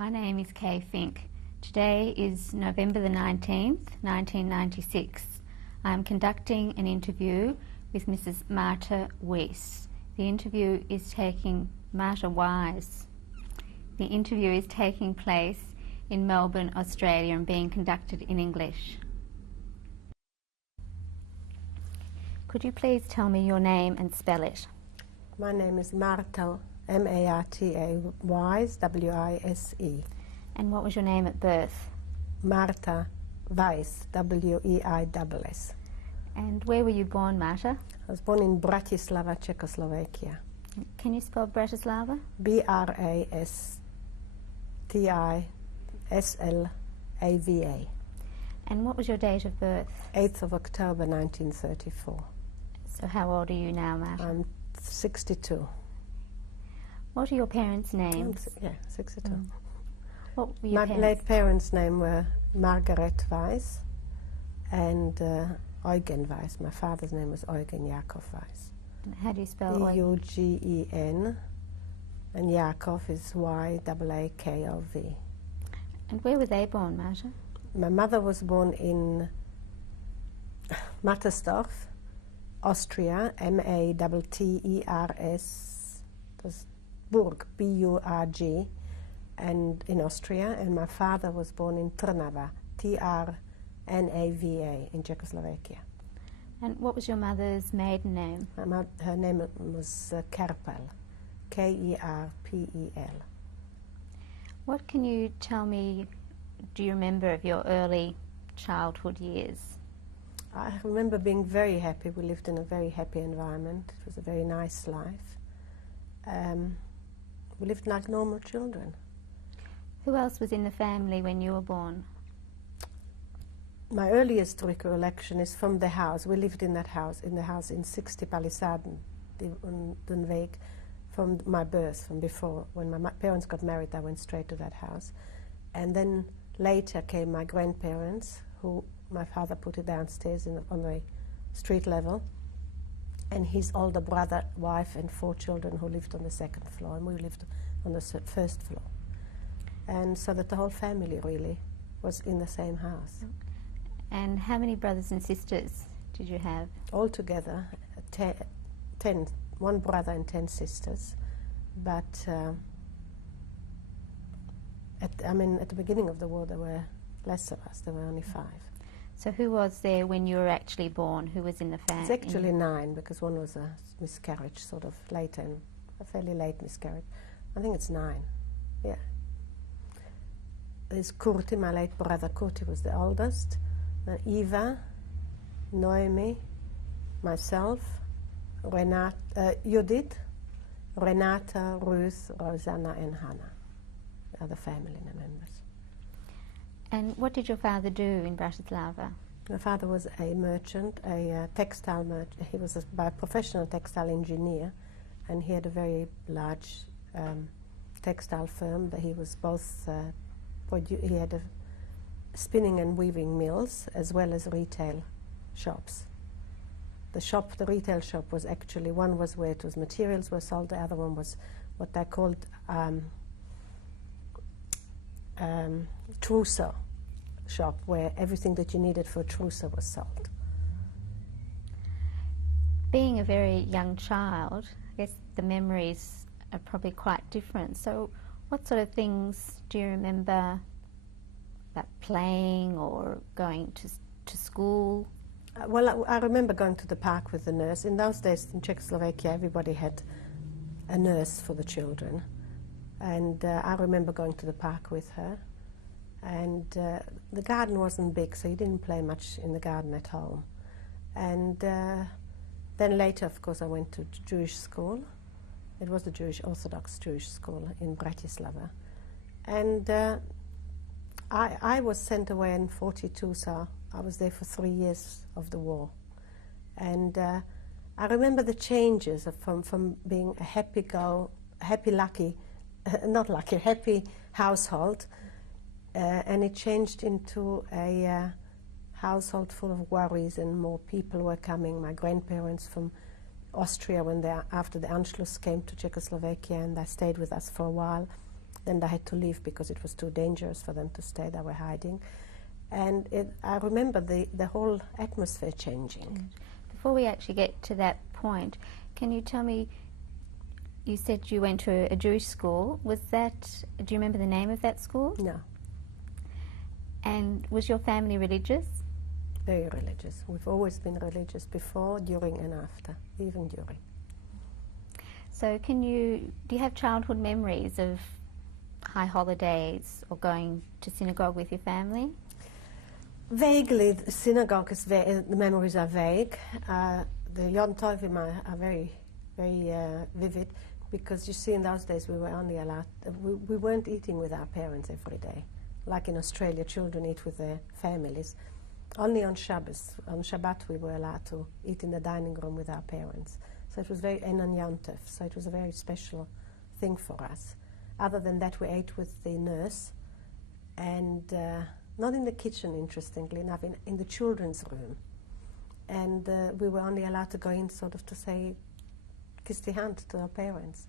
My name is Kay Fink. Today is November the 19th, 1996. I'm conducting an interview with Mrs. Marta Weiss. The interview is taking Marta Wise. The interview is taking place in Melbourne, Australia, and being conducted in English. Could you please tell me your name and spell it? My name is Marta, M-A-R-T-A, Wise, W-I-S-E. And what was your name at birth? Marta Weiss, W-E-I-S-S. And where were you born, Marta? I was born in Bratislava, Czechoslovakia. Can you spell Bratislava? B-R-A-S-T-I-S-L-A-V-A. And what was your date of birth? 8th of October 1934. So how old are you now, Marta? I'm 62. What are your parents' names? Yeah, 62. What were your My late parents' names were Margaret Weiss and Eugen Weiss. My father's name was Eugen Jakob Weiss. How do you spell Eugen? E-U-G-E-N, and Jakob is Y-A-A-K-O-V. And where were they born, Marta? My mother was born in Mattersdorf, Austria, M-A-T-T-E-R-S, Burg, B-U-R-G, and in Austria, and my father was born in Trnava, T-R-N-A-V-A, in Czechoslovakia. And what was your mother's maiden name? Her name was Kerpel, K-E-R-P-E-L. What can you tell me, do you remember of your early childhood years? I remember being very happy. We lived in a very happy environment. It was a very nice life. We lived like normal children. Who else was in the family when you were born? My earliest recollection is from the house. We lived in that house, in 60 Palisaden, Den Weg, from my birth, from before. When my parents got married, I went straight to that house. And then later came my grandparents, who my father put it downstairs on the street level, and his older brother, wife, and 4 children who lived on the 2nd floor, and we lived on the 1st floor. And so that the whole family really was in the same house. And how many brothers and sisters did you have? Altogether, 10, 1 brother and 10 sisters. But at the beginning of the war, there were less of us. There were only 5. So who was there when you were actually born? Who was in the family? It's actually 9, because one was a miscarriage, sort of later, and a fairly late miscarriage. I think it's 9, yeah. There's Kurti, my late brother Kurti was the oldest. Eva, Noemi, myself, Judith, Renata, Ruth, Rosanna, and Hannah. The other family members. And what did your father do in Bratislava? My father was a merchant, a textile merchant. He was a professional textile engineer, and he had a very large textile firm. That he was both, he had a spinning and weaving mills as well as retail shops. The retail shop was actually, one was where it was materials were sold, the other one was what they called trousseau shop, where everything that you needed for a trousseau was sold. Being a very young child, I guess the memories are probably quite different. So what sort of things do you remember about playing or going to school? Well, I remember going to the park with the nurse. In those days in Czechoslovakia, everybody had a nurse for the children. And I remember going to the park with her. And the garden wasn't big, so you didn't play much in the garden at home. And then later, of course, I went to Jewish school. It was the Orthodox Jewish school in Bratislava. And I was sent away in 1942, so I was there for 3 years of the war. And I remember the changes from being a happy household, and it changed into a household full of worries, and more people were coming. My grandparents from Austria, after the Anschluss, came to Czechoslovakia, and they stayed with us for a while. Then they had to leave because it was too dangerous for them to stay. They were hiding. And I remember the whole atmosphere changing. Before we actually get to that point, can you tell me, you said you went to a Jewish school. Was that, do you remember the name of that school? No, And was your family religious? very religious. We've always been religious before, during and after, even during. So do you have childhood memories of high holidays or going to synagogue with your family? Vaguely, the synagogue is the memories are vague. The Yom Tovim are very, very vivid, because you see, in those days we were only allowed, we weren't eating with our parents every day. Like in Australia, children eat with their families. Only on Shabbos, on Shabbat, we were allowed to eat in the dining room with our parents. So it was and on Yom Tov, so it was a very special thing for us. Other than that, we ate with the nurse, and not in the kitchen, interestingly enough, in the children's room. And we were only allowed to go in sort of to say, kiss the hand to our parents.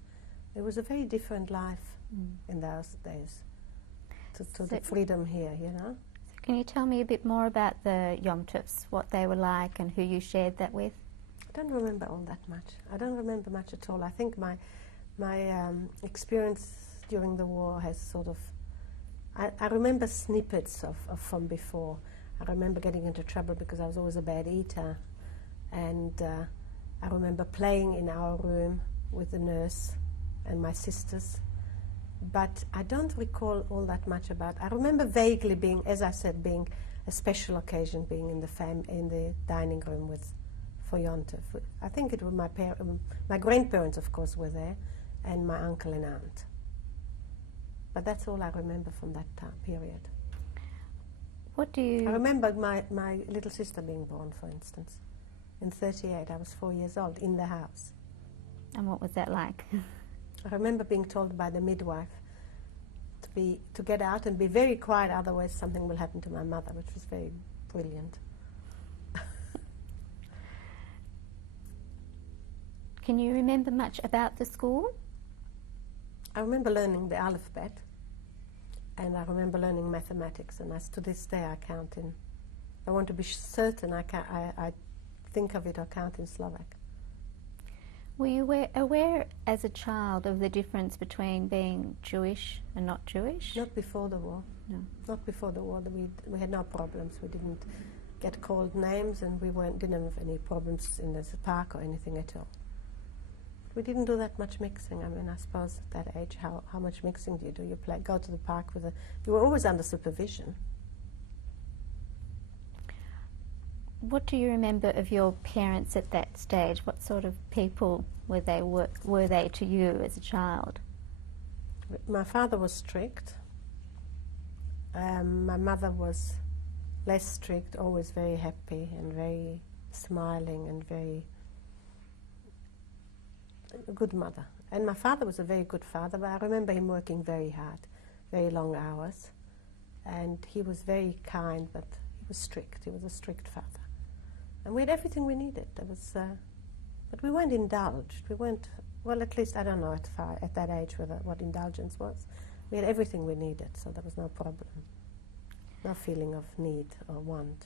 It was a very different life in those days to the freedom here, you know. Can you tell me a bit more about the Yom Tovs, what they were like and who you shared that with? I don't remember all that much. I don't remember much at all. I think my experience during the war has sort of... I remember snippets of from before. I remember getting into trouble because I was always a bad eater. And I remember playing in our room with the nurse and my sisters. But I don't recall all that much about... I remember vaguely being, as I said, being a special occasion, being in the dining room for Yom Tov. I think it was my grandparents, of course, were there, and my uncle and aunt. But that's all I remember from that time period. What do you... I remember my little sister being born, for instance. In 1938, I was 4 years old, in the house. And what was that like? I remember being told by the midwife to get out and be very quiet, otherwise something will happen to my mother, which was very brilliant. Can you remember much about the school? I remember learning the alphabet, and I remember learning mathematics, and to this day I count in... I want to be certain I think of it or count in Slovak. Were you aware as a child of the difference between being Jewish and not Jewish? Not before the war. No. Not before the war. We had no problems. We didn't get called names, and we didn't have any problems in the park or anything at all. We didn't do that much mixing. I mean, I suppose at that age, how much mixing do you do? You go to the park you were always under supervision. What do you remember of your parents at that stage? What sort of people were they to you as a child? My father was strict. My mother was less strict, always very happy and very smiling and very good mother. And my father was a very good father, but I remember him working very hard, very long hours. And he was very kind, but he was strict. He was a strict father. And we had everything we needed. But we weren't indulged. We weren't, well, at least I don't know at that age what indulgence was. We had everything we needed, so there was no problem. No feeling of need or want.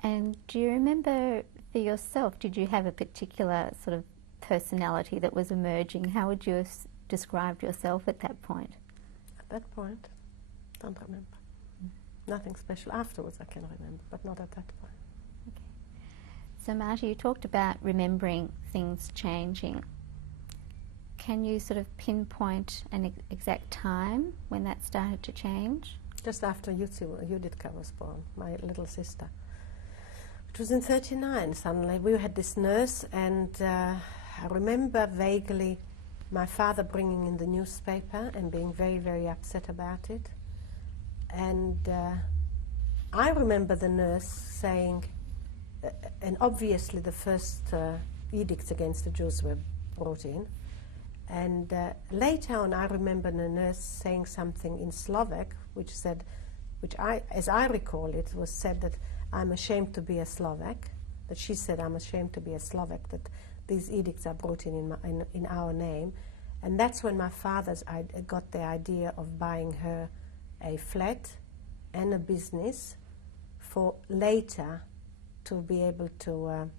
And do you remember for yourself, did you have a particular sort of personality that was emerging? How would you have described yourself at that point? At that point, don't remember. Nothing special. Afterwards I can remember, but not at that point. So Marta, you talked about remembering things changing. Can you sort of pinpoint an exact time when that started to change? Just after Juditka was born, my little sister. It was in 1939 suddenly. We had this nurse, and I remember vaguely my father bringing in the newspaper and being very, very upset about it. And I remember the nurse saying, and obviously the first edicts against the Jews were brought in. And later on, I remember the nurse saying something in Slovak, as I recall it, was said that I'm ashamed to be a Slovak. That she said, I'm ashamed to be a Slovak, that these edicts are brought in our name. And that's when my father's got the idea of buying her a flat and a business for later to be able to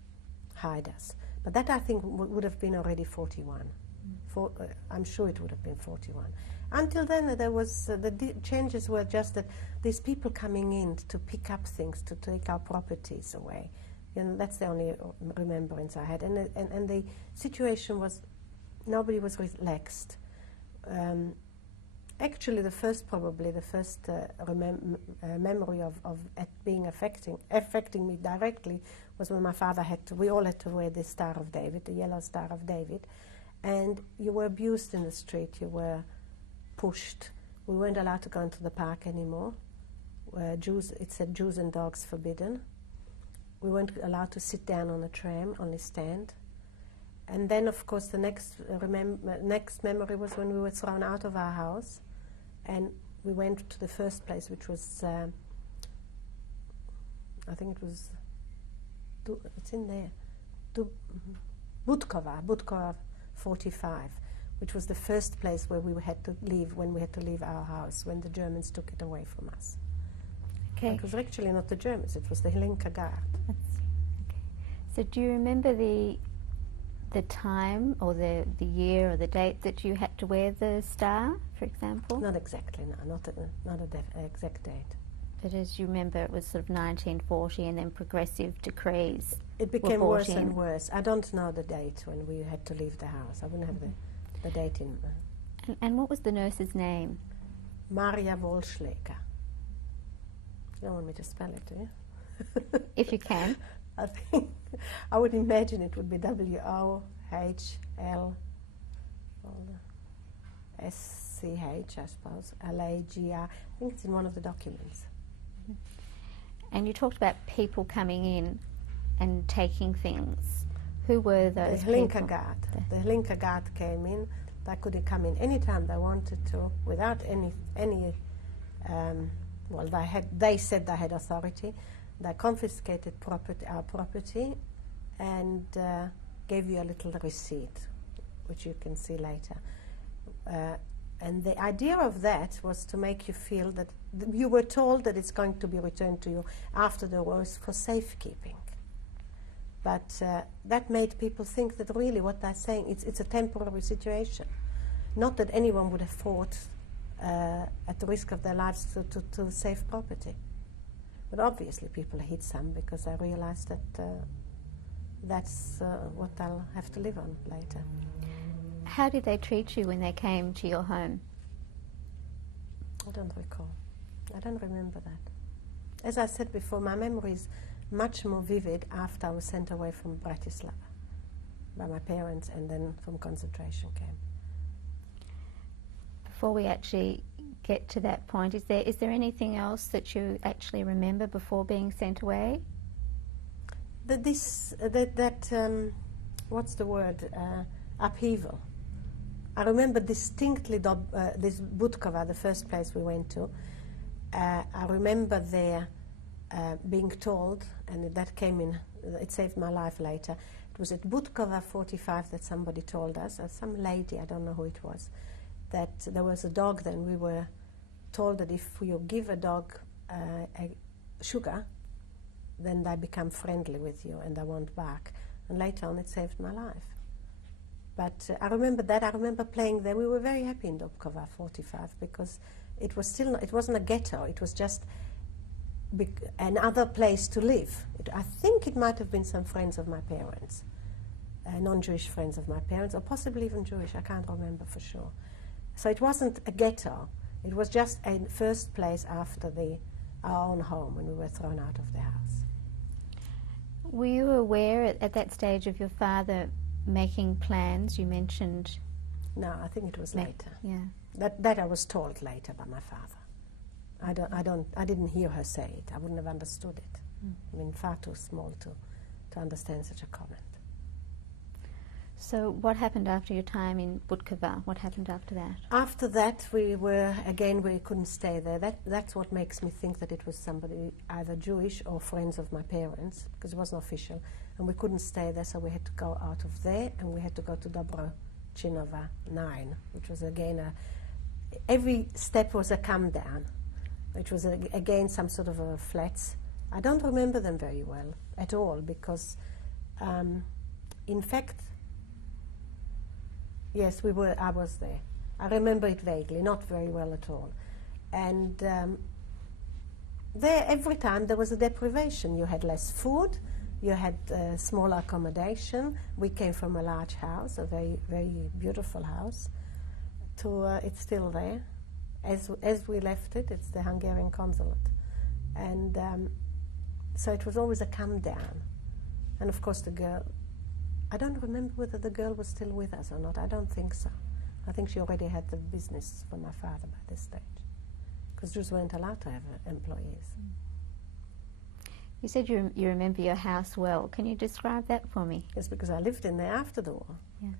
hide us. But that I think would have been already 41. I'm sure it would have been 41. Until then, there was the changes were just that these people coming in to pick up things, to take our properties away. You know, that's the only remembrance I had. And the situation was, nobody was relaxed. Actually, the first memory of it being affecting me directly was when my father we all had to wear the Star of David, the yellow Star of David, and you were abused in the street, you were pushed. We weren't allowed to go into the park anymore. It said Jews and dogs forbidden. We weren't allowed to sit down on a tram, only stand. And then, of course, the next memory was when we were thrown out of our house, and we went to the first place, which was, I think it was, it's in there, Budkova 45, which was the first place where we had to leave, when we had to leave our house, when the Germans took it away from us. Okay. It was actually not the Germans, it was the Hlinka Guard. Okay. So do you remember the time or the year or the date that you had to wear the star, for example? Not exactly, no, not an exact date. But as you remember, it was sort of 1940 and then progressive decrees. It became worse and worse. I don't know the date when we had to leave the house. I wouldn't have the date in. And what was the nurse's name? Maria Wohlschläger. You don't want me to spell it, do you? If you can. I think I would imagine it would be WOHLSCH, I suppose, LAGR. I think it's in one of the documents. And you talked about people coming in and taking things. Who were those The people? Hlinka Guard. The Hlinka Guard came in. They could come in any time they wanted to, without any. Well, they said they had authority. They confiscated our property, and gave you a little receipt, which you can see later. And the idea of that was to make you feel that you were told that it's going to be returned to you after the war for safekeeping. But that made people think that really what they're saying, it's a temporary situation. Not that anyone would have fought at the risk of their lives to save property. But obviously people hid some because they realized that that's what they'll have to live on later. How did they treat you when they came to your home? I don't recall. I don't remember that. As I said before, my memory is much more vivid after I was sent away from Bratislava by my parents and then from concentration camp. Before we actually get to that point, is there anything else that you actually remember before being sent away? What's the word? Upheaval. I remember distinctly this Budkova, the first place we went to. I remember there being told, and that came in, it saved my life later. It was at Budkova 45 that somebody told us, some lady, I don't know who it was, that there was a dog then. We were told that if you give a dog sugar, then they become friendly with you and they won't bark. And later on it saved my life. But I remember that. I remember playing there. We were very happy in Budkova 45 because it wasn't a ghetto. It was just another place to live. I think it might have been some friends of my parents, non-Jewish friends of my parents, or possibly even Jewish. I can't remember for sure. So it wasn't a ghetto. It was just a first place after our own home when we were thrown out of the house. Were you aware at that stage of your father making plans? You mentioned. No, I think it was later. Yeah. That I was told later by my father. I didn't hear her say it. I wouldn't have understood it. I mean, far too small to understand such a comment. So what happened after your time in Budkova? What happened after that? After that, we couldn't stay there. That's what makes me think that it was somebody either Jewish or friends of my parents, because it wasn't official. And we couldn't stay there, so we had to go out of there, and we had to go to Dobro Chinova 9, which was again every step was a come down, which was again some sort of a flats. I don't remember them very well at all because, in fact, yes, I was there. I remember it vaguely, not very well at all. And there, every time there was a deprivation. You had less food, you had smaller accommodation. We came from a large house, a very, very beautiful house. It's still there. As we left it, it's the Hungarian consulate. And so it was always a come down. And of course the girl, I don't remember whether the girl was still with us or not. I don't think so. I think she already had the business for my father by this stage, because Jews weren't allowed to have employees. You said you remember your house well. Can you describe that for me? Yes, because I lived in there after the war. Yeah.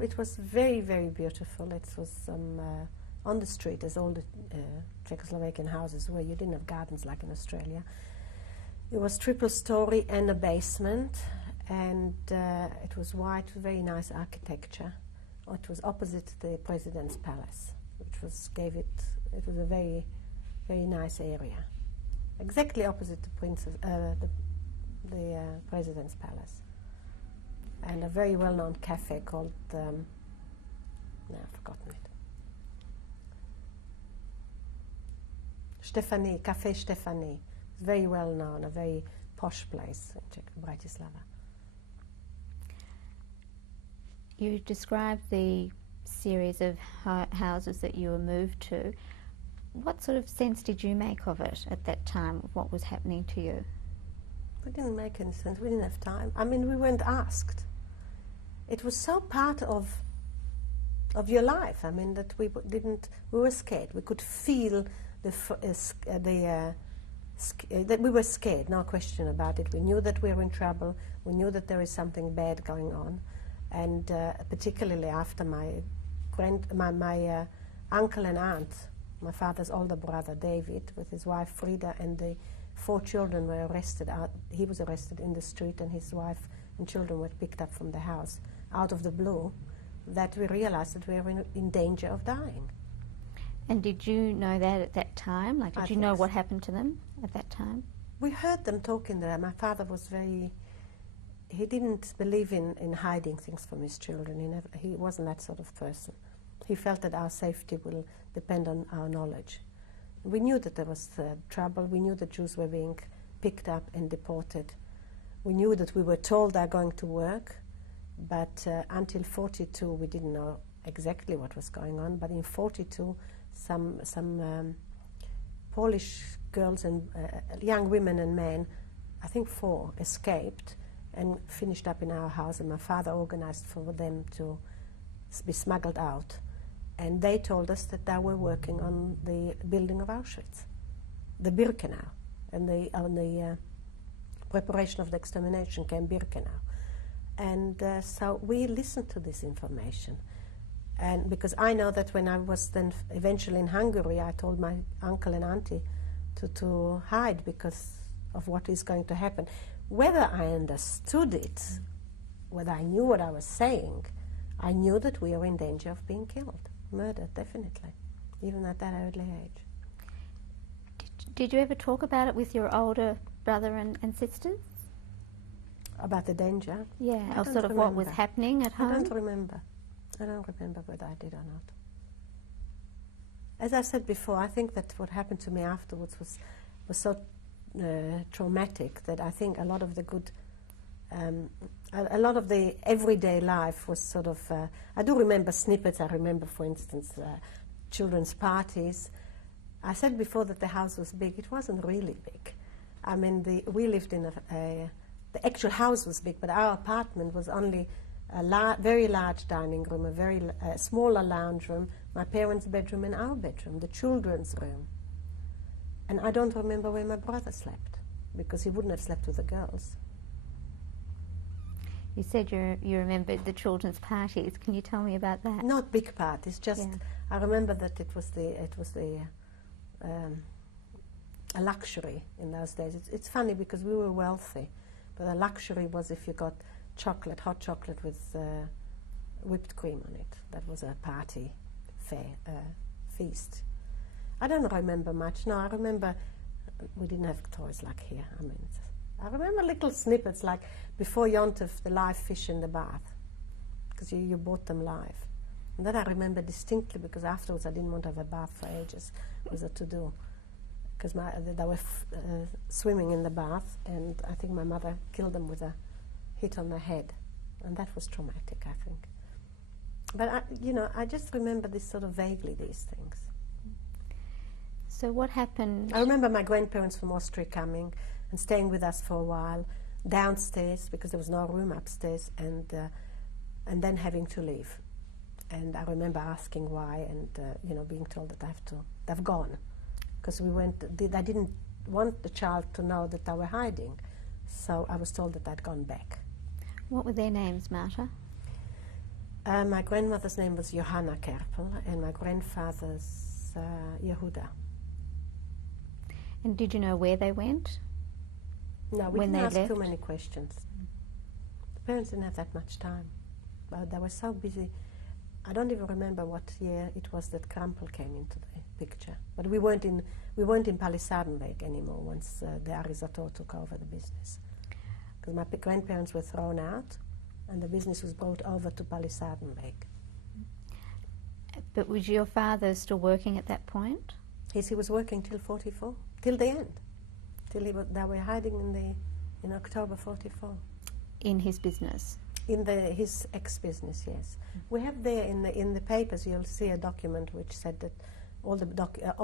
It was very, very beautiful. It was on the street, as all the Czechoslovakian houses were. You didn't have gardens like in Australia. It was triple story and a basement, and it was white, very nice architecture. It was opposite the President's Palace, which was it was a very, very nice area. Exactly opposite the President's Palace. And a very well-known cafe called, I've forgotten it. Stefani, Café Stefani. It's very well-known, a very posh place in Bratislava. You described the series of houses that you were moved to. What sort of sense did you make of it at that time, of what was happening to you? We didn't make any sense. We didn't have time. I mean, we weren't asked. It was so part of your life. I mean, that we were scared. We could feel that we were scared, no question about it. We knew that we were in trouble. We knew that there is something bad going on. And particularly after my uncle and aunt, my father's older brother David, with his wife Frida, and the 4 children were arrested. He was arrested in the street, and his wife and children were picked up from the house out of the blue, that we realized that we were in danger of dying. And did you know that at that time? Like, did you know what happened to them at that time? We heard them talking there. My father was he didn't believe in hiding things from his children. He wasn't that sort of person. He felt that our safety will depend on our knowledge. We knew that there was trouble. We knew that Jews were being picked up and deported. We knew that we were told they're going to work, but until 42 we didn't know exactly what was going on. But in 42, some Polish girls and young women and men, I think 4, escaped and finished up in our house, and my father organized for them to be smuggled out. And they told us that they were working on the building of Auschwitz, the Birkenau, and the preparation of the extermination camp Birkenau. And so we listened to this information. And because I know that when I was then eventually in Hungary, I told my uncle and auntie to hide because of what is going to happen. Whether I understood it, whether I knew what I was saying, I knew that we were in danger of being killed, murdered, definitely, even at that early age. Did you ever talk about it with your older brother and sisters? About the danger? Yeah, or sort of what was happening at home? I don't remember. I don't remember whether I did or not. As I said before, I think that what happened to me afterwards was so traumatic that I think a lot of the good, a lot of the everyday life was sort of, I do remember snippets. I remember, for instance, children's parties. I said before that the house was big. It wasn't really big. I mean, we lived in the actual house was big, but our apartment was only a very large dining room, a very smaller lounge room, my parents' bedroom and our bedroom, the children's room. And I don't remember where my brother slept, because he wouldn't have slept with the girls. You said you remembered the children's parties. Can you tell me about that? Not big parties, just I remember that it was a luxury in those days. It's funny because we were wealthy, but the luxury was if you got chocolate, hot chocolate whipped cream on it. That was a party feast. I don't remember much. No, I remember we didn't have toys like here. I remember little snippets like before Yontif, the live fish in the bath, because you bought them live. And that I remember distinctly because afterwards I didn't want to have a bath for ages. It was a to-do. Because they were swimming in the bath, and I think my mother killed them with a hit on the head. And that was traumatic, I think. But, I just remember this sort of vaguely, these things. So what happened? I remember my grandparents from Austria coming and staying with us for a while, downstairs, because there was no room upstairs, and then having to leave. And I remember asking why, and, being told that they've gone. Because I didn't want the child to know that they were hiding. So I was told that I'd gone back. What were their names, Marta? My grandmother's name was Johanna Kerpel, and my grandfather's Yehuda. And did you know where they went? No, we when didn't they ask too left? many questions. The parents didn't have that much time. They were so busy. I don't even remember what year it was that Krampel came into the picture. But we weren't in Palisadenweg anymore once the Arizator took over the business. Because my grandparents were thrown out, and the business was brought over to Palisadenweg. But was your father still working at that point? Yes, he was working till 44, till the end, they were hiding in October 44. In his business? In his ex-business, yes. We have there in the papers, you'll see a document which said that all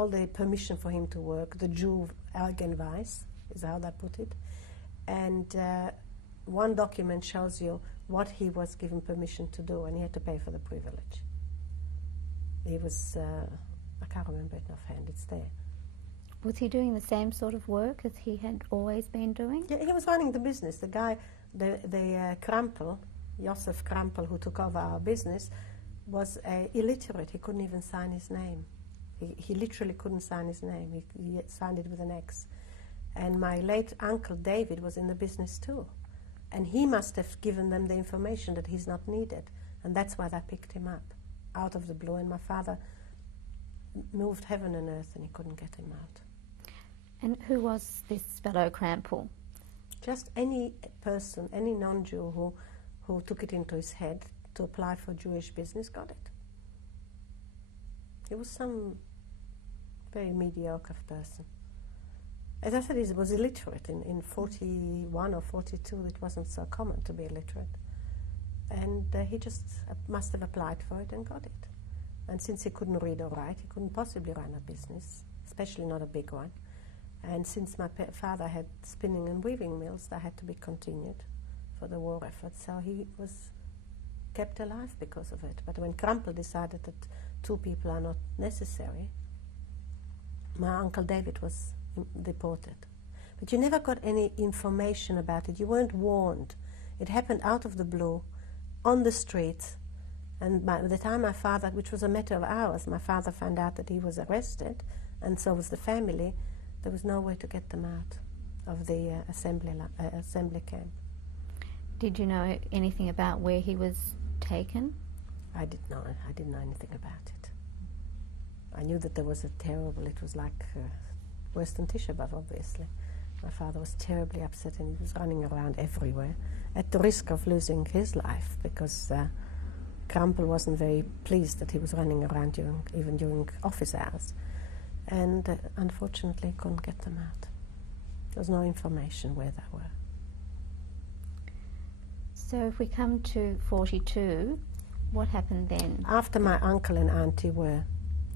the permission for him to work, the Jew Eigenweis, is how they put it, and one document shows you what he was given permission to do, and he had to pay for the privilege. He was, I can't remember it offhand, it's there. Was he doing the same sort of work as he had always been doing? Yeah, he was running the business. The guy, the Krampel, Josef Krampel, who took over our business, was illiterate. He couldn't even sign his name. He literally couldn't sign his name. He signed it with an X. And my late uncle David was in the business too. And he must have given them the information that he's not needed. And that's why they picked him up out of the blue. And my father moved heaven and earth and he couldn't get him out. And who was this fellow Krampel? Just any person, any non-Jew who took it into his head to apply for Jewish business got it. He was some very mediocre person. As I said, he was illiterate. In 41 or 42, it wasn't so common to be illiterate. And he just must have applied for it and got it. And since he couldn't read or write, he couldn't possibly run a business, especially not a big one. And since my father had spinning and weaving mills, that had to be continued for the war effort. So he was kept alive because of it. But when Krampel decided that two people are not necessary, my uncle David was deported. But you never got any information about it. You weren't warned. It happened out of the blue, on the street. And by the time my father, which was a matter of hours, my father found out that he was arrested, and so was the family. There was no way to get them out of the assembly camp. Did you know anything about where he was taken? I didn't know anything about it. I knew that there was a terrible, it was like worse than Tisha B'Av, obviously. My father was terribly upset and he was running around everywhere at the risk of losing his life because Krampel wasn't very pleased that he was running around even during office hours. And unfortunately couldn't get them out. There was no information where they were. So if we come to 42, what happened then? After my uncle and auntie were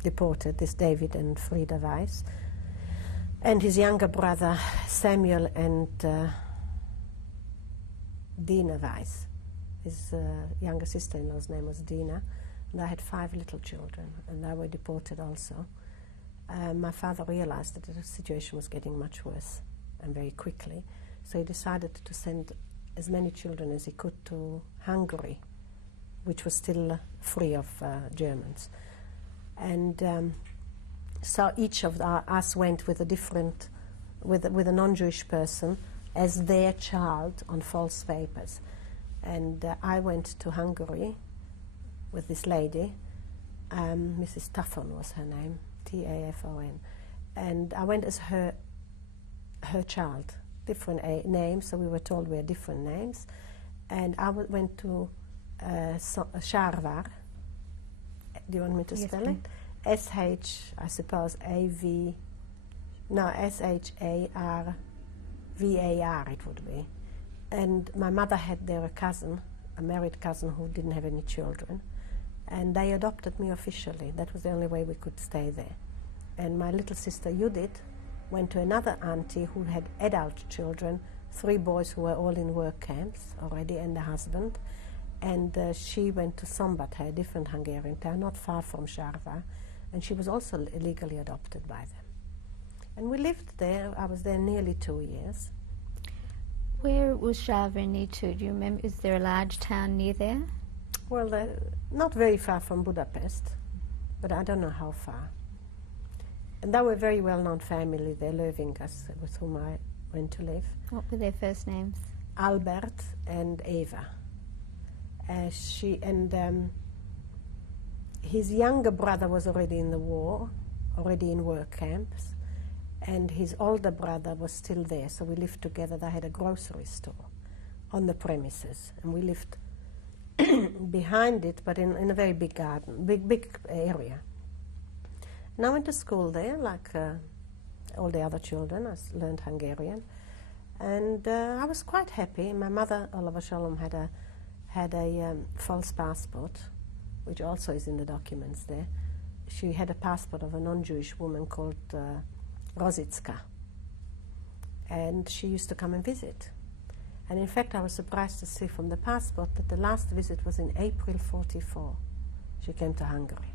deported, this David and Frieda Weiss, and his younger brother Samuel and Dina Weiss, his younger sister-in-law's name was Dina, and I had 5 little children, and they were deported also. My father realized that the situation was getting much worse and very quickly, so he decided to send as many children as he could to Hungary, which was still free of Germans. And so each of us went with a different, with a non-Jewish person as their child on false papers. And I went to Hungary with this lady. Mrs. Tuffon was her name, T-A-F-O-N. And I went as her child, different names, so we were told we had different names. And I went to Sharvar. Do you want me to Yes, spell please. it? S-H, I suppose, A-V, no, S-H-A-R-V-A-R it would be. And my mother had there a cousin, a married cousin who didn't have any children. And they adopted me officially. That was the only way we could stay there. And my little sister Judith went to another auntie who had adult children, 3 boys who were all in work camps already, and a husband. And she went to Szombathely, a different Hungarian town, not far from Sharvar, and she was also legally adopted by them. And we lived there. I was there nearly 2 years. Where was Sharvar near to? Do you remember? Is there a large town near there? Well, not very far from Budapest, but I don't know how far. And they were a very well-known family there, Lövingas, with whom I went to live. What were their first names? Albert and Eva. His younger brother was already in the war, already in work camps, and his older brother was still there, so we lived together. They had a grocery store on the premises, and we lived behind it, but in a very big garden, big area. And I went to school there, like all the other children. I learned Hungarian, and I was quite happy. My mother, Oliver Shalom, had a false passport, which also is in the documents there. She had a passport of a non-Jewish woman called Rosicka, and she used to come and visit. And in fact, I was surprised to see from the passport that the last visit was in April 44. She came to Hungary.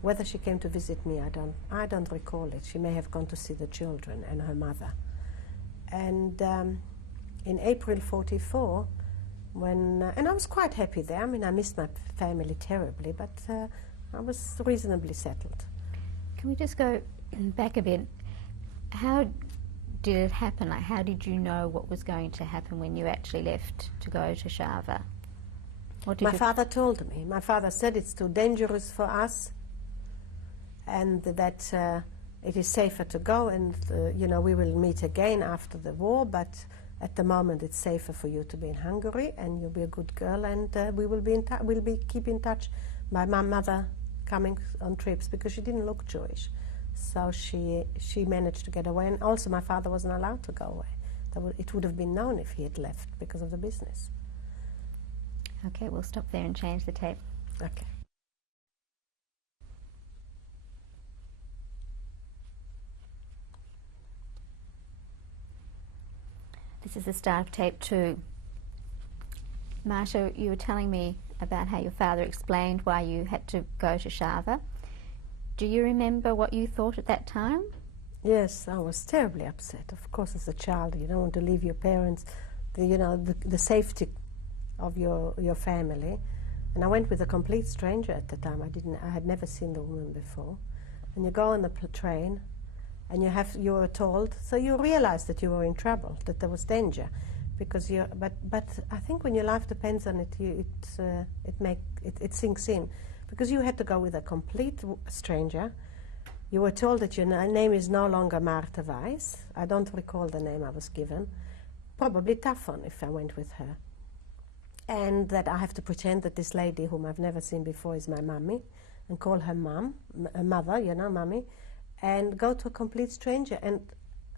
Whether she came to visit me, I don't recall it. She may have gone to see the children and her mother. And in April 44, and I was quite happy there. I mean, I missed my family terribly, but I was reasonably settled. Can we just go back a bit? How did it happen? Like, how did you know what was going to happen when you actually left to go to Sharvar? My father told me. My father said it's too dangerous for us, and that it is safer to go, and we will meet again after the war, but at the moment it's safer for you to be in Hungary, and you'll be a good girl, and we will be keep in touch. My mother coming on trips because she didn't look Jewish, so she managed to get away, and also my father wasn't allowed to go away. It would have been known if he had left because of the business. Okay, we'll stop there and change the tape. Okay. This is the start of tape 2. Marta, you were telling me about how your father explained why you had to go to Sharvar. Do you remember what you thought at that time? Yes, I was terribly upset. Of course, as a child, you don't want to leave your parents, the safety of your family. And I went with a complete stranger at the time. I had never seen the woman before. And you go on the train, and you were told, so you realize that you were in trouble, that there was danger, because but I think when your life depends on it, it sinks in, because you had to go with a complete stranger. You were told that your name is no longer Marta Weiss. I don't recall the name I was given. Probably Tuffon if I went with her. And that I have to pretend that this lady whom I've never seen before is my mummy, and call her mother, mummy, and go to a complete stranger. And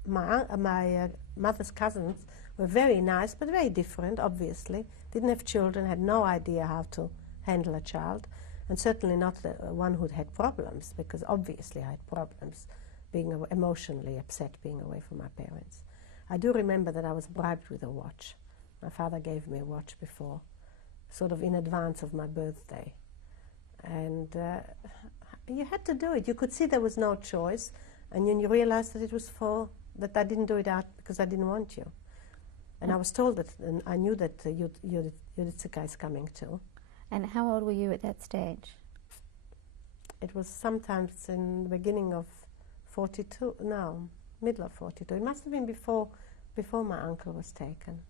my mother's cousins were very nice, but very different, obviously. Didn't have children, had no idea how to handle a child, and certainly not one who'd had problems, because obviously I had problems, being emotionally upset being away from my parents. I do remember that I was bribed with a watch. My father gave me a watch before, sort of in advance of my birthday. And you had to do it. You could see there was no choice, and then you realized that it was that I didn't do it out because I didn't want you. And I was told that, and I knew that Judicka is coming too. And how old were you at that stage? It was sometimes in the beginning of 42, no, middle of 42. It must have been before my uncle was taken.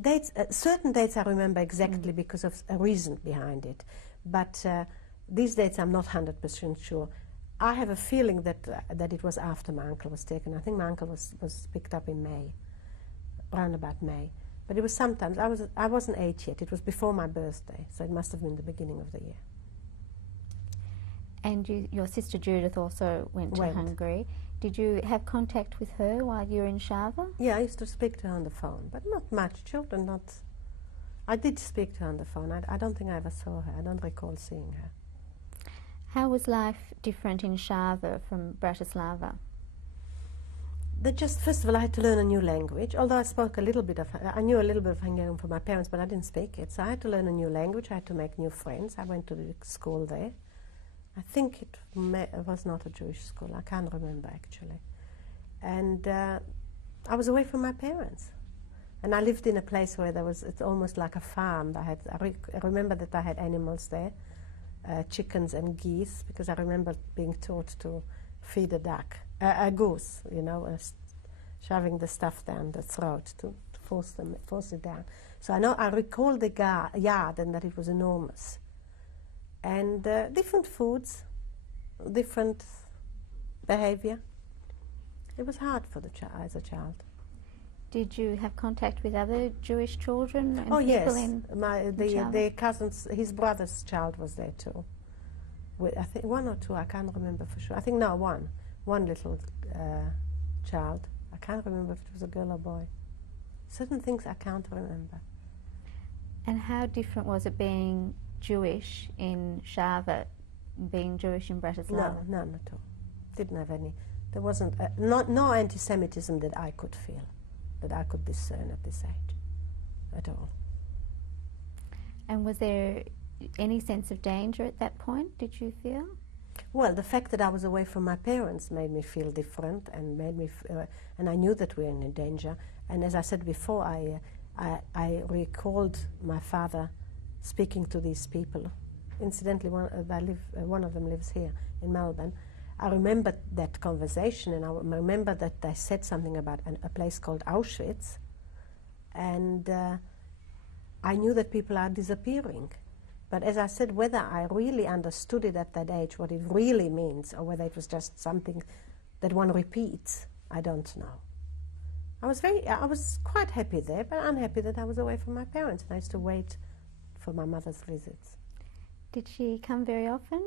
Dates, certain dates I remember exactly because of a reason behind it, but these dates I'm not 100% sure. I have a feeling that that it was after my uncle was taken. I think my uncle was picked up in May, around about May. But it was sometimes, I wasn't 8 yet, it was before my birthday, so it must have been the beginning of the year. And your sister Judith also went to Hungary. Did you have contact with her while you were in Shava? Yeah, I used to speak to her on the phone, but not much. Children, not. I did speak to her on the phone. I don't think I ever saw her. I don't recall seeing her. How was life different in Shava from Bratislava? First of all, I had to learn a new language, although I spoke a little bit of, I knew a little bit of Hungarian from my parents, but I didn't speak it. So I had to learn a new language. I had to make new friends. I went to the school there. I think it was not a Jewish school. I can't remember actually. And I was away from my parents. And I lived in a place where it's almost like a farm. I remember that I had animals there, chickens and geese, because I remember being taught to feed a goose, you know, shoving the stuff down the throat to force it down. So I recall the yard and that it was enormous. And different foods, different behavior. It was hard for as a child. Did you have contact with other Jewish children and people yes, in their cousins, his brother's child was there too. I think one or two, I can't remember for sure. I think no, one little child. I can't remember if it was a girl or boy. Certain things I can't remember. And how different was it being Jewish in Shava, being Jewish in Bratislava? No, none at all. Didn't have any. There wasn't no anti-Semitism that I could feel, that I could discern at this age, at all. And was there any sense of danger at that point? Did you feel? Well, the fact that I was away from my parents made me feel different, and made me, and I knew that we were in danger. And as I said before, I recalled my father speaking to these people. Incidentally, one of them lives here in Melbourne. I remember that conversation, and I remember that they said something about a place called Auschwitz, and I knew that people are disappearing. But as I said, whether I really understood it at that age, what it really means, or whether it was just something that one repeats, I don't know. I was quite happy there, but unhappy that I was away from my parents, and I used to wait for my mother's visits. Did she come very often?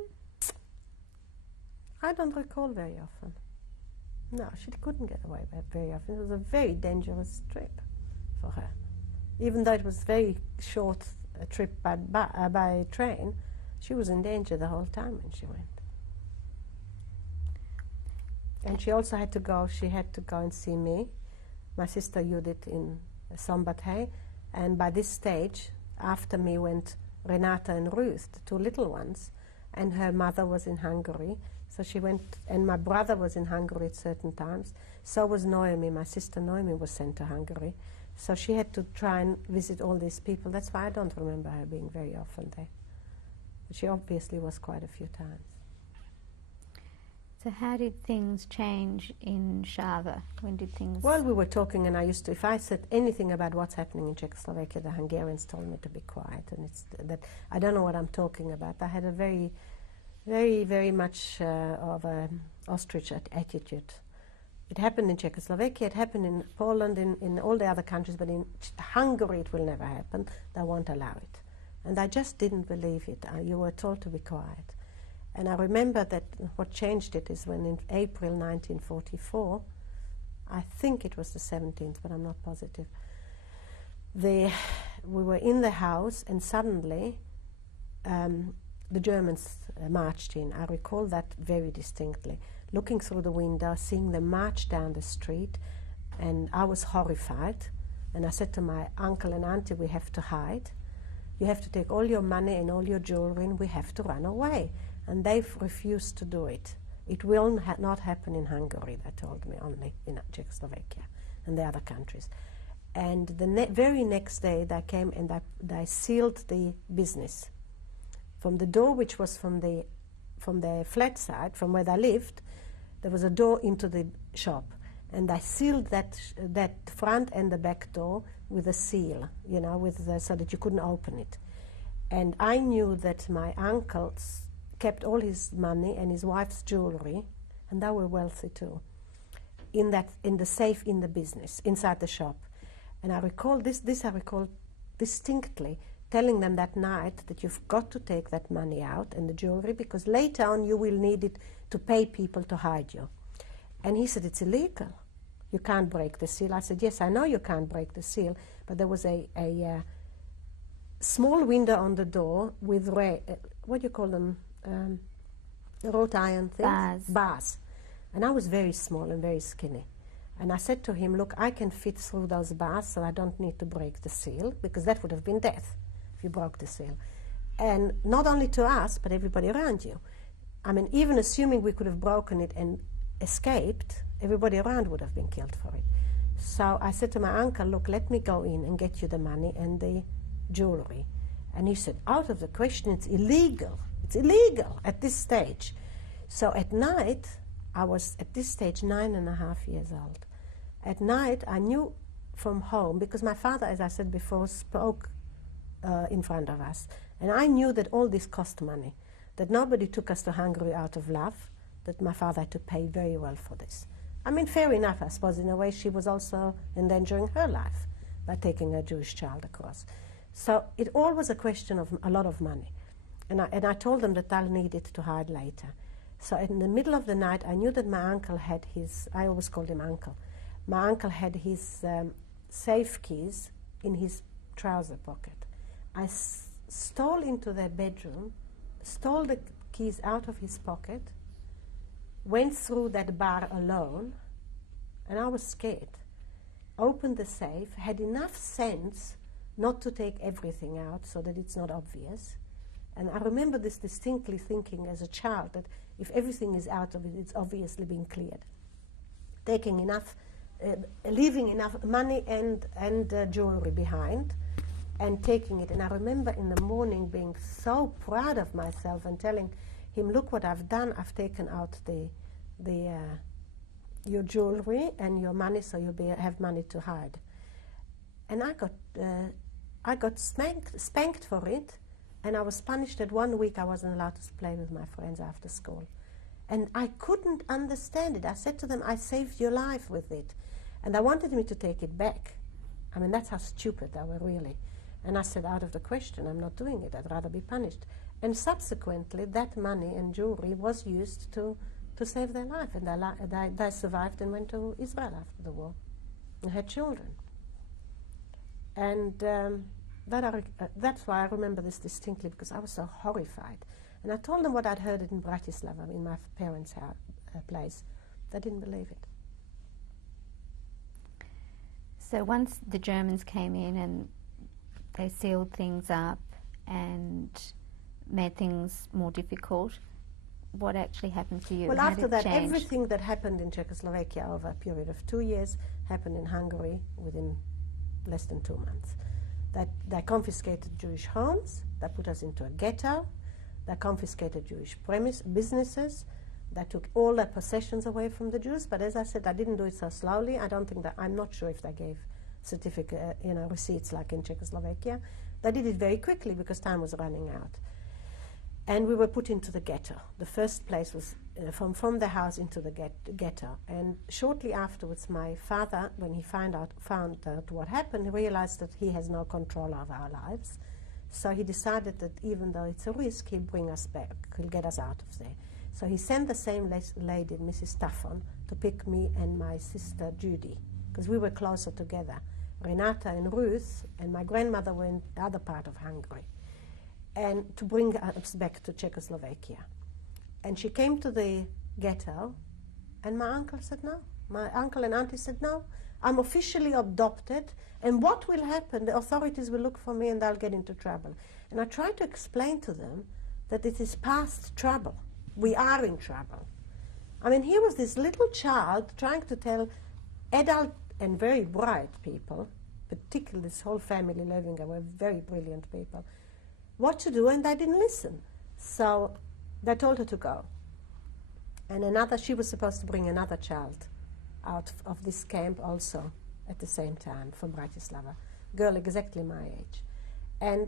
I don't recall very often. No, she couldn't get away very often. It was a very dangerous trip for her. Even though it was very short a trip by train, she was in danger the whole time when she went. And she also had to go and see me, my sister Judith in Szombathely, and by this stage, after me went Renata and Ruth, the two little ones, and her mother was in Hungary, so she went, and my brother was in Hungary at certain times, so was Noemi, my sister Noemi was sent to Hungary. So she had to try and visit all these people. That's why I don't remember her being very often there. But she obviously was quite a few times. So how did things change in Shava? When did things... Well, we were talking, and if I said anything about what's happening in Czechoslovakia, the Hungarians told me to be quiet, and it's that I don't know what I'm talking about. I had a very, very, very much of an ostrich attitude. It happened in Czechoslovakia, it happened in Poland, in all the other countries, but in Hungary it will never happen. They won't allow it. And I just didn't believe it. You were told to be quiet. And I remember that what changed it is when in April 1944, I think it was the 17th, but I'm not positive, we were in the house and suddenly the Germans marched in. I recall that very distinctly. Looking through the window, seeing them march down the street, and I was horrified. And I said to my uncle and auntie, we have to hide. You have to take all your money and all your jewelry, and we have to run away. And they've refused to do it. It will not happen in Hungary, they told me, only in Czechoslovakia and the other countries. And the very next day they came and they sealed the business. From the door, which was from the flat side, from where they lived, there was a door into the shop. And they sealed that front and the back door with a seal, you know, so that you couldn't open it. And I knew that my uncle kept all his money and his wife's jewelry, and they were wealthy too, in the safe in the business, inside the shop. And I recall this I recall distinctly, telling them that night that you've got to take that money out and the jewelry, because later on you will need it to pay people to hide you. And he said, it's illegal. You can't break the seal. I said, yes, I know you can't break the seal, but there was a small window on the door with, what do you call them, wrought iron things? Bars. And I was very small and very skinny. And I said to him, look, I can fit through those bars, so I don't need to break the seal, because that would have been death if you broke the seal. And not only to us, but everybody around you. I mean, even assuming we could have broken it and escaped, everybody around would have been killed for it. So I said to my uncle, look, let me go in and get you the money and the jewelry. And he said, out of the question, it's illegal. It's illegal at this stage. So at night, I was at this stage 9.5 years old. At night, I knew from home, because my father, as I said before, spoke in front of us. And I knew that all this cost money, that nobody took us to Hungary out of love, that my father had to pay very well for this. I mean, fair enough, I suppose. In a way, she was also endangering her life by taking a Jewish child across. So it all was a question of a lot of money. And I told them that I'll need it to hide later. So in the middle of the night, I knew that my uncle had his, I always called him uncle, my uncle had his safe keys in his trouser pocket. I stole into their bedroom, stole the keys out of his pocket, went through that bar alone, and I was scared. Opened the safe, had enough sense not to take everything out so that it's not obvious. And I remember this distinctly, thinking as a child that if everything is out of it, it's obviously been cleared. Taking enough, leaving enough money and jewelry behind, and taking it. And I remember in the morning being so proud of myself and telling him, look what I've done. I've taken out your jewelry and your money, so you'll have money to hide. And I got spanked for it. And I was punished that 1 week I wasn't allowed to play with my friends after school. And I couldn't understand it. I said to them, I saved your life with it. And I wanted me to take it back. I mean, that's how stupid they were, really. And I said, out of the question, I'm not doing it. I'd rather be punished. And subsequently, that money and jewelry was used to save their life. And they survived and went to Israel after the war and had children. And that's why I remember this distinctly, because I was so horrified. And I told them what I'd heard in Bratislava, in my parents' place. They didn't believe it. So once the Germans came in and they sealed things up and made things more difficult, what actually happened to you? Well, How after did it that, change? everything that happened in Czechoslovakia over a period of 2 years happened in Hungary within less than 2 months. That they confiscated Jewish homes, they put us into a ghetto, they confiscated Jewish businesses, they took all their possessions away from the Jews. But as I said, I didn't do it so slowly. I'm not sure if they gave certificate, receipts like in Czechoslovakia. They did it very quickly because time was running out. And we were put into the ghetto. The first place was from the house into the ghetto. And shortly afterwards, my father, when he found out what happened, he realized that he has no control over our lives. So he decided that even though it's a risk, he'll bring us back, he'll get us out of there. So he sent the same lady, Mrs. Staffon, to pick me and my sister Judy, because we were closer together. Renata and Ruth and my grandmother were in the other part of Hungary, and to bring us back to Czechoslovakia. And she came to the ghetto, and my uncle said no. My uncle and auntie said no. I'm officially adopted, and what will happen? The authorities will look for me and I'll get into trouble. And I tried to explain to them that it is past trouble. We are in trouble. I mean, here was this little child trying to tell adult and very bright people, particularly this whole family living there were very brilliant people, what to do, and they didn't listen. So they told her to go. And she was supposed to bring another child out of this camp also at the same time from Bratislava. girl exactly my age. And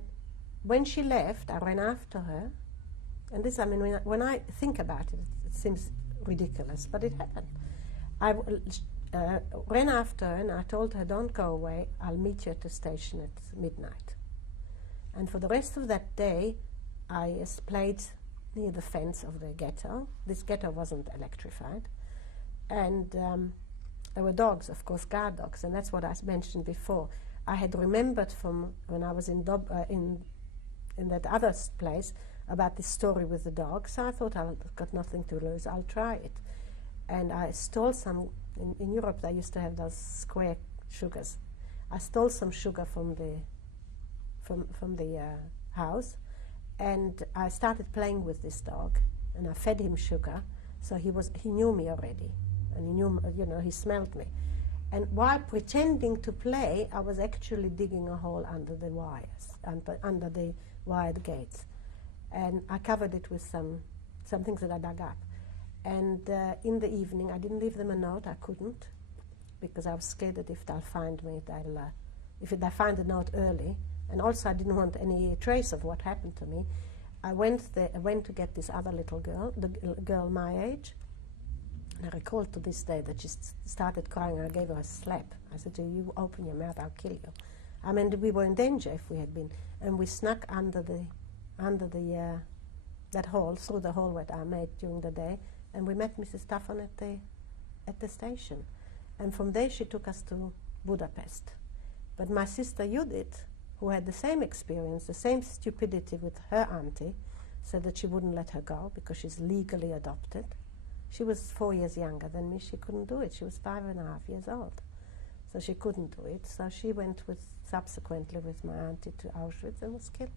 when she left, I ran after her. And this, I mean, when I think about it, it seems ridiculous, but it happened. I ran after her and I told her, don't go away, I'll meet you at the station at midnight. And for the rest of that day, I played near the fence of the ghetto. This ghetto wasn't electrified. And there were dogs, of course, guard dogs, and that's what I mentioned before. I had remembered from when I was in that other place about this story with the dog, so I thought I've got nothing to lose, I'll try it. And I stole some, in Europe they used to have those square sugars. I stole some sugar from the house, and I started playing with this dog, and I fed him sugar, so he knew me already, and he knew, he smelled me. And while pretending to play, I was actually digging a hole under the wires, under the wired gates. And I covered it with some things that I dug up. And in the evening, I didn't leave them a note, I couldn't, because I was scared that if they'll find me, if they find the note early, and also I didn't want any trace of what happened to me, I went to get this other little girl, the girl my age. And I recall to this day that she started crying. I gave her a slap. I said to her, you open your mouth, I'll kill you. I mean, we were in danger if we had been. And we snuck under that hole, through the hole that I made during the day, and we met Mrs. Staffan at the station. And from there she took us to Budapest. But my sister Judith, who had the same experience, the same stupidity with her auntie, said that she wouldn't let her go because she's legally adopted. She was 4 years younger than me. She couldn't do it. She was 5.5 years old. So she couldn't do it. So she went subsequently with my auntie to Auschwitz and was killed.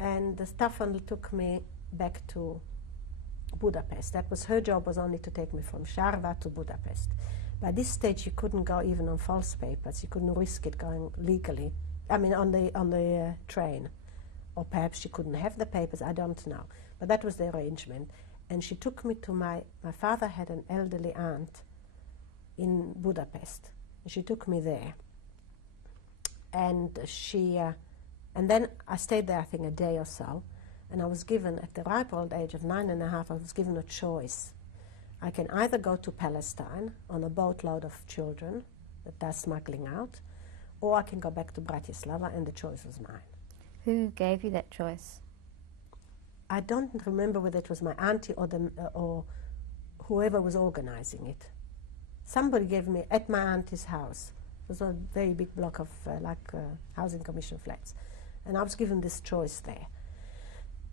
And Staffan took me back to Budapest. That was her job, was only to take me from Sárva to Budapest. By this stage, you couldn't go even on false papers. You couldn't risk it going legally. I mean, on the train. Or perhaps she couldn't have the papers. I don't know. But that was the arrangement. And she took me to my father had an elderly aunt in Budapest. And she took me there. And and then I stayed there, I think, a day or so. And I was given, at the ripe old age of 9.5, I was given a choice. I can either go to Palestine on a boatload of children that they're smuggling out, or I can go back to Bratislava, and the choice was mine. Who gave you that choice? I don't remember whether it was my auntie or whoever was organizing it. Somebody gave me, at my auntie's house. It was a very big block of housing commission flats. And I was given this choice there.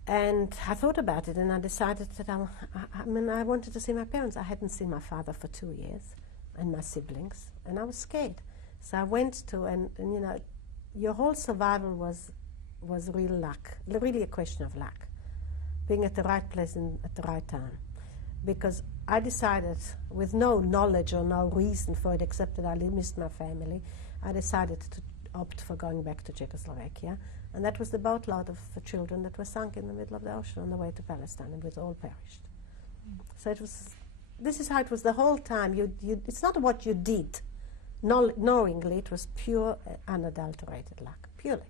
And I thought about it, and I decided that I wanted to see my parents. I hadn't seen my father for 2 years, and my siblings, and I was scared. So I went to, and your whole survival was real luck, really a question of luck, being at the right place at the right time. Because I decided, with no knowledge or no reason for it except that I missed my family, I decided to opt for going back to Czechoslovakia. And that was the boatload of children that were sunk in the middle of the ocean on the way to Palestine, and we'd all perished. So this is how it was the whole time. It's not what you did knowingly, it was pure, unadulterated luck, purely.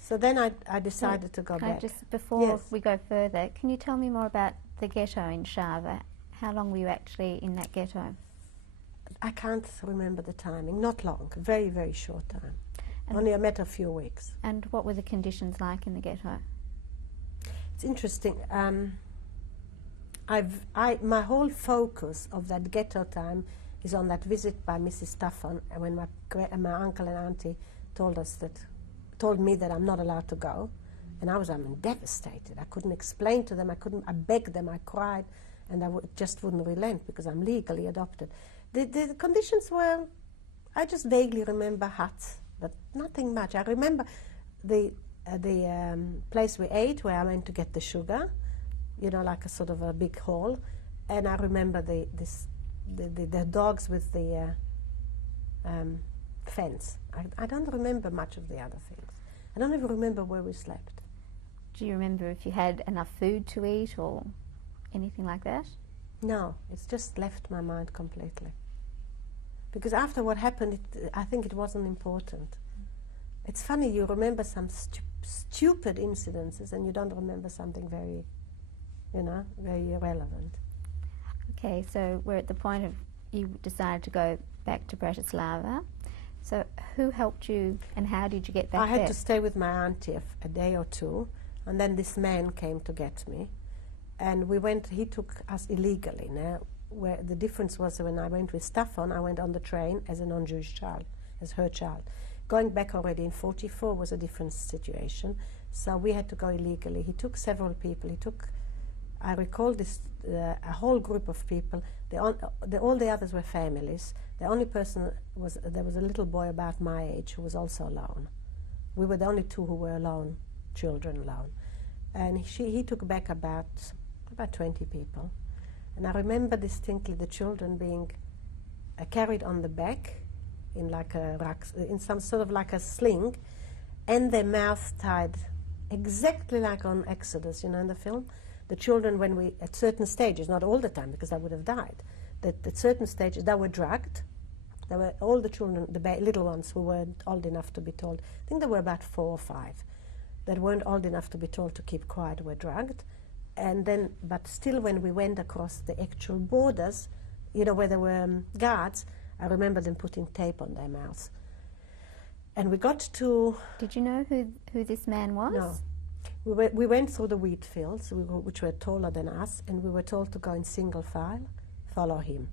So then I decided to go back. Just before Yes. we go further, can you tell me more about the ghetto in Sárva? How long were you actually in that ghetto? I can't remember the timing. Not long. Very, very short time. Only a matter of few weeks. And what were the conditions like in the ghetto? It's interesting. My whole focus of that ghetto time is on that visit by Mrs. Staffan, when my uncle and auntie told me that I'm not allowed to go, and I was devastated. I couldn't explain to them. I begged them. I cried, and I just wouldn't relent because I'm legally adopted. The conditions were, I just vaguely remember huts, but nothing much. I remember the place we ate, where I went to get the sugar, like a sort of a big hall, and I remember the dogs with the fence. I don't remember much of the other things. I don't even remember where we slept. Do you remember if you had enough food to eat or anything like that? No, it's just left my mind completely. Because after what happened, I think it wasn't important. It's funny, you remember some stupid incidences and you don't remember something very, very irrelevant. Okay, so we're at the point of you decided to go back to Bratislava. So who helped you and how did you get back I had there? to stay with my auntie a day or two, and then this man came to get me. And he took us illegally. Now, where the difference was when I went with Staffan, I went on the train as a non-Jewish child, as her child. Going back already in 1944 was a different situation, so we had to go illegally. He took several people. I recall this, a whole group of people. All the others were families. The only person there was a little boy about my age who was also alone. We were the only two who were alone, children alone. And he took back about 20 people. And I remember distinctly the children being carried on the back in some sort of like a sling, and their mouth tied exactly like on Exodus, in the film. The children, at certain stages, not all the time because they would have died, that at certain stages they were drugged. There were all the children, the little ones who weren't old enough to be told. I think there were about 4 or 5 that weren't old enough to be told to keep quiet, were drugged. And then, but still when we went across the actual borders, where there were guards, I remember them putting tape on their mouths. And we got to... Did you know who this man was? No. We went through the wheat fields, which were taller than us, and we were told to go in single file, follow him,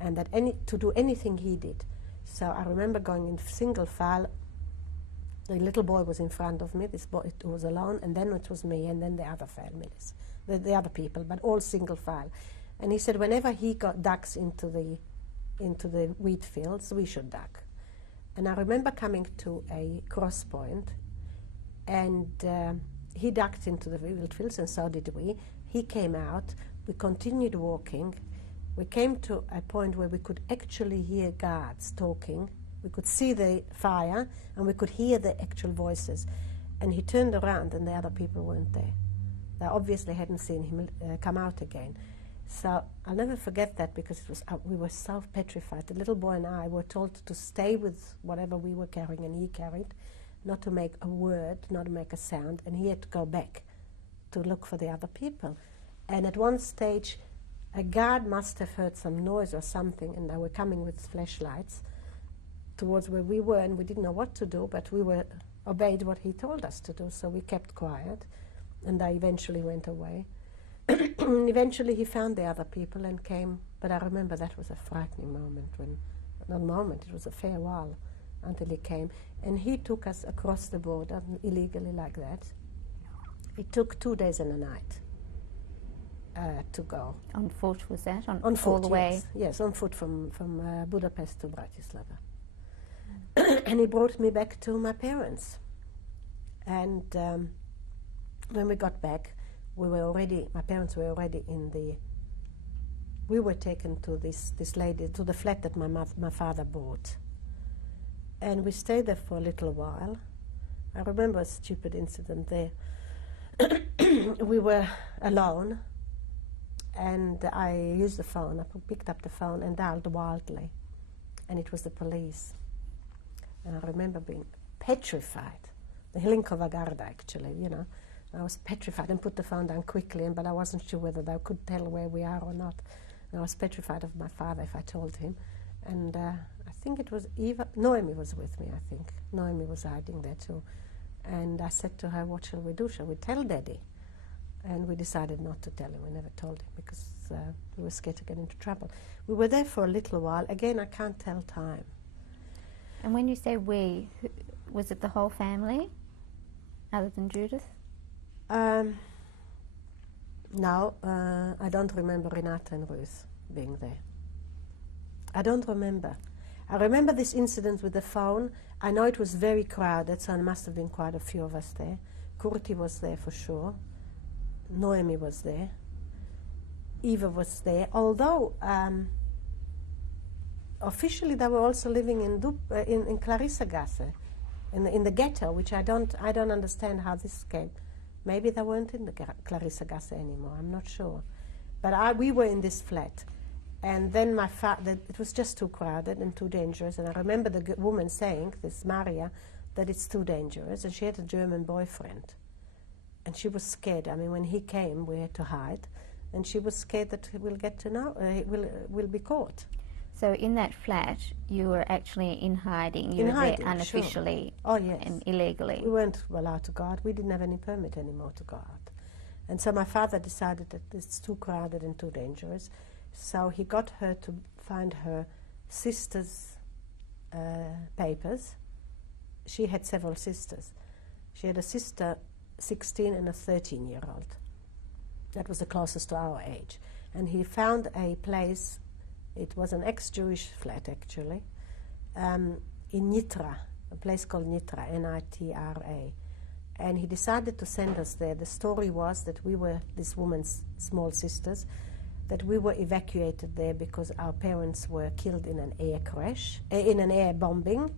and that to do anything he did. So I remember going in single file. The little boy was in front of me, this boy was alone, and then it was me, and then the other families, the other people, but all single file. And he said whenever he ducks into the wheat fields, we should duck. And I remember coming to a cross point, and he ducked into the wheat fields, and so did we. He came out, we continued walking. We came to a point where we could actually hear guards talking. We could see the fire, and we could hear the actual voices. And he turned around, and the other people weren't there. They obviously hadn't seen him come out again. So I'll never forget that, because we were so petrified. The little boy and I were told to stay with whatever we were carrying, and he carried, not to make a word, not to make a sound, and he had to go back to look for the other people. And at one stage, a guard must have heard some noise or something, and they were coming with flashlights towards where we were, and we didn't know what to do, but we obeyed what he told us to do, so we kept quiet, and they eventually went away. Eventually he found the other people and came, but I remember that was a frightening moment, it was a fair while until he came, and he took us across the border illegally like that. It took 2 days and a night to go. On foot, was that? On foot, all the way? Yes, on foot from Budapest to Bratislava. And he brought me back to my parents. And when we got back, my parents were already we were taken to this lady, to the flat that my father bought. And we stayed there for a little while. I remember a stupid incident there. We were alone, and I used the phone. I picked up the phone and dialed wildly, and it was the police. And I remember being petrified. The Hlinkova Garda, actually, I was petrified and put the phone down quickly, but I wasn't sure whether they could tell where we are or not. And I was petrified of my father if I told him. And I think it was Noemi was with me, I think. Noemi was hiding there too. And I said to her, what shall we do? Shall we tell Daddy? And we decided not to tell him. We never told him because we were scared to get into trouble. We were there for a little while. Again, I can't tell time. And when you say we, was it the whole family, other than Judith? No, I don't remember Renata and Ruth being there. I don't remember. I remember this incident with the phone. I know it was very crowded, so there must have been quite a few of us there. Kurti was there for sure. Noemi was there. Eva was there. Although officially they were also living in Clarissagasse, in the ghetto, which I don't understand how this came. Maybe they weren't in the Clarissagasse anymore. I'm not sure. But we were in this flat. And then my father, it was just too crowded and too dangerous. And I remember the woman saying, this Maria, that it's too dangerous. And she had a German boyfriend. And she was scared. I mean, when he came, we had to hide. And she was scared that he will get to know, will be caught. So in that flat, you were actually in hiding. You In were hiding, there unofficially sure. Oh, yes. and illegally. We weren't allowed to go out. We didn't have any permit anymore to go out. And so my father decided that it's too crowded and too dangerous. So he got her to find her sister's papers. She had several sisters. She had a sister, 16, and a 13-year-old. That was the closest to our age. And he found a place, it was an ex-Jewish flat actually, in Nitra, a place called Nitra, N-I-T-R-A. And he decided to send us there. The story was that we were this woman's small sisters, that we were evacuated there because our parents were killed in an air crash, in an air bombing,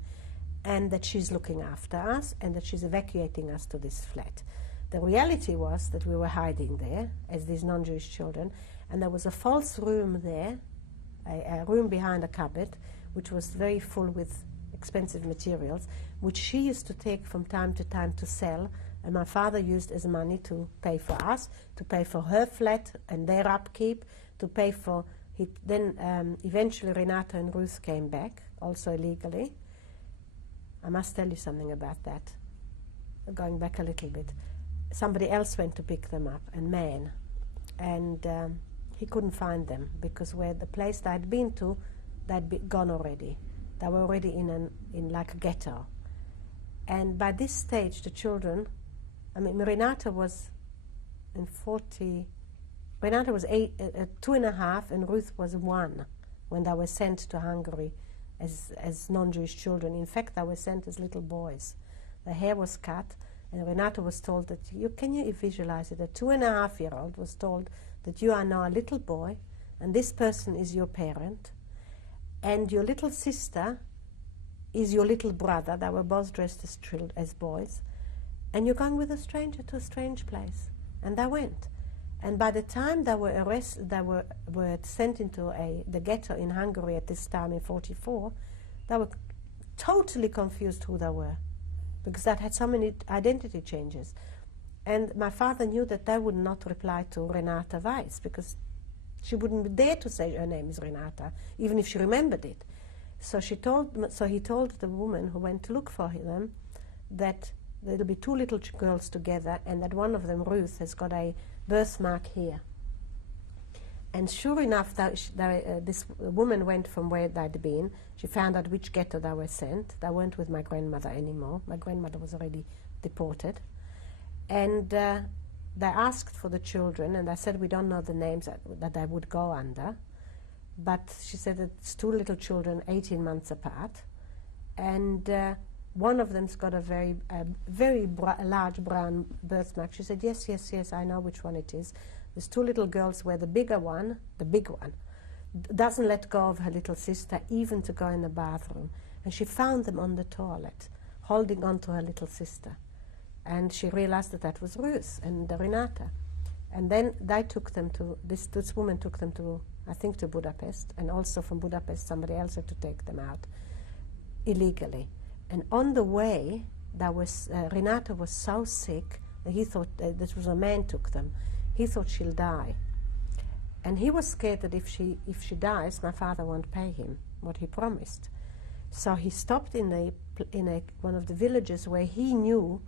and that she's looking after us and that she's evacuating us to this flat. The reality was that we were hiding there as these non-Jewish children, and there was a false room there, a room behind a cupboard, which was very full with expensive materials, which she used to take from time to time to sell, and my father used as money to pay for us, to pay for her flat and their upkeep, to pay for... Then eventually Renata and Ruth came back, also illegally. I must tell you something about that, going back a little bit. Somebody else went to pick them up, a man, and he couldn't find them because where the place they'd been to, they'd gone already. They were already in like a ghetto. And by this stage, the children, I mean, Renata was in 40, Renata was 2.5, and Ruth was 1 when they were sent to Hungary as non-Jewish children. In fact, they were sent as little boys. The hair was cut, and Renata was told that, can you visualize it? A 2.5-year-old was told that you are now a little boy, and this person is your parent, and your little sister is your little brother. They were both dressed as boys, and you're going with a stranger to a strange place. And they went. And by the time they were arrested, they were sent into the ghetto in Hungary at this time in 1944, they were totally confused who they were, because that had so many identity changes. And my father knew that they would not reply to Renata Weiss, because she wouldn't dare to say her name is Renata, even if she remembered it. So he told the woman who went to look for them that there'll be 2 little girls together, and that one of them, Ruth, has got a birthmark here. And sure enough, this woman went from where they'd been. She found out which ghetto they were sent. They weren't with my grandmother anymore. My grandmother was already deported. And they asked for the children, and I said, we don't know the names that they would go under. But she said that it's 2 little children, 18 months apart. And one of them's got a very large brown birthmark. She said, yes, yes, yes, I know which one it is. There's 2 little girls where the big one, doesn't let go of her little sister even to go in the bathroom. And she found them on the toilet, holding on to her little sister. And she realized that that was Ruth and Renata. And then they took them to, this woman took them to, I think, to Budapest. And also from Budapest, somebody else had to take them out illegally. And on the way, Renata was so sick that he thought, this was a man took them, he thought she'll die. And he was scared that if she dies, my father won't pay him what he promised. So he stopped in one of the villages where he knew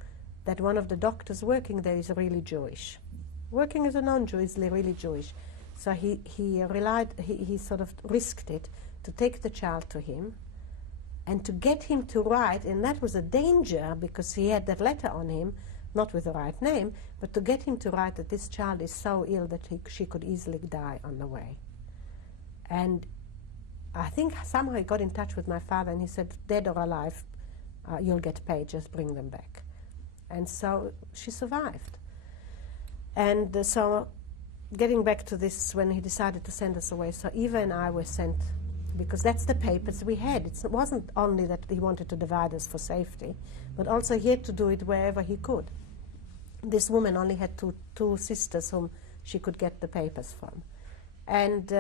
that one of the doctors working there is really Jewish. Working as a non-Jew is really Jewish. So he sort of risked it to take the child to him and to get him to write, and that was a danger because he had that letter on him, not with the right name, but to get him to write that this child is so ill that she could easily die on the way. And I think somehow he got in touch with my father and he said, dead or alive, you'll get paid, just bring them back. And so she survived. And so getting back to this, when he decided to send us away, so Eva and I were sent, because that's the papers we had. It wasn't only that he wanted to divide us for safety, but also he had to do it wherever he could. This woman only had two sisters whom she could get the papers from. And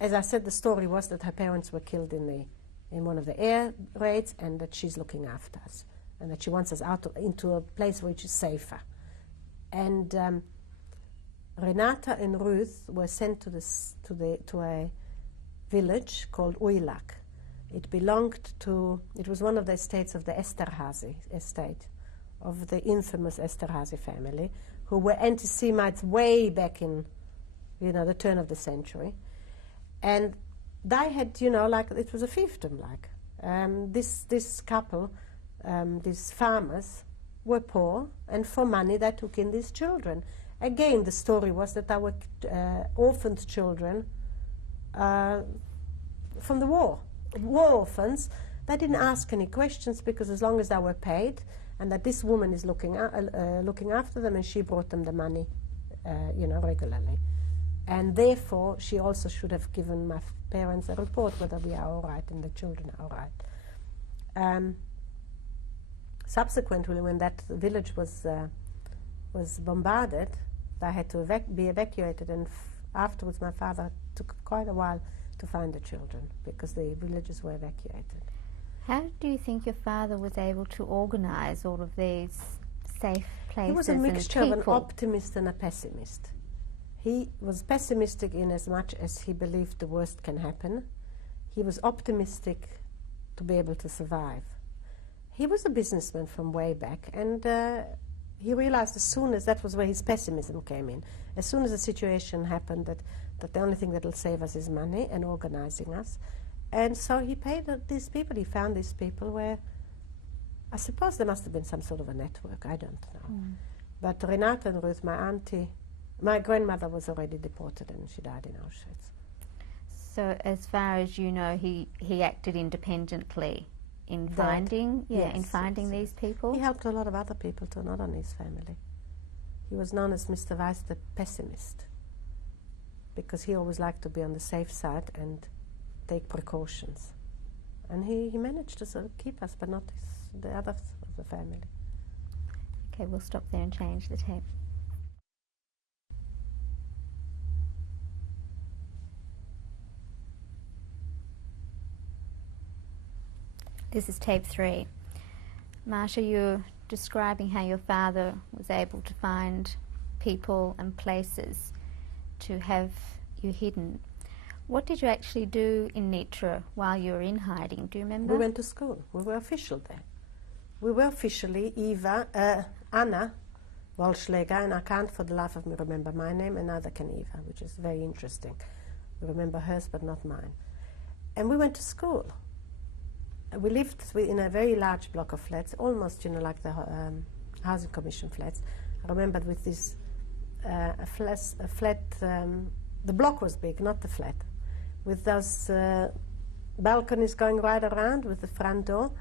as I said, the story was that her parents were killed in one of the air raids, and that she's looking after us, and that she wants us out into a place which is safer. And Renata and Ruth were sent to a village called Uilak. It was one of the estates of the Esterhazy estate, of the infamous Esterhazy family, who were anti-Semites way back in, the turn of the century. And they had, like, it was a fiefdom, like. This couple, these farmers, were poor, and for money they took in these children. Again, the story was that they were orphaned children from the war orphans. They didn't ask any questions, because as long as they were paid, and that this woman is looking after them, and she brought them the money, regularly. And therefore, she also should have given my parents a report whether we are all right and the children are all right. Subsequently, when that village was bombarded, they had to be evacuated, and afterwards my father took quite a while to find the children, because the villages were evacuated. How do you think your father was able to organise all of these safe places? He was a mixture of an optimist and a pessimist. He was pessimistic in as much as he believed the worst can happen. He was optimistic to be able to survive. He was a businessman from way back, and he realized as soon as that was where his pessimism came in, as soon as the situation happened that the only thing that will save us is money and organizing us. And so he paid these people, he found these people where, I suppose there must have been some sort of a network, I don't know. But Renata and Ruth, my auntie, my grandmother was already deported and she died in Auschwitz. So as far as you know, he acted independently in finding these people? He helped a lot of other people too, not only his family. He was known as Mr. Weiss the pessimist, because he always liked to be on the safe side and take precautions. And he managed to keep us, but not the others of the family. Okay, we'll stop there and change the tape. This is tape 3. Marsha, you're describing how your father was able to find people and places to have you hidden. What did you actually do in Nitra while you were in hiding? Do you remember? We went to school. We were official there. We were officially Anna Wollschläger, and I can't for the life of me remember my name, and neither can Eva, which is very interesting. We remember hers, but not mine. And we went to school. We lived in a very large block of flats, almost, like the Housing Commission flats. I remember with this the block was big, not the flat, with those balconies going right around with the front door.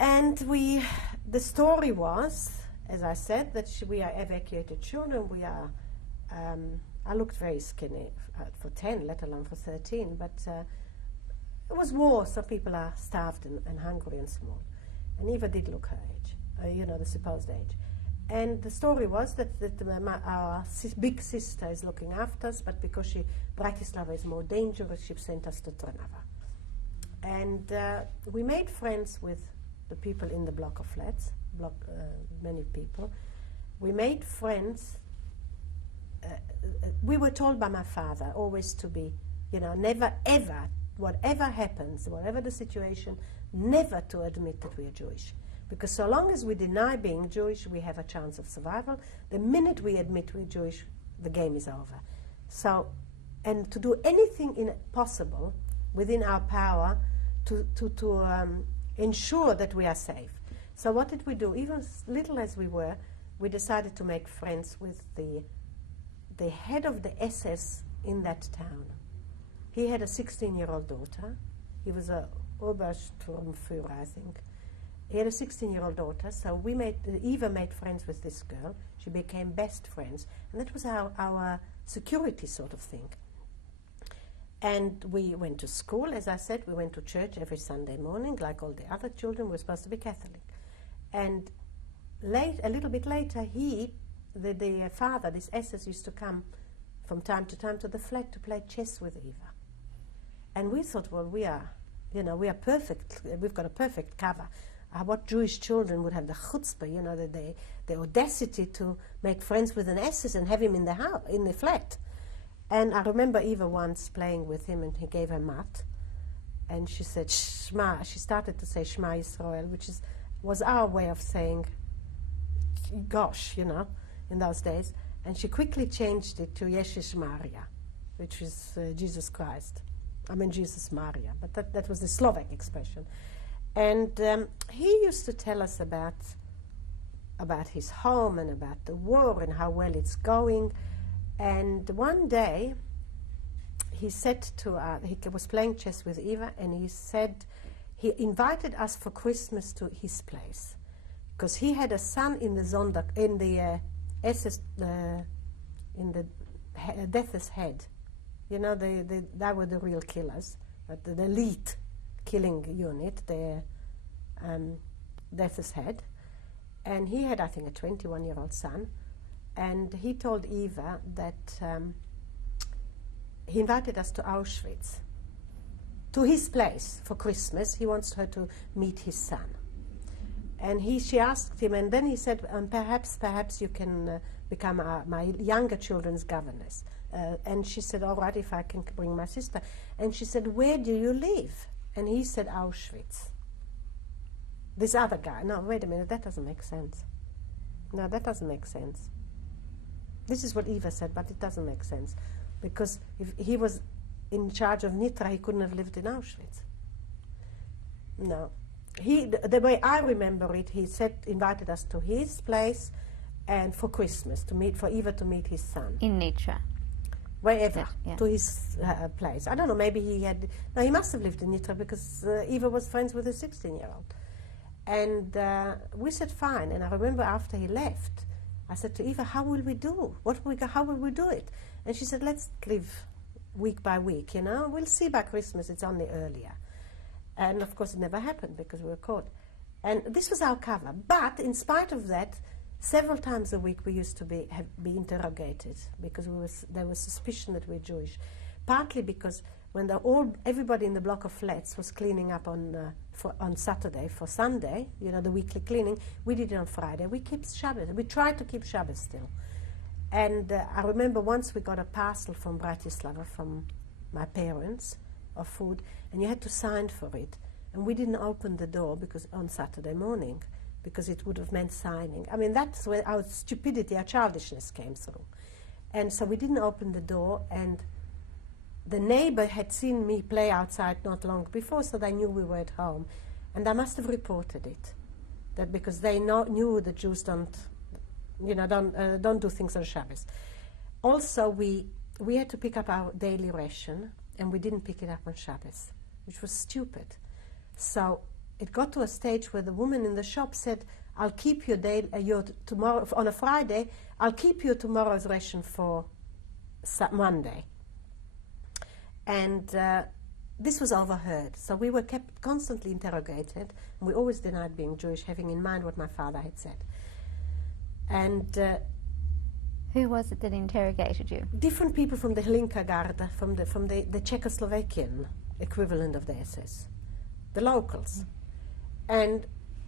And the story was, as I said, that we are evacuated children. We are, I looked very skinny for 10, let alone for 13, but it was war, so people are starved and hungry and small. And Eva did look her age, the supposed age. And the story was that our big sister is looking after us, but because Bratislava is more dangerous, she sent us to Trnava. And we made friends with the people in the block of flats, many people. We made friends. We were told by my father always to be, never ever, whatever happens, whatever the situation, never to admit that we are Jewish. Because so long as we deny being Jewish, we have a chance of survival. The minute we admit we're Jewish, the game is over. So, and to do anything possible within our power to ensure that we are safe. So what did we do? Even little as we were, we decided to make friends with the head of the SS in that town. He had a 16-year-old daughter. He was a Obersturmführer, I think. He had a 16-year-old daughter, so Eva made friends with this girl. She became best friends, and that was our security sort of thing. And we went to school, as I said. We went to church every Sunday morning, like all the other children. We were supposed to be Catholic. And a little bit later, the father, this SS, used to come from time to time to the flat to play chess with Eva. And we thought, well, we are perfect. We've got a perfect cover. What Jewish children would have the chutzpah, the audacity to make friends with an SS and have him in the house, in the flat. And I remember Eva once playing with him, and he gave her mat, and she said Shema. She started to say Shema Yisrael, which was our way of saying, gosh, in those days. And she quickly changed it to Yeshish Maria, which is Jesus Christ. I mean Jesus Maria, but that was the Slovak expression. And he used to tell us about his home and about the war and how well it's going. And one day he said he was playing chess with Eva, and he said he invited us for Christmas to his place because he had a son in the Death's Head. They were the real killers, but the elite killing unit, the Death's Head. And he had, I think, a 21-year-old son. And he told Eva that he invited us to Auschwitz, to his place for Christmas. He wants her to meet his son. And she asked him, and then he said, perhaps you can become my younger children's governess. And she said, all right, if I can bring my sister. And she said, where do you live? And he said, Auschwitz. This other guy, no, wait a minute, that doesn't make sense. No, that doesn't make sense. This is what Eva said, but it doesn't make sense. Because if he was in charge of Nitra, he couldn't have lived in Auschwitz. No. The way I remember it, he invited us to his place and for Christmas, for Eva to meet his son. In Nitra. Wherever, yeah. to his place. I don't know, maybe he must have lived in Nitra because Eva was friends with a 16-year-old. And we said fine, and I remember after he left, I said to Eva, how will we do? How will we do it? And she said, let's live week by week, We'll see by Christmas, it's only earlier. And of course it never happened because we were caught. And this was our cover. But in spite of that, several times a week we used to be interrogated because there was suspicion that we're Jewish. Partly because when everybody in the block of flats was cleaning up on Saturday for Sunday, the weekly cleaning, we did it on Friday. We kept Shabbos. We tried to keep Shabbos still. And I remember once we got a parcel from Bratislava from my parents of food, and you had to sign for it. And we didn't open the door because on Saturday morning, because it would have meant signing. I mean, that's where our stupidity, our childishness came through. And so we didn't open the door, and the neighbor had seen me play outside not long before, so they knew we were at home. And I must have reported it, that because they knew the Jews don't do things on Shabbos. Also, we had to pick up our daily ration, and we didn't pick it up on Shabbos, which was stupid. So it got to a stage where the woman in the shop said, I'll keep your tomorrow, on a Friday, I'll keep your tomorrow's ration for Monday. And this was overheard. So we were kept constantly interrogated, and we always denied being Jewish, having in mind what my father had said. And who was it that interrogated you? Different people from the Hlinka Garda, from the Czechoslovakian equivalent of the SS, the locals. And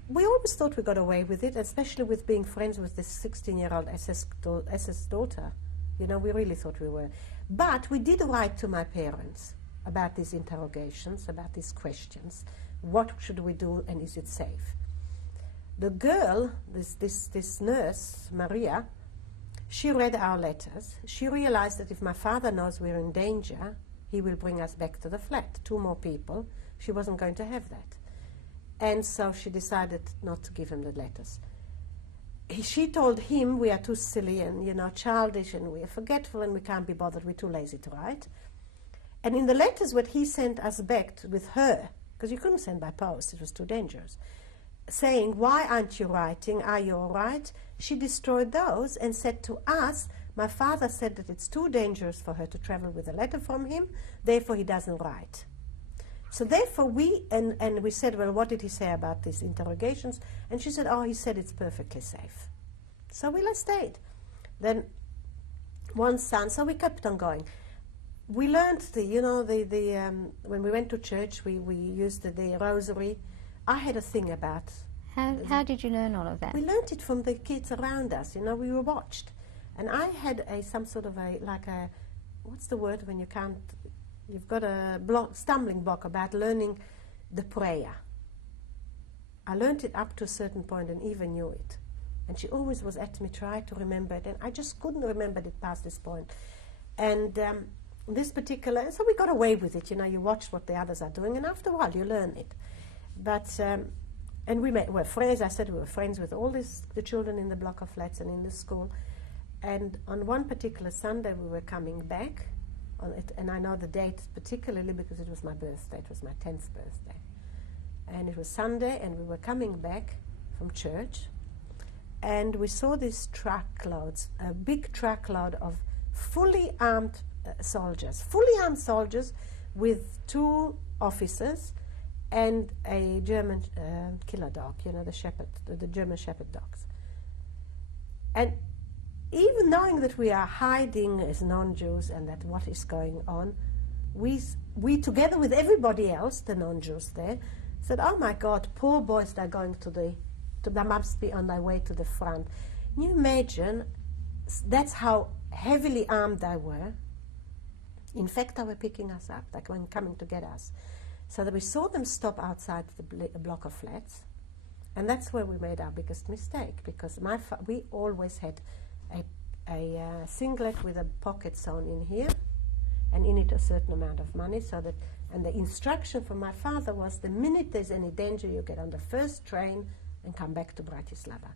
we always thought we got away with it, especially with being friends with this 16-year-old SS daughter. We really thought we were. But we did write to my parents about these interrogations, about these questions. What should we do, and is it safe? The girl, this nurse, Maria, she read our letters. She realized that if my father knows we're in danger, he will bring us back to the flat. 2 more people. She wasn't going to have that. And so she decided not to give him the letters. She told him we are too silly and, childish, and we are forgetful, and we can't be bothered. We're too lazy to write. And in the letters what he sent us back with her, because you couldn't send by post, it was too dangerous, saying, why aren't you writing? Are you all right? She destroyed those and said to us, my father said that it's too dangerous for her to travel with a letter from him, therefore he doesn't write. So therefore we said, well, what did he say about these interrogations? And she said, he said it's perfectly safe. So we stayed. Then one son. So we kept on going. We learned when we went to church, we used the rosary. I had a thing about. How did you learn all of that? We learned it from the kids around us. We were watched, and I had some sort of what's the word when you can't? You've got a stumbling block about learning the prayer. I learned it up to a certain point, and Eva knew it. And she always was at me, try to remember it, and I just couldn't remember it past this point. And this particular, so we got away with it. You watch what the others are doing, and after a while you learn it. But and were friends. I said we were friends with all the children in the block of flats and in the school. And on one particular Sunday, we were coming back on it, and I know the date particularly because it was my birthday. It was my 10th birthday, and it was Sunday, and we were coming back from church. And we saw these truckloads, a big truckload of fully armed soldiers with 2 officers and a German killer dog, the German shepherd dogs. And even knowing that we are hiding as non-Jews and that what is going on, we together with everybody else, the non-Jews there, said, oh my God, poor boys, they're going they must be on their way to the front. Can you imagine? That's how heavily armed they were. In fact, they were picking us up. They were coming to get us. So that we saw them stop outside the block of flats, and that's where we made our biggest mistake, because we always had a singlet with a pocket sewn in here, and in it a certain amount of money, and the instruction from my father was, the minute there's any danger, you get on the first train and come back to Bratislava.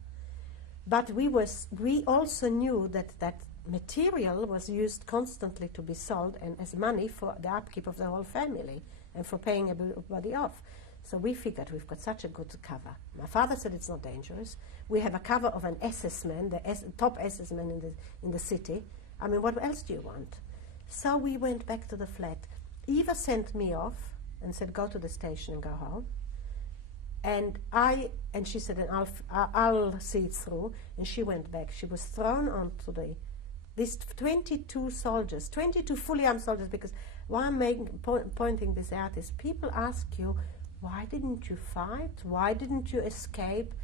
But we also knew that material was used constantly to be sold and as money for the upkeep of the whole family and for paying everybody off. So we figured we've got such a good cover. My father said it's not dangerous. We have a cover of an SS man, the top SS man in the city. I mean, what else do you want? So we went back to the flat. Eva sent me off and said, go to the station and go home. And she said, and I'll see it through. And she went back. She was thrown onto these 22 soldiers, 22 fully armed soldiers, because why I'm pointing this out is people ask you, why didn't you fight? Why didn't you escape?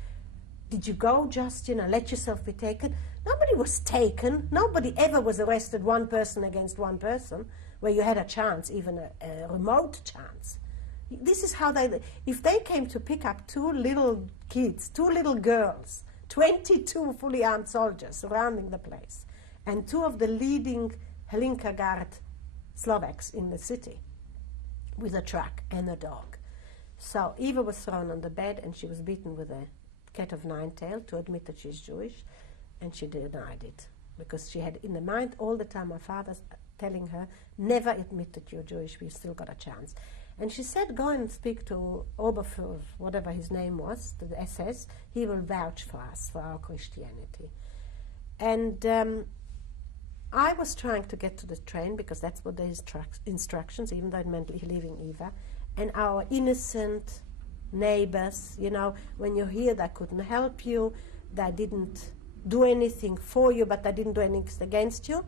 Did you go just, let yourself be taken? Nobody was taken. Nobody ever was arrested, one person against one person, where you had a chance, even a remote chance. This is how if they came to pick up 2 little kids, 2 little girls, 22 fully armed soldiers surrounding the place, and 2 of the leading Hlinka Guard Slovaks in the city with a truck and a dog. So Eva was thrown on the bed and she was beaten with a cat of 9 tails to admit that she's Jewish, and she denied it because she had in the mind all the time my father's telling her, never admit that you're Jewish, we've still got a chance. And she said, go and speak to Oberfuhr, whatever his name was, to the SS, he will vouch for us, for our Christianity. And I was trying to get to the train because that's what the instructions, even though it meant leaving Eva. And our innocent neighbors, when you hear they couldn't help you, they didn't do anything for you, but they didn't do anything against you.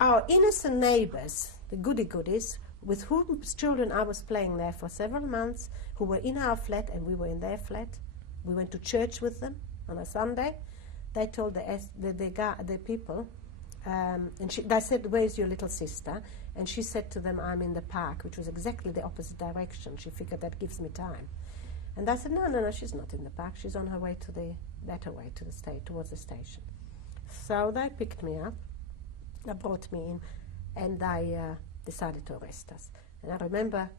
Our innocent neighbors, the goody-goodies, with whose children I was playing there for several months, who were in our flat and we were in their flat. We went to church with them on a Sunday. They told the people, and they said, where's your little sister? And she said to them, I'm in the park, which was exactly the opposite direction. She figured that gives me time. And I said, no, she's not in the park. She's on her way towards the station. So they picked me up, they brought me in, and they decided to arrest us. And I remember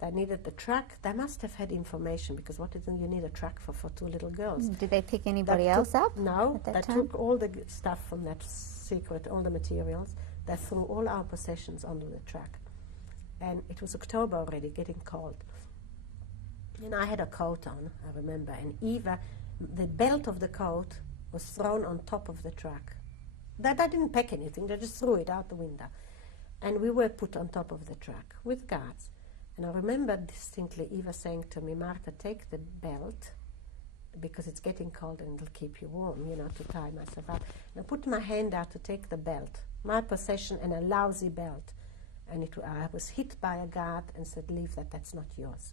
they needed the truck. They must have had information, because what did you need a truck for 2 little girls? Did they pick anybody else up? No, they took all the stuff from that secret, all the materials. They threw all our possessions onto the truck. And it was October already, getting cold. And I had a coat on, I remember, and Eva, the belt of the coat was thrown on top of the truck. They didn't pack anything, they just threw it out the window. And we were put on top of the truck with guards. And I remember distinctly Eva saying to me, Marta, take the belt, because it's getting cold and it'll keep you warm, to tie myself up. And I put my hand out to take the belt. my possession and a lousy belt. And I was hit by a guard and said, leave that, that's not yours.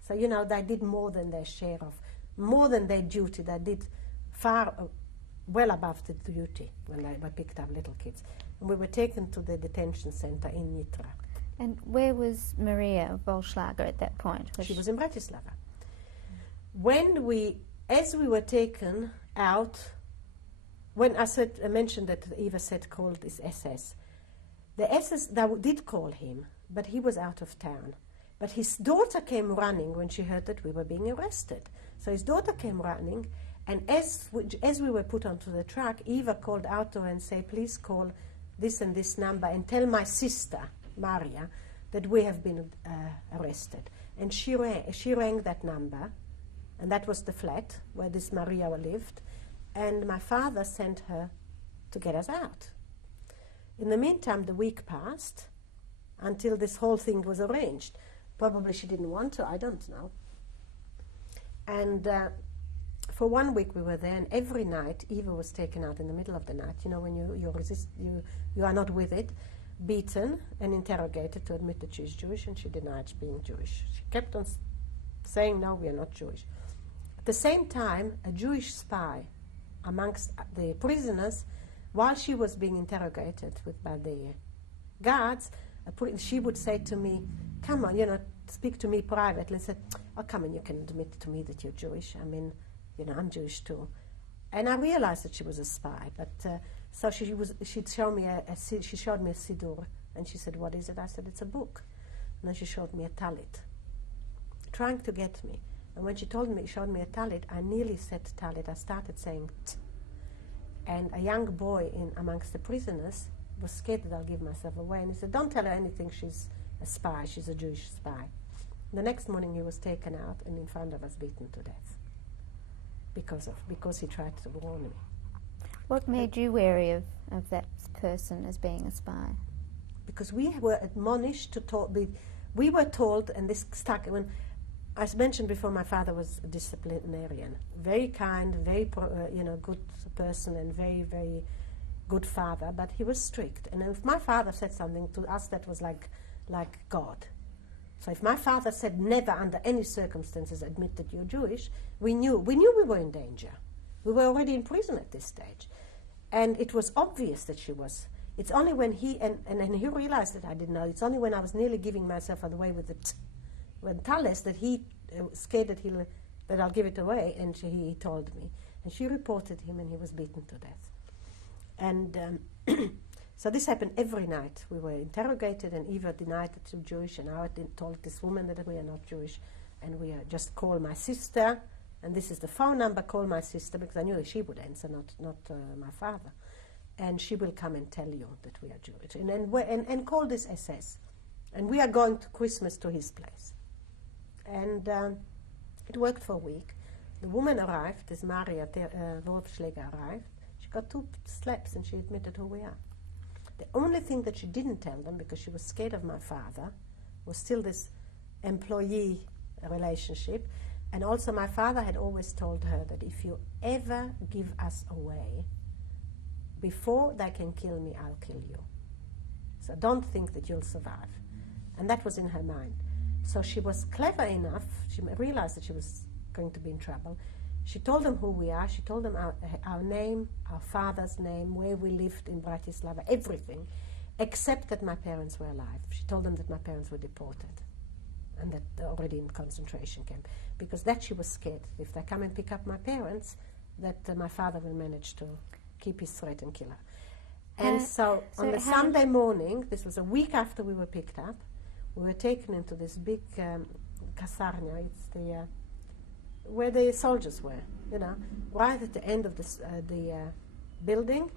So, you know, they did more than their share of, more than their duty. They did far, well above the duty when they picked up little kids. And we were taken to the detention center in Nitra. And where was Maria Vollschlager at that point? She was in Bratislava. As we were taken out, when I mentioned that Eva said called this SS, the SS did call him, but he was out of town. But his daughter came running when she heard that we were being arrested. So his daughter came running, and as we were put onto the truck, Eva called out to her and said, please call this and this number and tell my sister, Maria, that we have been arrested. And she rang that number, and that was the flat where this Maria lived, and my father sent her to get us out. In the meantime, the week passed until this whole thing was arranged. Probably she didn't want to, I don't know. And for 1 week we were there, and every night Eva was taken out in the middle of the night. You know, when you resist, you are not with it, beaten and interrogated to admit that she's Jewish, and she denied being Jewish. She kept on saying, no, we are not Jewish. At the same time, a Jewish spy amongst the prisoners, while she was being interrogated by the guards, she would say to me, come on, you know, speak to me privately, and said, oh, come on, you can admit to me that you're Jewish. I mean, you know, I'm Jewish too. And I realized that she was a spy, but so she showed me a siddur, and she said, what is it? I said, it's a book. And then she showed me a talit, trying to get me. And when she showed me a talit, I nearly said talit. I started saying t. And a young boy amongst the prisoners was scared that I'll give myself away, and he said, don't tell her anything, she's a spy, she's a Jewish spy. The next morning he was taken out and in front of us beaten to death because he tried to warn me. What made you wary of that person as being a spy? Because we were admonished to talk, we were told, and this stuck, when I mentioned before, my father was a disciplinarian, very kind, very good person, and very, very good father, but he was strict. And if my father said something to us, that was like God. So if my father said, never under any circumstances admit that you're Jewish, we knew we were in danger. We were already in prison at this stage. And it was obvious that she was. It's only when he realized that I didn't know, it's only when I was nearly giving myself away with when Thales, that he scared that I'll give it away, and he told me. And she reported him, and he was beaten to death. And so this happened every night. We were interrogated, and Eva denied that she was Jewish, and I told this woman that we are not Jewish, and we just call my sister, and this is the phone number, call my sister, because I knew that she would answer, not my father. And she will come and tell you that we are Jewish. And call this SS. And we are going to Christmas to his place. And it worked for a week. The woman arrived, this Maria Wolfschläger arrived. She got 2 slaps and she admitted who we are. The only thing that she didn't tell them, because she was scared of my father, was still this employee relationship. And also my father had always told her that if you ever give us away, before they can kill me, I'll kill you. So don't think that you'll survive. And that was in her mind. So she was clever enough, she realized that she was going to be in trouble. She told them who we are, she told them our name, our father's name, where we lived in Bratislava, everything, except that my parents were alive. She told them that my parents were deported and that they're already in concentration camp. Because that she was scared. If they come and pick up my parents, that my father will manage to keep his threat and kill her. And so on the Sunday morning, this was a week after we were picked up, we were taken into this big kasarnia. It's the where the soldiers were, you know, right at the end of the building.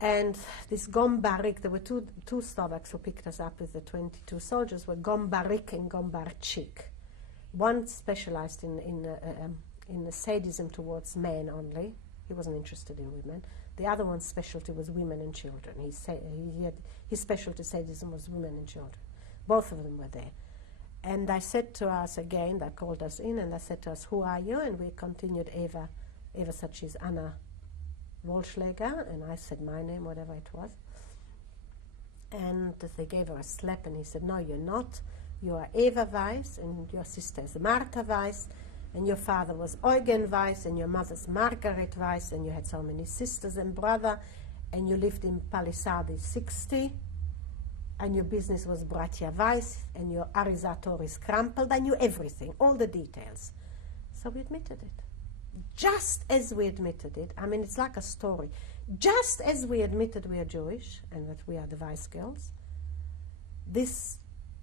And this Gombarik, there were two Slovaks who picked us up with the 22 soldiers, were Gombarik and Gombarchik. One specialized in sadism towards men only. He wasn't interested in women. The other one's specialty was women and children. His specialty sadism was women and children. Both of them were there. And they said to us again, they called us in, and they said to us, who are you? And we continued, Eva said she's Anna Wollschläger, and I said my name, whatever it was. And they gave her a slap, and he said, no, you're not. You are Eva Weiss, and your sister is Martha Weiss, and your father was Eugen Weiss, and your mother's Margaret Weiss, and you had so many sisters and brother, and you lived in Palisades 60, and your business was Bratia Weiss, and your Arizatoris Krampel. I knew everything, all the details. So we admitted it. Just as we admitted it, I mean, it's like a story. Just as we admitted we are Jewish and that we are the Weiss girls, this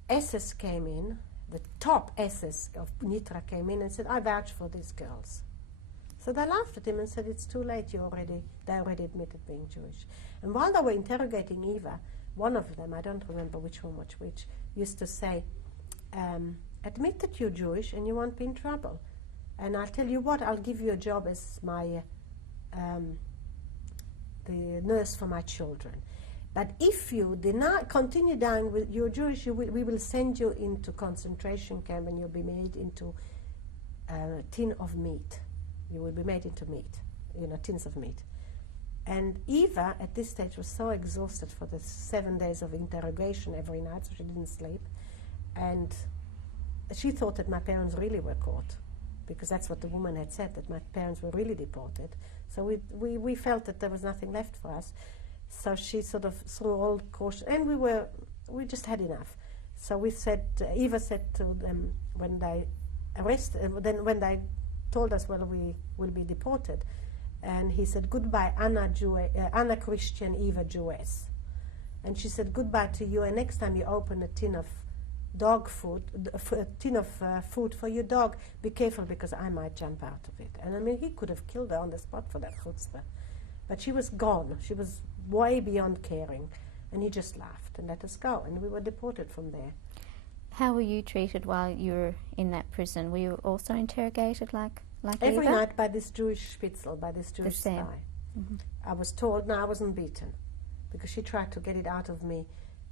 SS came in, the top SS of Nitra came in and said, I vouch for these girls. So they laughed at him and said, it's too late, they already admitted being Jewish. And while they were interrogating Eva, one of them, I don't remember which one, which, used to say, admit that you're Jewish and you won't be in trouble. And I'll tell you what, I'll give you a job as my the nurse for my children. But if you continue dying with you're Jewish, we will send you into concentration camp and you'll be made into a tin of meat. You will be made into meat, tins of meat. And Eva, at this stage, was so exhausted for the 7 days of interrogation every night, so she didn't sleep. And she thought that my parents really were caught, because that's what the woman had said, that my parents were really deported. So we felt that there was nothing left for us. So she sort of threw all caution, and we just had enough. So we said, Eva said to them when they when they told us, well, we will be deported, and he said, goodbye, Anna Christian, Eva Jewess. And she said, goodbye to you, and next time you open a tin of dog food, food for your dog, be careful because I might jump out of it. And I mean, he could have killed her on the spot for that chutzpah. But she was gone. She was way beyond caring. And he just laughed and let us go. And we were deported from there. How were you treated while you were in that prison? Were you also interrogated like every Eva? night by this Jewish spitzel, by this Jewish spy. Mm-hmm. I was told, no, I wasn't beaten, because she tried to get it out of me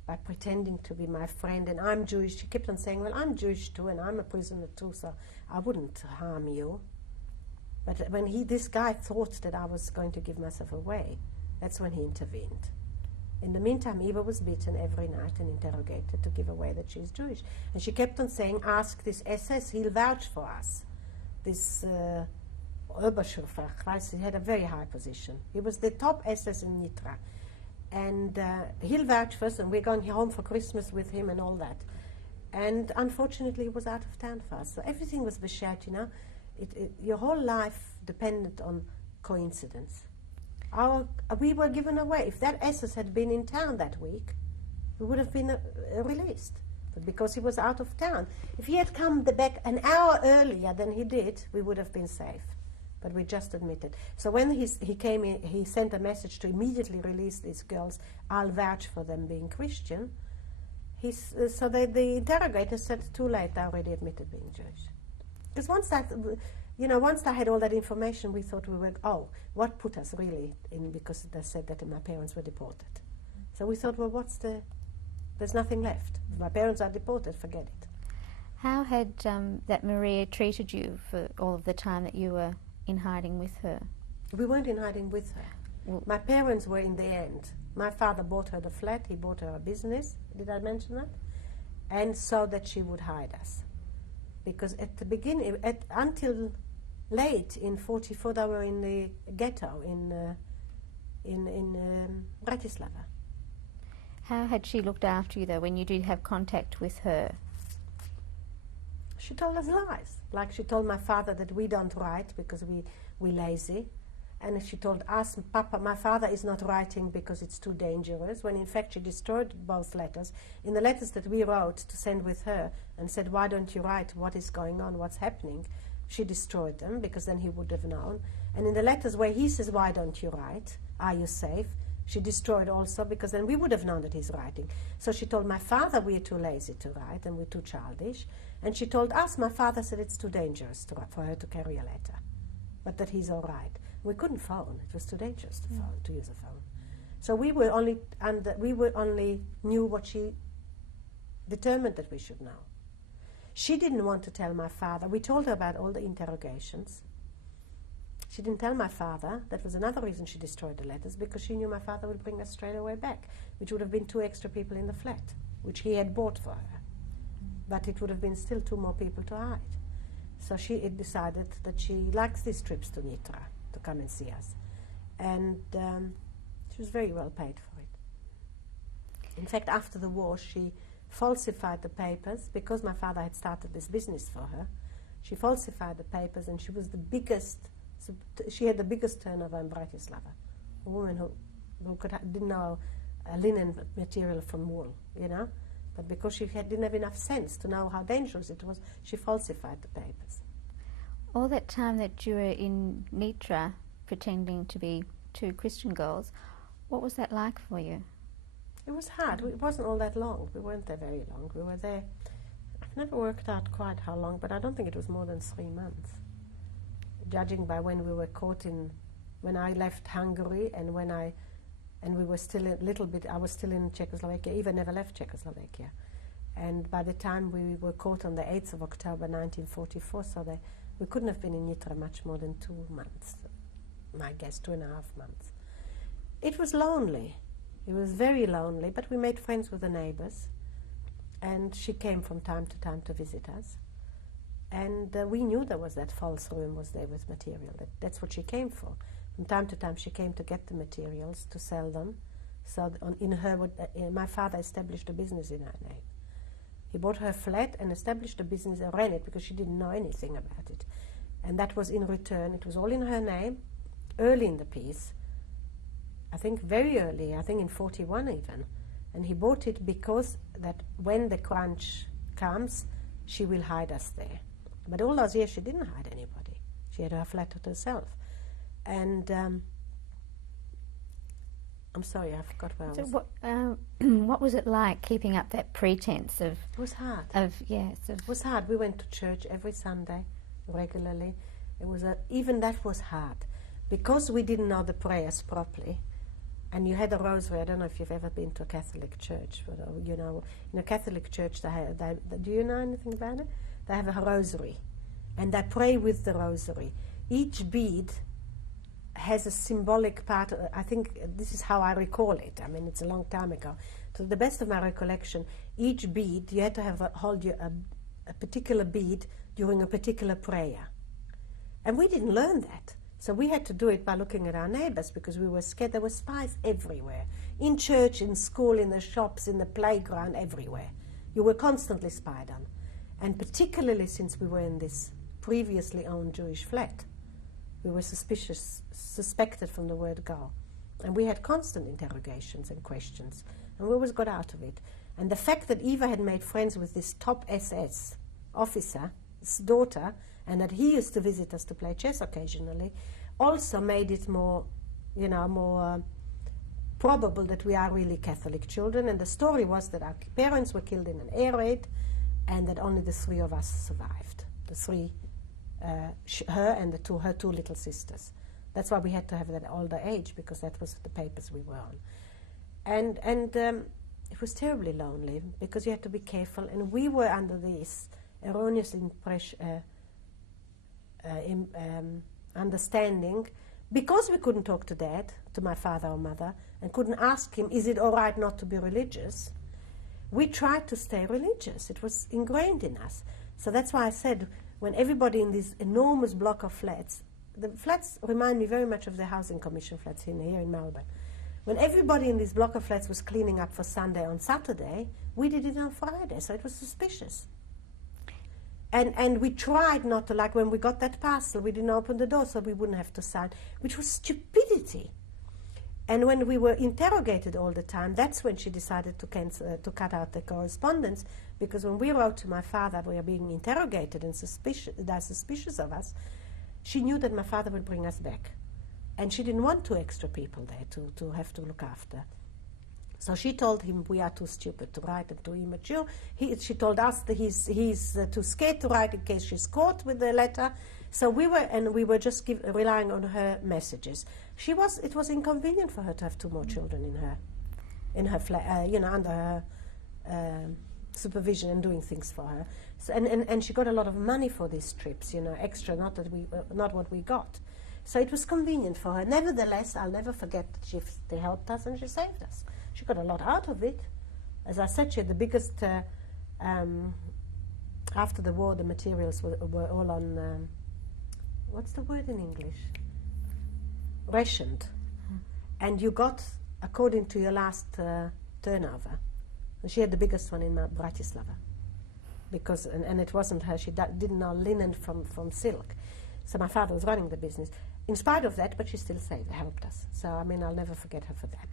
by pretending to be my friend, and I'm Jewish. She kept on saying, well, I'm Jewish too, and I'm a prisoner too, so I wouldn't harm you. But when this guy thought that I was going to give myself away, that's when he intervened. In the meantime, Eva was beaten every night and interrogated to give away that she's Jewish. And she kept on saying, ask this SS, he'll vouch for us. This Oberschurfer, he had a very high position. He was the top SS in Nitra. And he'll vouch for us, and we're going home for Christmas with him and all that. And unfortunately, he was out of town for us. So everything was beshat, your whole life depended on coincidence. We were given away. If that SS had been in town that week, we would have been released. But because he was out of town. If he had come back an hour earlier than he did, we would have been safe. But we just admitted. So when he came in, he sent a message to immediately release these girls. I'll vouch for them being Christian. So the interrogator said, too late, I already admitted being Jewish. Because once I had all that information, we thought what put us really in, because they said that my parents were deported. So we thought, well, there's nothing left. If my parents are deported, forget it. How had that Maria treated you for all of the time that you were in hiding with her? We weren't in hiding with her. Well, my parents were in the end. My father bought her the flat, he bought her a business, did I mention that? And so that she would hide us. Because at the beginning, until late in 1944, they were in the ghetto in Bratislava. How had she looked after you, though, when you did have contact with her? She told us lies. Like she told my father that we don't write because we're lazy. And she told us, Papa, my father is not writing because it's too dangerous, when in fact she destroyed both letters. In the letters that we wrote to send with her and said, why don't you write what is going on, what's happening, she destroyed them because then he would have known. And in the letters where he says, why don't you write, are you safe, she destroyed also because then we would have known that he's writing. So she told my father we're too lazy to write and we're too childish. And she told us, my father said it's too dangerous for her to carry a letter, but that he's all right. We couldn't phone. It was too dangerous to use a phone. So we were only knew what she determined that we should know. She didn't want to tell my father. We told her about all the interrogations. She didn't tell my father. That was another reason she destroyed the letters, because she knew my father would bring us straight away back, which would have been 2 extra people in the flat, which he had bought for her. But it would have been still 2 more people to hide. So she decided that she likes these trips to Nitra, to come and see us. And she was very well paid for it. In fact, after the war, she falsified the papers, because my father had started this business for her. She falsified the papers, and she was the biggest, she had the biggest turnover in Bratislava. A woman who didn't know linen material from wool, you know. But because she didn't have enough sense to know how dangerous it was, she falsified the papers. All that time that you were in Nitra pretending to be 2 Christian girls, what was that like for you? It was hard. It wasn't all that long. We weren't there very long. We were there, I've never worked out quite how long, but I don't think it was more than 3 months. Judging by when we were caught in, when I left Hungary and and we were still a little bit, I was still in Czechoslovakia. Eva never left Czechoslovakia. And by the time we were caught on the 8th of October 1944, so we couldn't have been in Nitra much more than 2 months, my guess, 2.5 months. It was lonely. It was very lonely, but we made friends with the neighbors, and she came from time to visit us. And we knew there was that false room was there with material. That's what she came for. From time to time she came to get the materials, to sell them. So my father established a business in her name. He bought her flat and established a business and ran it, because she didn't know anything about it. And that was in return. It was all in her name, early in the piece. I think very early, I think in 41 even. And he bought it because that when the crunch comes, she will hide us there. But all those years she didn't hide anybody. She had her flat to herself. And I'm sorry, I forgot where I was. What was it like keeping up that pretense of... It was hard. It was hard. We went to church every Sunday regularly. Even that was hard, because we didn't know the prayers properly. And you had a rosary. I don't know if you've ever been to a Catholic church, but you know, in a Catholic church, do you know anything about it? They have a rosary, and they pray with the rosary. Each bead has a symbolic part. I think this is how I recall it. I mean, it's a long time ago. To the best of my recollection, each bead, you had to hold a particular bead during a particular prayer. And we didn't learn that. So we had to do it by looking at our neighbors, because we were scared. There were spies everywhere. In church, in school, in the shops, in the playground, everywhere. You were constantly spied on. And particularly since we were in this previously owned Jewish flat, we were suspected from the word go. And we had constant interrogations and questions. And we always got out of it. And the fact that Eva had made friends with this top SS officer, his daughter, and that he used to visit us to play chess occasionally, also made it more, more probable that we are really Catholic children. And the story was that our parents were killed in an air raid, and that only the 3 of us survived. The 3, her and her 2 little sisters. That's why we had to have that older age, because that was the papers we were on. And it was terribly lonely, because you had to be careful, and we were under this erroneous understanding, because we couldn't talk to Dad, to my father or mother, and couldn't ask him, is it all right not to be religious? We tried to stay religious. It was ingrained in us. So that's why I said, when everybody in this enormous block of flats, the flats remind me very much of the Housing Commission flats here in Melbourne. When everybody in this block of flats was cleaning up for Sunday on Saturday, we did it on Friday, so it was suspicious. And we tried not to, like when we got that parcel, we didn't open the door so we wouldn't have to sign, which was stupidity. And when we were interrogated all the time, that's when she decided to cut out the correspondence, because when we wrote to my father, we were being interrogated and they're suspicious of us, she knew that my father would bring us back. And she didn't want 2 extra people there to have to look after. So she told him, we are too stupid to write and too immature. She told us that he's too scared to write in case she's caught with the letter. So we were just relying on her messages. It was inconvenient for her to have 2 more children in her flat, under her supervision and doing things for her. So, and she got a lot of money for these trips, extra, not what we got. So it was convenient for her. Nevertheless, I'll never forget that they helped us and she saved us. She got a lot out of it. As I said, she had the biggest, after the war, the materials were all on, what's the word in English? Rationed. And you got according to your last turnover. And she had the biggest one in Bratislava. Because, and it wasn't her, she didn't know linen from silk. So my father was running the business. In spite of that, but she still helped us. So, I mean, I'll never forget her for that.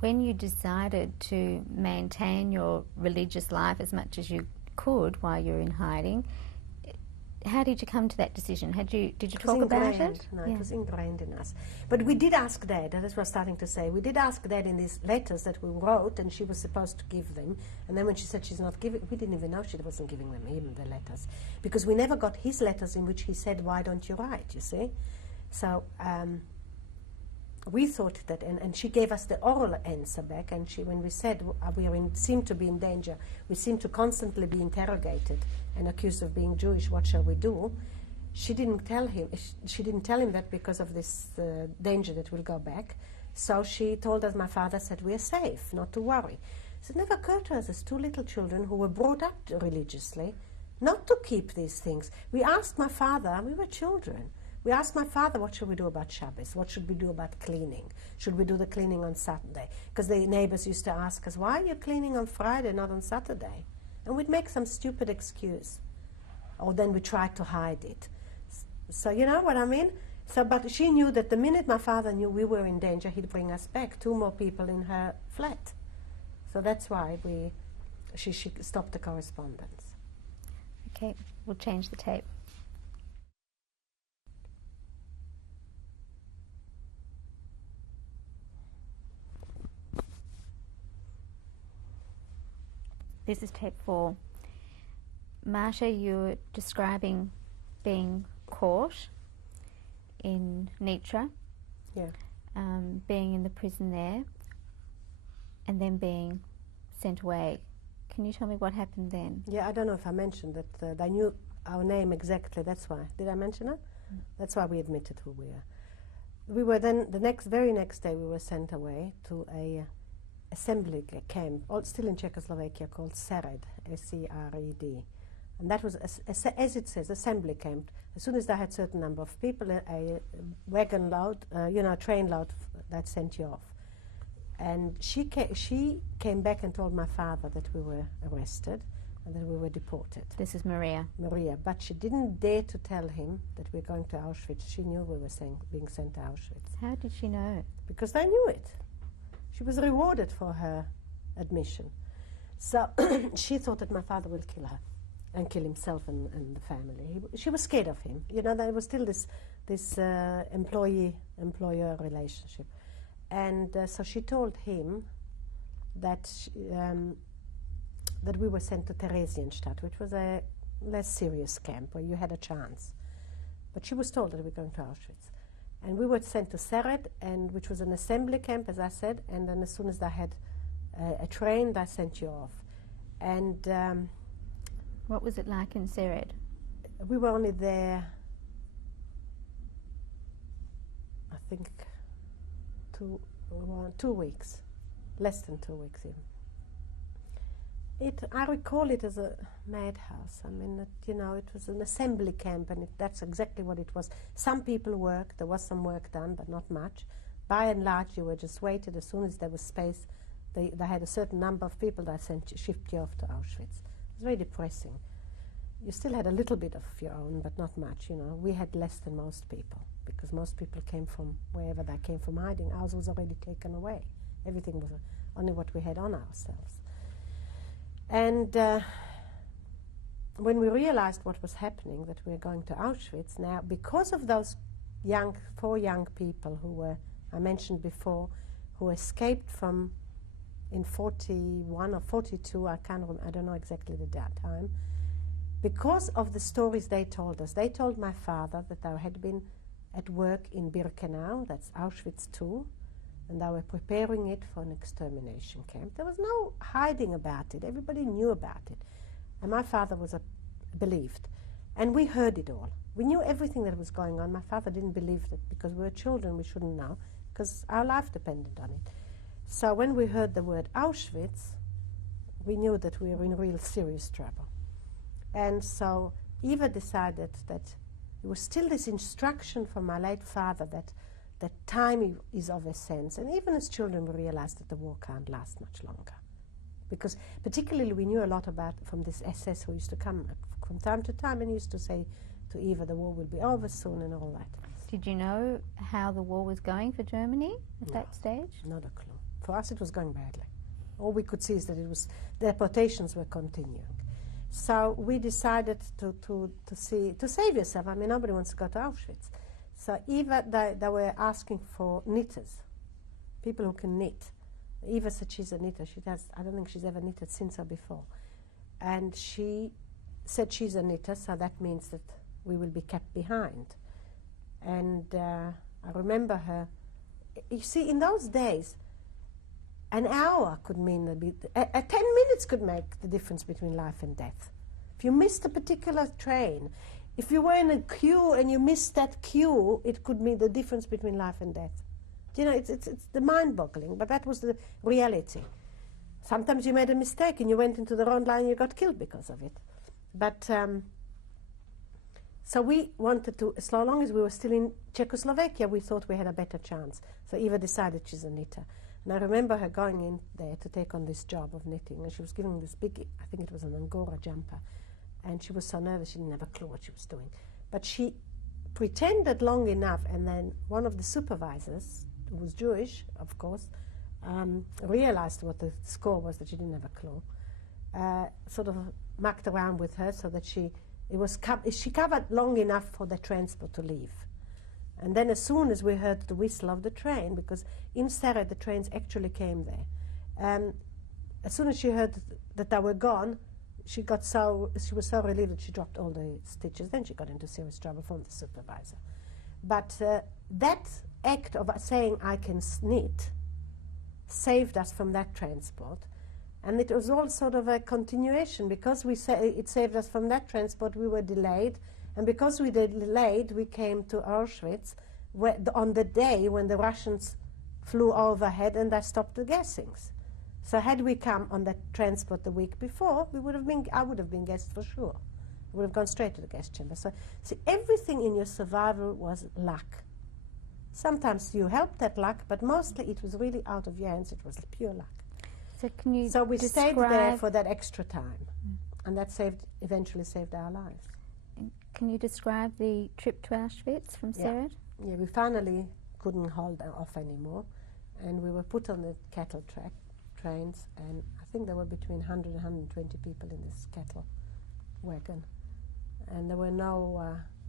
When you decided to maintain your religious life as much as you could while you were in hiding, how did you come to that decision? Did you talk about it? No, it was ingrained in us. But we did ask Dad, and that's what I was starting to say. We did ask Dad in these letters that we wrote, and she was supposed to give them. And then when she said she's not giving, we didn't even know she wasn't giving them, even the letters. Because we never got his letters in which he said, why don't you write, you see? So we thought that, and she gave us the oral answer back, and when we said seemed to be in danger, we seemed to constantly be interrogated and accused of being Jewish, what shall we do? She didn't tell him. She didn't tell him that because of this danger that we'll go back. So she told us, my father said, we are safe, not to worry. So it never occurred to us as two little children who were brought up religiously not to keep these things. We asked my father, we were children, we asked my father, what should we do about Shabbos? What should we do about cleaning? Should we do the cleaning on Saturday? Because the neighbors used to ask us, why are you cleaning on Friday, not on Saturday? And we'd make some stupid excuse. Or then we tried to hide it. So you know what I mean? So, but she knew that the minute my father knew we were in danger, he'd bring us back, 2 more people in her flat. So that's why she stopped the correspondence. Okay, we'll change the tape. This is tape 4. Marcia, you're describing being caught in Nitra, being in the prison there, and then being sent away. Can you tell me what happened then? Yeah, I don't know if I mentioned that they knew our name exactly, that's why. Did I mention it? That's why we admitted who we are. We were then, the very next day, we were sent away to a assembly camp, still in Czechoslovakia, called Sered, S-E-R-E-D. And that was, as it says, assembly camp. As soon as they had a certain number of people, a wagon load, train load, that sent you off. And she came back and told my father that we were arrested and that we were deported. This is Maria. Maria, but she didn't dare to tell him that we're going to Auschwitz. She knew we were being sent to Auschwitz. How did she know? Because they knew it. She was rewarded for her admission. So she thought that my father will kill her and kill himself and the family. She was scared of him. You know, there was still this employee-employer relationship. And so she told him that that we were sent to Theresienstadt, which was a less serious camp where you had a chance. But she was told that we were going to Auschwitz. And we were sent to Sered, which was an assembly camp, as I said, and then as soon as they had a train, they sent you off. And what was it like in Sered? We were only there, I think, 2 weeks, less than 2 weeks even. I recall it as a madhouse. I mean, it was an assembly camp, and that's exactly what it was. Some people worked, there was some work done, but not much. By and large, you were just waited. As soon as there was space, they had a certain number of people that shipped you off to Auschwitz. It was very depressing. You still had a little bit of your own, but not much, We had less than most people, because most people came from wherever they came from hiding. Ours was already taken away. Everything was only what we had on ourselves. And when we realized what was happening, that we were going to Auschwitz, now, because of those 4 young people who were, I mentioned before, who escaped from, in 41 or 42, I don't know exactly the time, because of the stories they told us. They told my father that they had been at work in Birkenau, that's Auschwitz II, and they were preparing it for an extermination camp. There was no hiding about it. Everybody knew about it. And my father was believed. And we heard it all. We knew everything that was going on. My father didn't believe that because we were children we shouldn't know, because our life depended on it. So when we heard the word Auschwitz, we knew that we were in real serious trouble. And so Eva decided that it was still this instruction from my late father that time is of essence. And even as children we realized that the war can't last much longer. Because particularly we knew a lot about from this SS who used to come from time to time and used to say to Eva, the war will be over soon and all that. Did you know how the war was going for Germany at that stage? Not a clue. For us it was going badly. All we could see is that deportations were continuing. So we decided to save yourself. I mean, nobody wants to go to Auschwitz. So Eva, they were asking for knitters, people who can knit. Eva said she's a knitter. I don't think she's ever knitted since or before. And she said she's a knitter, so that means that we will be kept behind. And I remember her. You see, in those days, an hour could mean 10 minutes could make the difference between life and death. If you missed a particular train, if you were in a queue and you missed that queue, it could mean the difference between life and death. You know, it's the mind-boggling, but that was the reality. Sometimes you made a mistake and you went into the wrong line and you got killed because of it. But so we wanted to, as long as we were still in Czechoslovakia, we thought we had a better chance. So Eva decided she's a knitter. And I remember her going in there to take on this job of knitting, and she was giving this big, I think it was an Angora jumper, and she was so nervous she didn't have a clue what she was doing. But she pretended long enough, and then one of the supervisors, who was Jewish, of course, realized what the score was, that she didn't have a clue, sort of mucked around with her so that she covered long enough for the transport to leave. And then as soon as we heard the whistle of the train, because in Seret the trains actually came there, as soon as she heard that they were gone, she was so relieved that she dropped all the stitches. Then she got into serious trouble from the supervisor. But that act of saying I can knit saved us from that transport. And it was all sort of a continuation. Because it saved us from that transport, we were delayed. And because we were delayed, we came to Auschwitz on the day when the Russians flew overhead and they stopped the gassings. So had we come on that transport the week before, I would have been gassed for sure. I would have gone straight to the gas chamber. So see, everything in your survival was luck. Sometimes you helped that luck, but mostly it was really out of your hands. It was pure luck. So we stayed there for that extra time, and that eventually saved our lives. Can you describe the trip to Auschwitz from Seret? Yeah, we finally couldn't hold off anymore, and we were put on the cattle trains, and I think there were between 100 and 120 people in this cattle wagon, and there were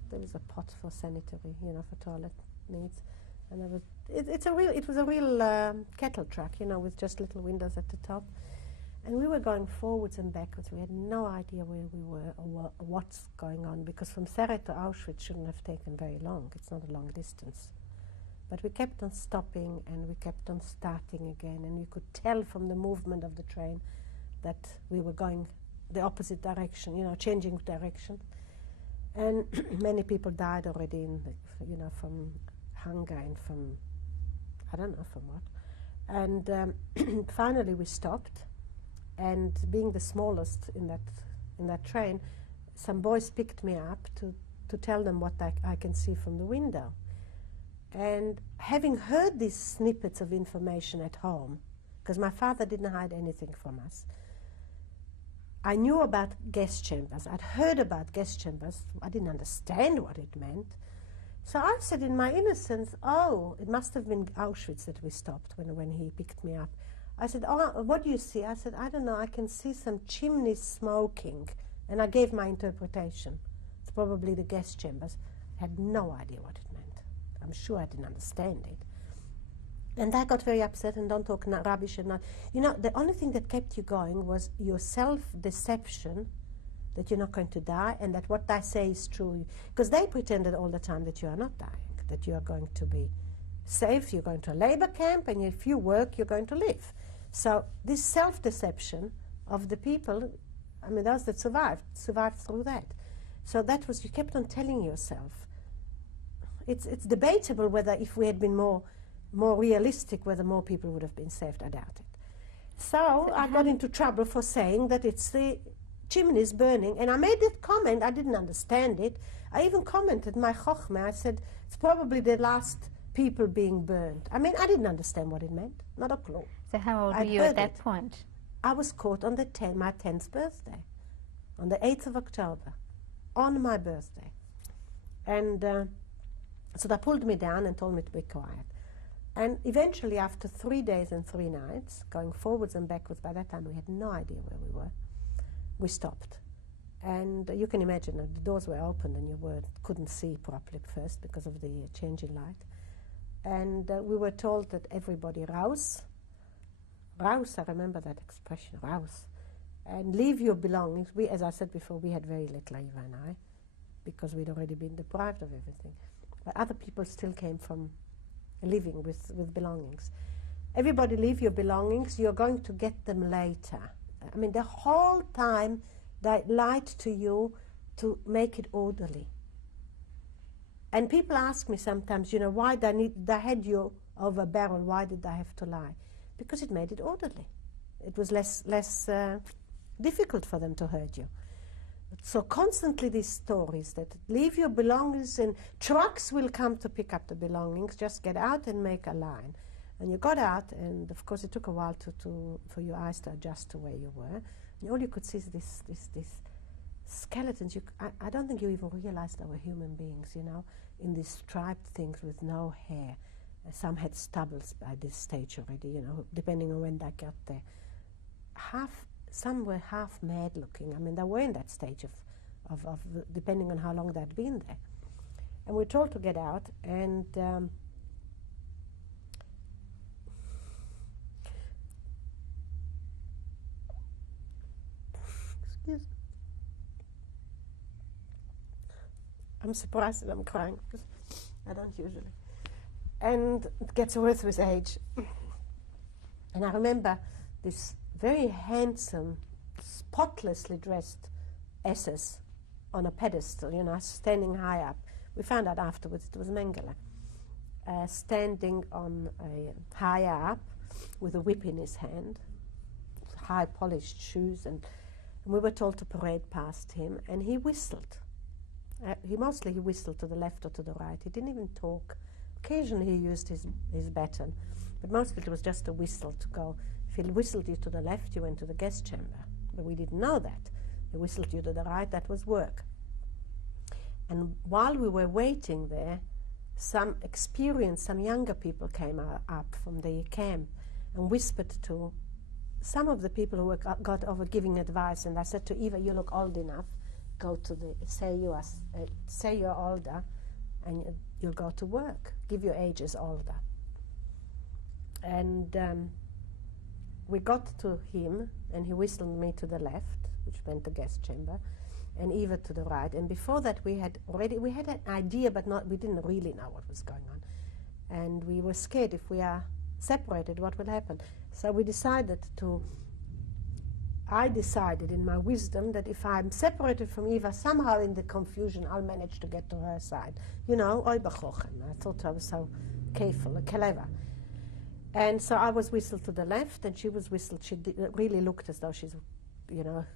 there was a pot for sanitary, for toilet needs, and it was a real cattle truck, with just little windows at the top. And we were going forwards and backwards. We had no idea where we were or what's going on, because from Seret to Auschwitz shouldn't have taken very long. It's not a long distance. But we kept on stopping and we kept on starting again, and you could tell from the movement of the train that we were going the opposite direction, changing direction. And many people died already from hunger and from, I don't know from what. And finally we stopped. And being the smallest in that train, some boys picked me up to tell them what I can see from the window. And having heard these snippets of information at home, because my father didn't hide anything from us, I knew about gas chambers. I'd heard about gas chambers. I didn't understand what it meant. So I said in my innocence, it must have been Auschwitz that we stopped when he picked me up. I said, what do you see? I said, I don't know, I can see some chimneys smoking. And I gave my interpretation. It's probably the gas chambers. I had no idea what it meant. I'm sure I didn't understand it. And I got very upset and don't talk rubbish. And the only thing that kept you going was your self-deception that you're not going to die and that what I say is true. Because they pretended all the time that you are not dying, that you are going to be safe, you're going to a labor camp, and if you work, you're going to live. So this self-deception of the people, those that survived through that. So that was, you kept on telling yourself. It's debatable whether if we had been more realistic, whether more people would have been saved. I doubt it. So I got into trouble for saying that it's the chimneys burning, and I made that comment. I didn't understand it. I even commented my chochmah. I said it's probably the last people being burned. I mean, I didn't understand what it meant. Not a clue. So how old were you at that point? I was caught on my 10th birthday, on the 8th of October, on my birthday. And so they pulled me down and told me to be quiet. And eventually, after 3 days and 3 nights, going forwards and backwards, by that time we had no idea where we were, we stopped. And you can imagine that the doors were open and you couldn't see properly at first because of the change in light. And we were told that everybody raus, I remember that expression, raus, and leave your belongings. We, as I said before, we had very little, Eva and I, because we'd already been deprived of everything. But other people still came from living with belongings. Everybody leave your belongings, you're going to get them later. I mean, the whole time they lied to you to make it orderly. And people ask me sometimes, why they had you over a barrel, why did they have to lie? Because it made it orderly. It was less difficult for them to hurt you. So constantly these stories that leave your belongings and trucks will come to pick up the belongings, just get out and make a line. And you got out, and of course it took a while for your eyes to adjust to where you were. And all you could see is this skeletons. I don't think you even realized they were human beings, in these striped things with no hair. Some had stubbles by this stage already, depending on when they got there. Some were half mad looking. I mean, they were in that stage of depending on how long they'd been there. And we were told to get out, and excuse me. I'm surprised that I'm crying, because I don't usually. And it gets worse with age. And I remember this very handsome, spotlessly dressed SS on a pedestal, standing high up. We found out afterwards it was Mengele. Standing on a high up with a whip in his hand, high polished shoes, and we were told to parade past him, and he whistled. He whistled to the left or to the right. He didn't even talk. Occasionally he used his baton, but most of it was just a whistle to go. If he whistled you to the left, you went to the guest chamber. But we didn't know that. He whistled you to the right, that was work. And while we were waiting there, some younger people came up from the camp and whispered to some of the people who got over giving advice. And I said to Eva, you look old enough. Go to say you're older, and you'll go to work. Give your age as older. And we got to him, and he whistled me to the left, which meant the guest chamber, and Eva to the right. And before that, we had an idea, but we didn't really know what was going on. And we were scared if we are separated, what will happen? So I decided in my wisdom that if I'm separated from Eva, somehow in the confusion, I'll manage to get to her side. Oi b'chochen. I thought I was so careful, clever. And so I was whistled to the left, and she was whistled. She really looked as though she's,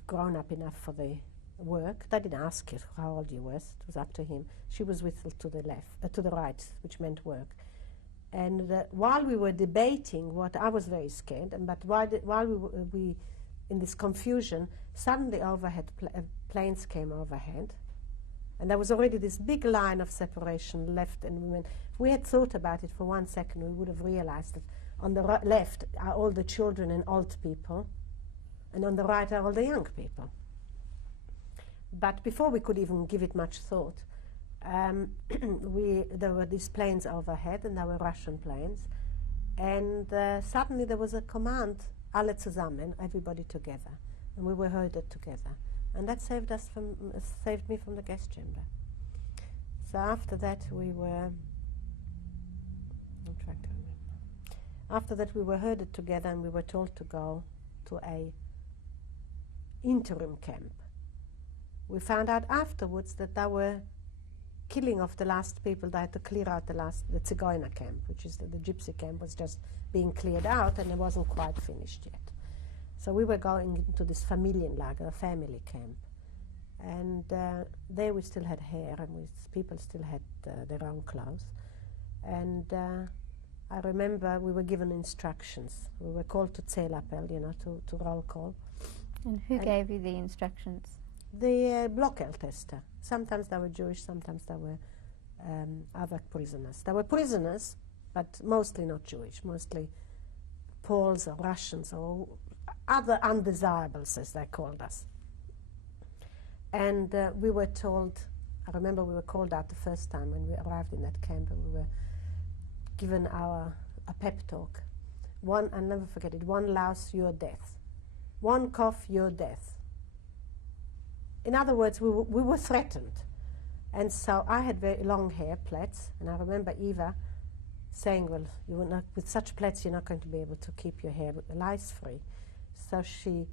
grown up enough for the work. They didn't ask her how old you were. It was up to him. She was whistled to the left, to the right, which meant work. And while we were debating, I was very scared. But while we in this confusion, suddenly overhead planes came overhead, and there was already this big line of separation, left and women. If we had thought about it for 1 second, we would have realized that on the left are all the children and old people, and on the right are all the young people. But before we could even give it much thought, there were these planes overhead, and there were Russian planes, and suddenly there was a command, alle zusammen, everybody together, and we were herded together, and that saved me from the guest chamber. So after that we were herded together, and we were told to go to a interim camp. we found out afterwards that they were killing of the last people. They had to clear out the Zigeuner camp, which is the gypsy camp was just being cleared out and it wasn't quite finished yet. So we were going into this Familienlager, a family camp. And there we still had hair and people still had their own clothes. And I remember we were given instructions. We were called to Zählappell, to roll call. And who gave you the instructions? The Blockältester. Sometimes they were Jewish, sometimes they were other prisoners. They were prisoners, but mostly not Jewish, mostly Poles or Russians or other undesirables, as they called us. And we were told, I remember we were called out the first time when we arrived in that camp, and we were given a pep talk. One, I'll never forget it, one louse, your death. One cough, your death. In other words, we were threatened. And so I had very long hair, plaits, and I remember Eva saying, well, you will not, with such plaits you're not going to be able to keep your hair lice free. So she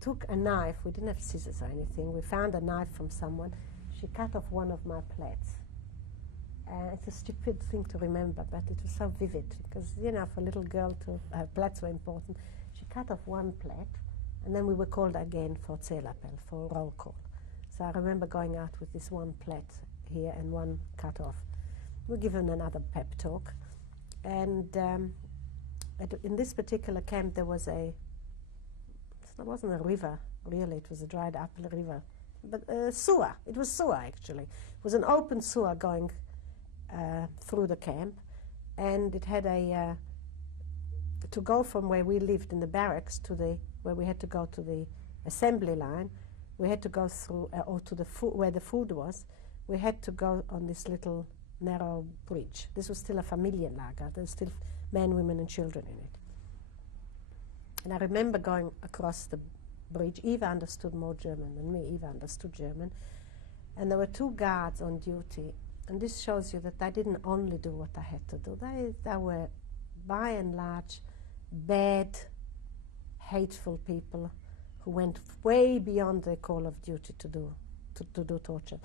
took a knife, we didn't have scissors or anything, we found a knife from someone, she cut off one of my plaits. It's a stupid thing to remember, but it was so vivid, because, for a little girl, her plaits were important. She cut off one plait, and then we were called again for Zählappell, for roll call. So I remember going out with this one plait here and one cut off. We were given another pep talk, and in this particular camp there wasn't a river, really, it was a dried up river, but sewer, it was sewer actually. It was an open sewer going through the camp, and it had to go from where we lived in the barracks to where we had to go to the assembly line. We had to go through, or to where the food was. We had to go on this little narrow bridge. This was still a Familienlager. There were still men, women, and children in it. And I remember going across the bridge. Eva understood more German than me. Eva understood German. And there were two guards on duty. And this shows you that I didn't only do what I had to do. They were, by and large, bad, hateful people who went way beyond their call of duty to do torture.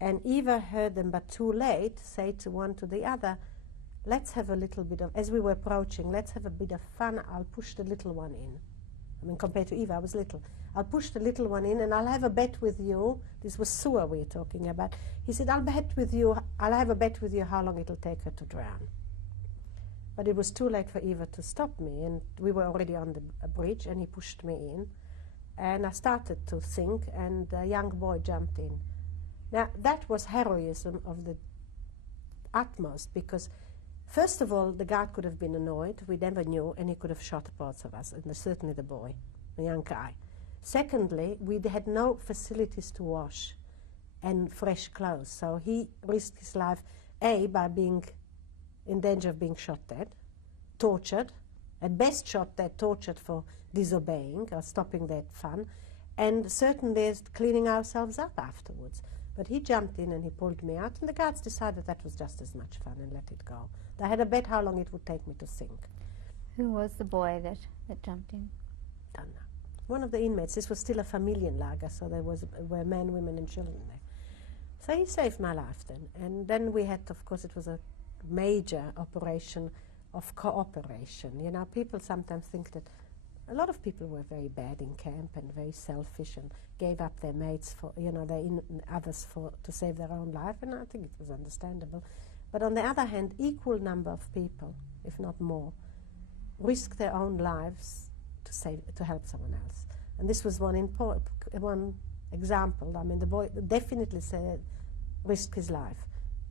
And Eva heard them, but too late, say to one to the other, let's have a little bit of, as we were approaching, let's have a bit of fun. I'll push the little one in. I mean, compared to Eva, I was little. I'll push the little one in and I'll have a bet with you. This was sewer we were talking about. He said, I'll have a bet with you how long it'll take her to drown. But it was too late for Eva to stop me, and we were already on the bridge, and he pushed me in. And I started to sink, and a young boy jumped in. Now, that was heroism of the utmost, because first of all, the guard could have been annoyed, we never knew, and he could have shot both of us, and certainly the boy, the young guy. Secondly, we had no facilities to wash and fresh clothes, so he risked his life, A, by being in danger of being shot dead, tortured, at best shot dead, tortured for disobeying or stopping that fun, and certainly cleaning ourselves up afterwards. But he jumped in and he pulled me out, and the guards decided that was just as much fun and let it go. They had a bet how long it would take me to sink. Who was the boy that jumped in? Don't know. One of the inmates. This was still a Familienlager, so there were men, women, and children there. So he saved my life then. And then we had, of course, it was a major operation of cooperation. People sometimes think that a lot of people were very bad in camp and very selfish and gave up their mates for, others to save their own life, and I think it was understandable. But on the other hand, equal number of people, if not more, risked their own lives to help someone else. And this was one example. I mean, the boy definitely risked his life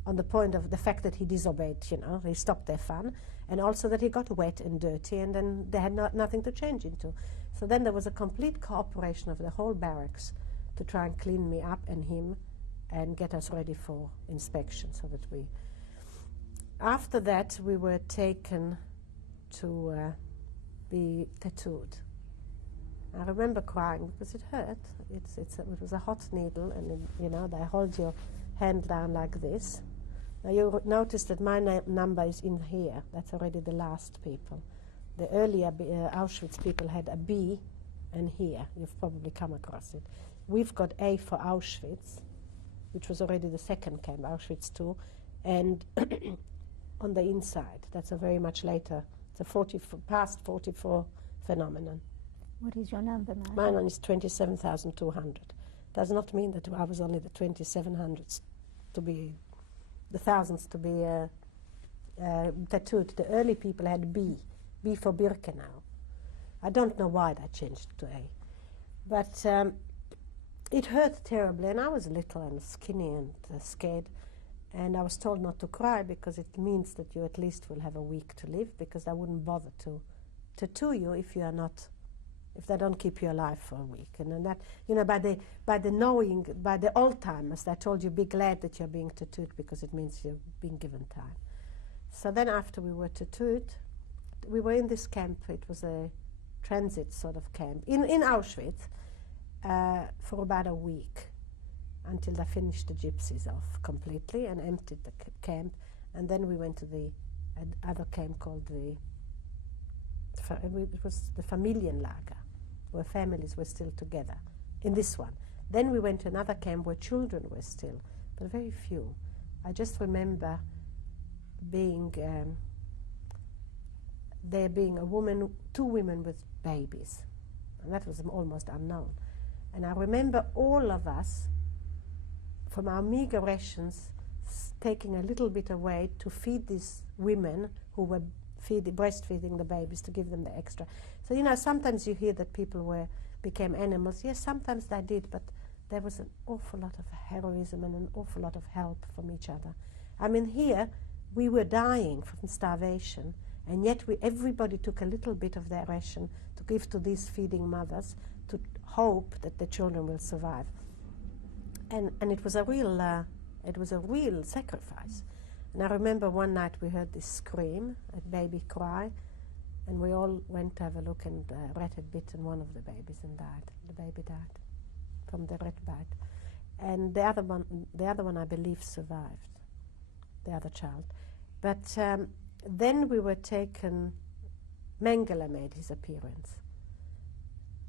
on the point of the fact that he disobeyed, he stopped their fun, and also that he got wet and dirty, and then they had nothing to change into. So then there was a complete cooperation of the whole barracks to try and clean me up and him and get us ready for inspection, so that after that we were taken to be tattooed. I remember crying because it hurt. It was a hot needle, and they hold your hand down like this. Now you notice that my number is in here. That's already the last people. The earlier Auschwitz people had a B and here. You've probably come across it. We've got A for Auschwitz, which was already the second camp, Auschwitz II, and on the inside, that's a very much later, it's a past 44 phenomenon. What is your number, Martha? My one is 27,200. Does not mean that I was only the 2,700s to be, the thousands to be tattooed. The early people had B for Birkenau. I don't know why that changed to A. But it hurt terribly, and I was little and skinny and scared. And I was told not to cry because it means that you at least will have a week to live, because I wouldn't bother to tattoo you if you are not, if they don't keep you alive for a week. And then that, you know, by the old timers, they told you be glad that you're being tattooed because it means you're being given time. So then after we were tattooed, we were in this camp. It was a transit sort of camp in Auschwitz for about a week, until they finished the gypsies off completely and emptied the camp. And then we went to the other camp called it was the Familienlager, where families were still together, in this one. Then we went to another camp where children were still, but very few. I just remember being, there being two women with babies, and that was almost unknown. And I remember all of us, from our meager rations, taking a little bit away to feed these women who were breastfeeding the babies, to give them the extra. So, you know, sometimes you hear that people became animals. Yes, sometimes they did, but there was an awful lot of heroism and an awful lot of help from each other. I mean, here we were dying from starvation, and yet everybody took a little bit of their ration to give to these feeding mothers to hope that the children will survive. And it was a real sacrifice. And I remember one night we heard this scream, a baby cry, and we all went to have a look, and a rat had bitten one of the babies and died. The baby died from the rat bite. And the other one I believe survived, the other child. But then we were taken, Mengele made his appearance.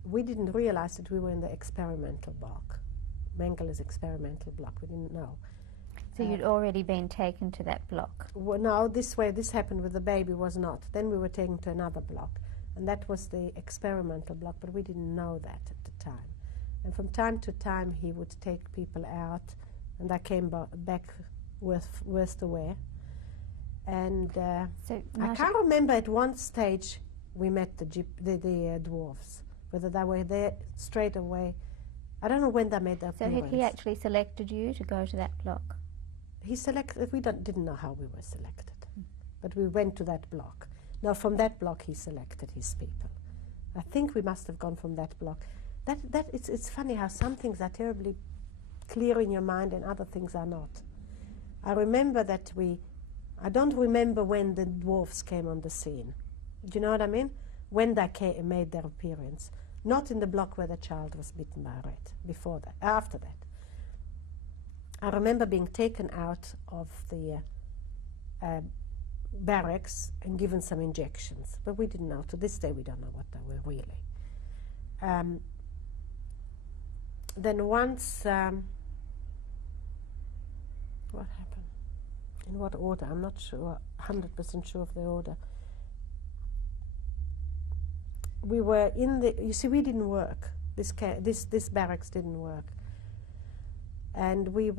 We didn't realize that we were in the experimental block. Mengele's experimental block, we didn't know. So you'd already been taken to that block? Well, no, this happened with the baby, was not. Then we were taken to another block, and that was the experimental block, but we didn't know that at the time. And from time to time he would take people out, and I came back worse to wear. And so I can't remember at one stage we met the dwarves, whether they were there straight away. I don't know when they made their appearance. So he actually selected you to go to that block? He selected, we didn't know how we were selected, but we went to that block. Now from that block he selected his people. I think we must have gone from that block. It's funny how some things are terribly clear in your mind and other things are not. I remember that I don't remember when the dwarfs came on the scene. Do you know what I mean? When they made their appearance. Not in the block where the child was bitten by a rat, before that, after that. I remember being taken out of the barracks and given some injections, but we didn't know. To this day we don't know what they were really. Then once, what happened? In what order? I'm not sure, 100% sure of the order. We were in you see, we didn't work. This barracks didn't work. And we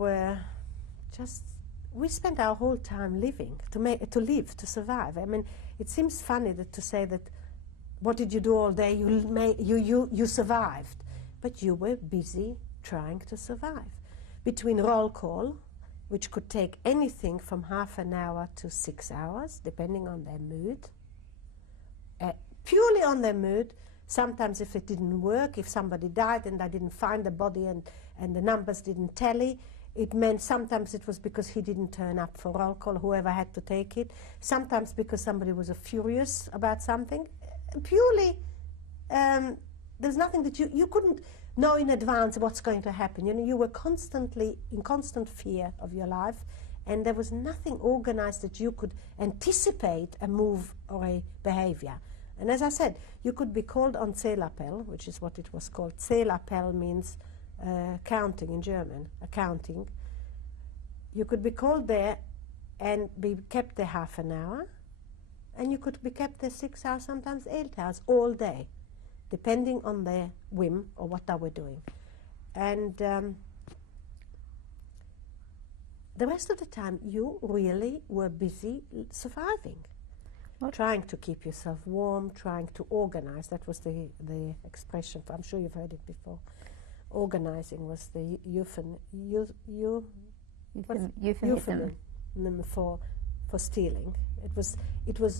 spent our whole time living, to survive. I mean, it seems funny to say that, what did you do all day? You survived. But you were busy trying to survive. Between roll call, which could take anything from half an hour to 6 hours, depending on their mood, purely on their mood. Sometimes if it didn't work, if somebody died and I didn't find the body and the numbers didn't tally, it meant sometimes it was because he didn't turn up for roll call, whoever had to take it. Sometimes because somebody was furious about something. Purely, there's nothing that you couldn't know in advance what's going to happen. You know, you were constantly in constant fear of your life, and there was nothing organized that you could anticipate a move or a behavior. And as I said, you could be called on Zählappell, which is what it was called. Zählappell means counting in German, accounting. You could be called there and be kept there half an hour, and you could be kept there 6 hours, sometimes 8 hours, all day, depending on their whim or what they were doing. And the rest of the time, you really were busy surviving, trying to keep yourself warm, trying to organize. That was the expression. I'm sure you've heard it before. Organizing was the euphemism for stealing. It was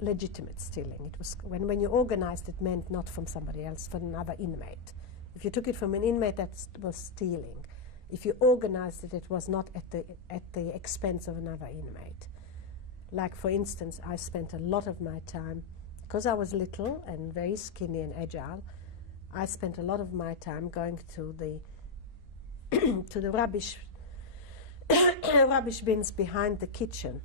legitimate stealing. It was when you organized, it meant not from somebody else, from another inmate. If you took it from an inmate, that was stealing. If you organized it, it was not at the expense of another inmate. Like, for instance, I spent a lot of my time, because I was little and very skinny and agile, I spent a lot of my time going to the to the rubbish bins behind the kitchen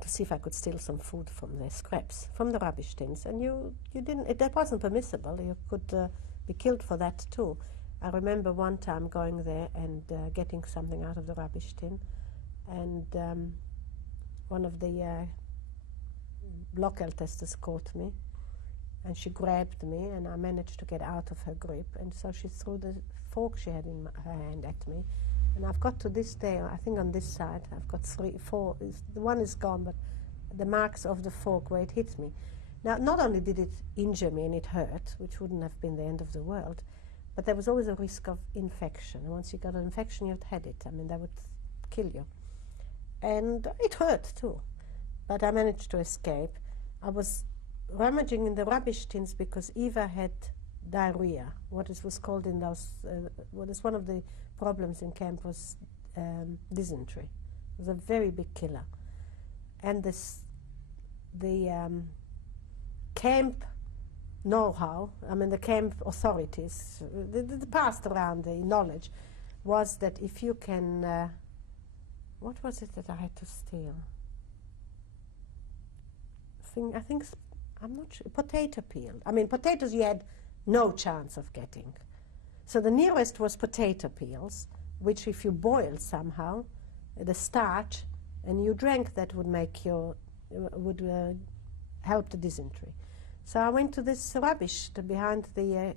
to see if I could steal some food from the scraps, from the rubbish tins. And you didn't, that wasn't permissible. You could be killed for that too. I remember one time going there and getting something out of the rubbish tin, and one of the block testers caught me, and she grabbed me, and I managed to get out of her grip, and so she threw the fork she had in her hand at me. And I've got to this day, I think on this side, I've got 3, 4, the one is gone, but the marks of the fork where it hit me. Now, not only did it injure me and it hurt, which wouldn't have been the end of the world, but there was always a risk of infection. Once you got an infection, you'd had it. I mean, that would kill you. And it hurt too. But I managed to escape. I was rummaging in the rubbish tins because Eva had diarrhea. What it was called in those, what is one of the problems in camp was dysentery. It was a very big killer. And the camp know-how, I mean the camp authorities, the passed around the knowledge, was that if you can, what was it that I had to steal? I think, I'm not sure, potato peel. I mean, potatoes you had no chance of getting. So the nearest was potato peels, which if you boiled somehow, the starch, and you drank, that would make your, would help the dysentery. So I went to this rubbish behind the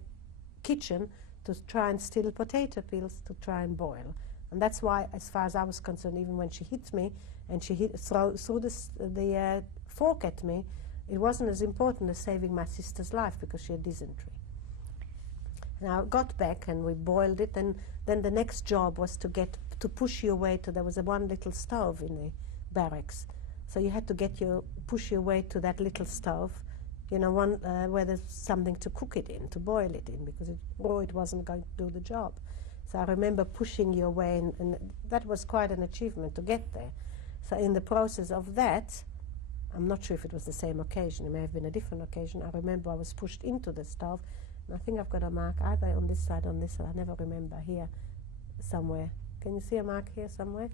kitchen to try and steal potato peels to try and boil. And that's why, as far as I was concerned, even when she hit me and she threw the fork at me, it wasn't as important as saving my sister's life because she had dysentery. And I got back and we boiled it, and then the next job was to push your way to, there was one little stove in the barracks. So you had to push your way to that little stove, you know, one where there's something to cook it in, to boil it in, because it wasn't going to do the job. So I remember pushing your way, and that was quite an achievement to get there. So in the process of that, I'm not sure if it was the same occasion, it may have been a different occasion, I remember I was pushed into the stove, and I think I've got a mark either on this side or on this side, I never remember, here somewhere. Can you see a mark here somewhere?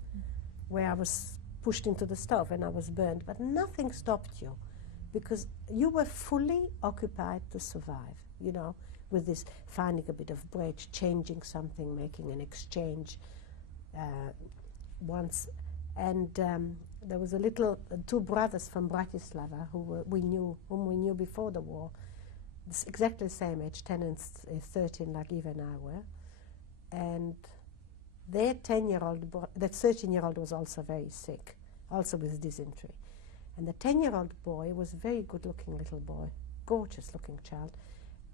Where I was pushed into the stove and I was burned, but nothing stopped you, because you were fully occupied to survive, you know, with this finding a bit of bread, changing something, making an exchange once. And there was two brothers from Bratislava whom we knew before the war, exactly the same age, 10 and 13, like Eva and I were. And their 10-year-old, that 13-year-old was also very sick, also with dysentery. And the 10-year-old boy was a very good-looking little boy, gorgeous-looking child.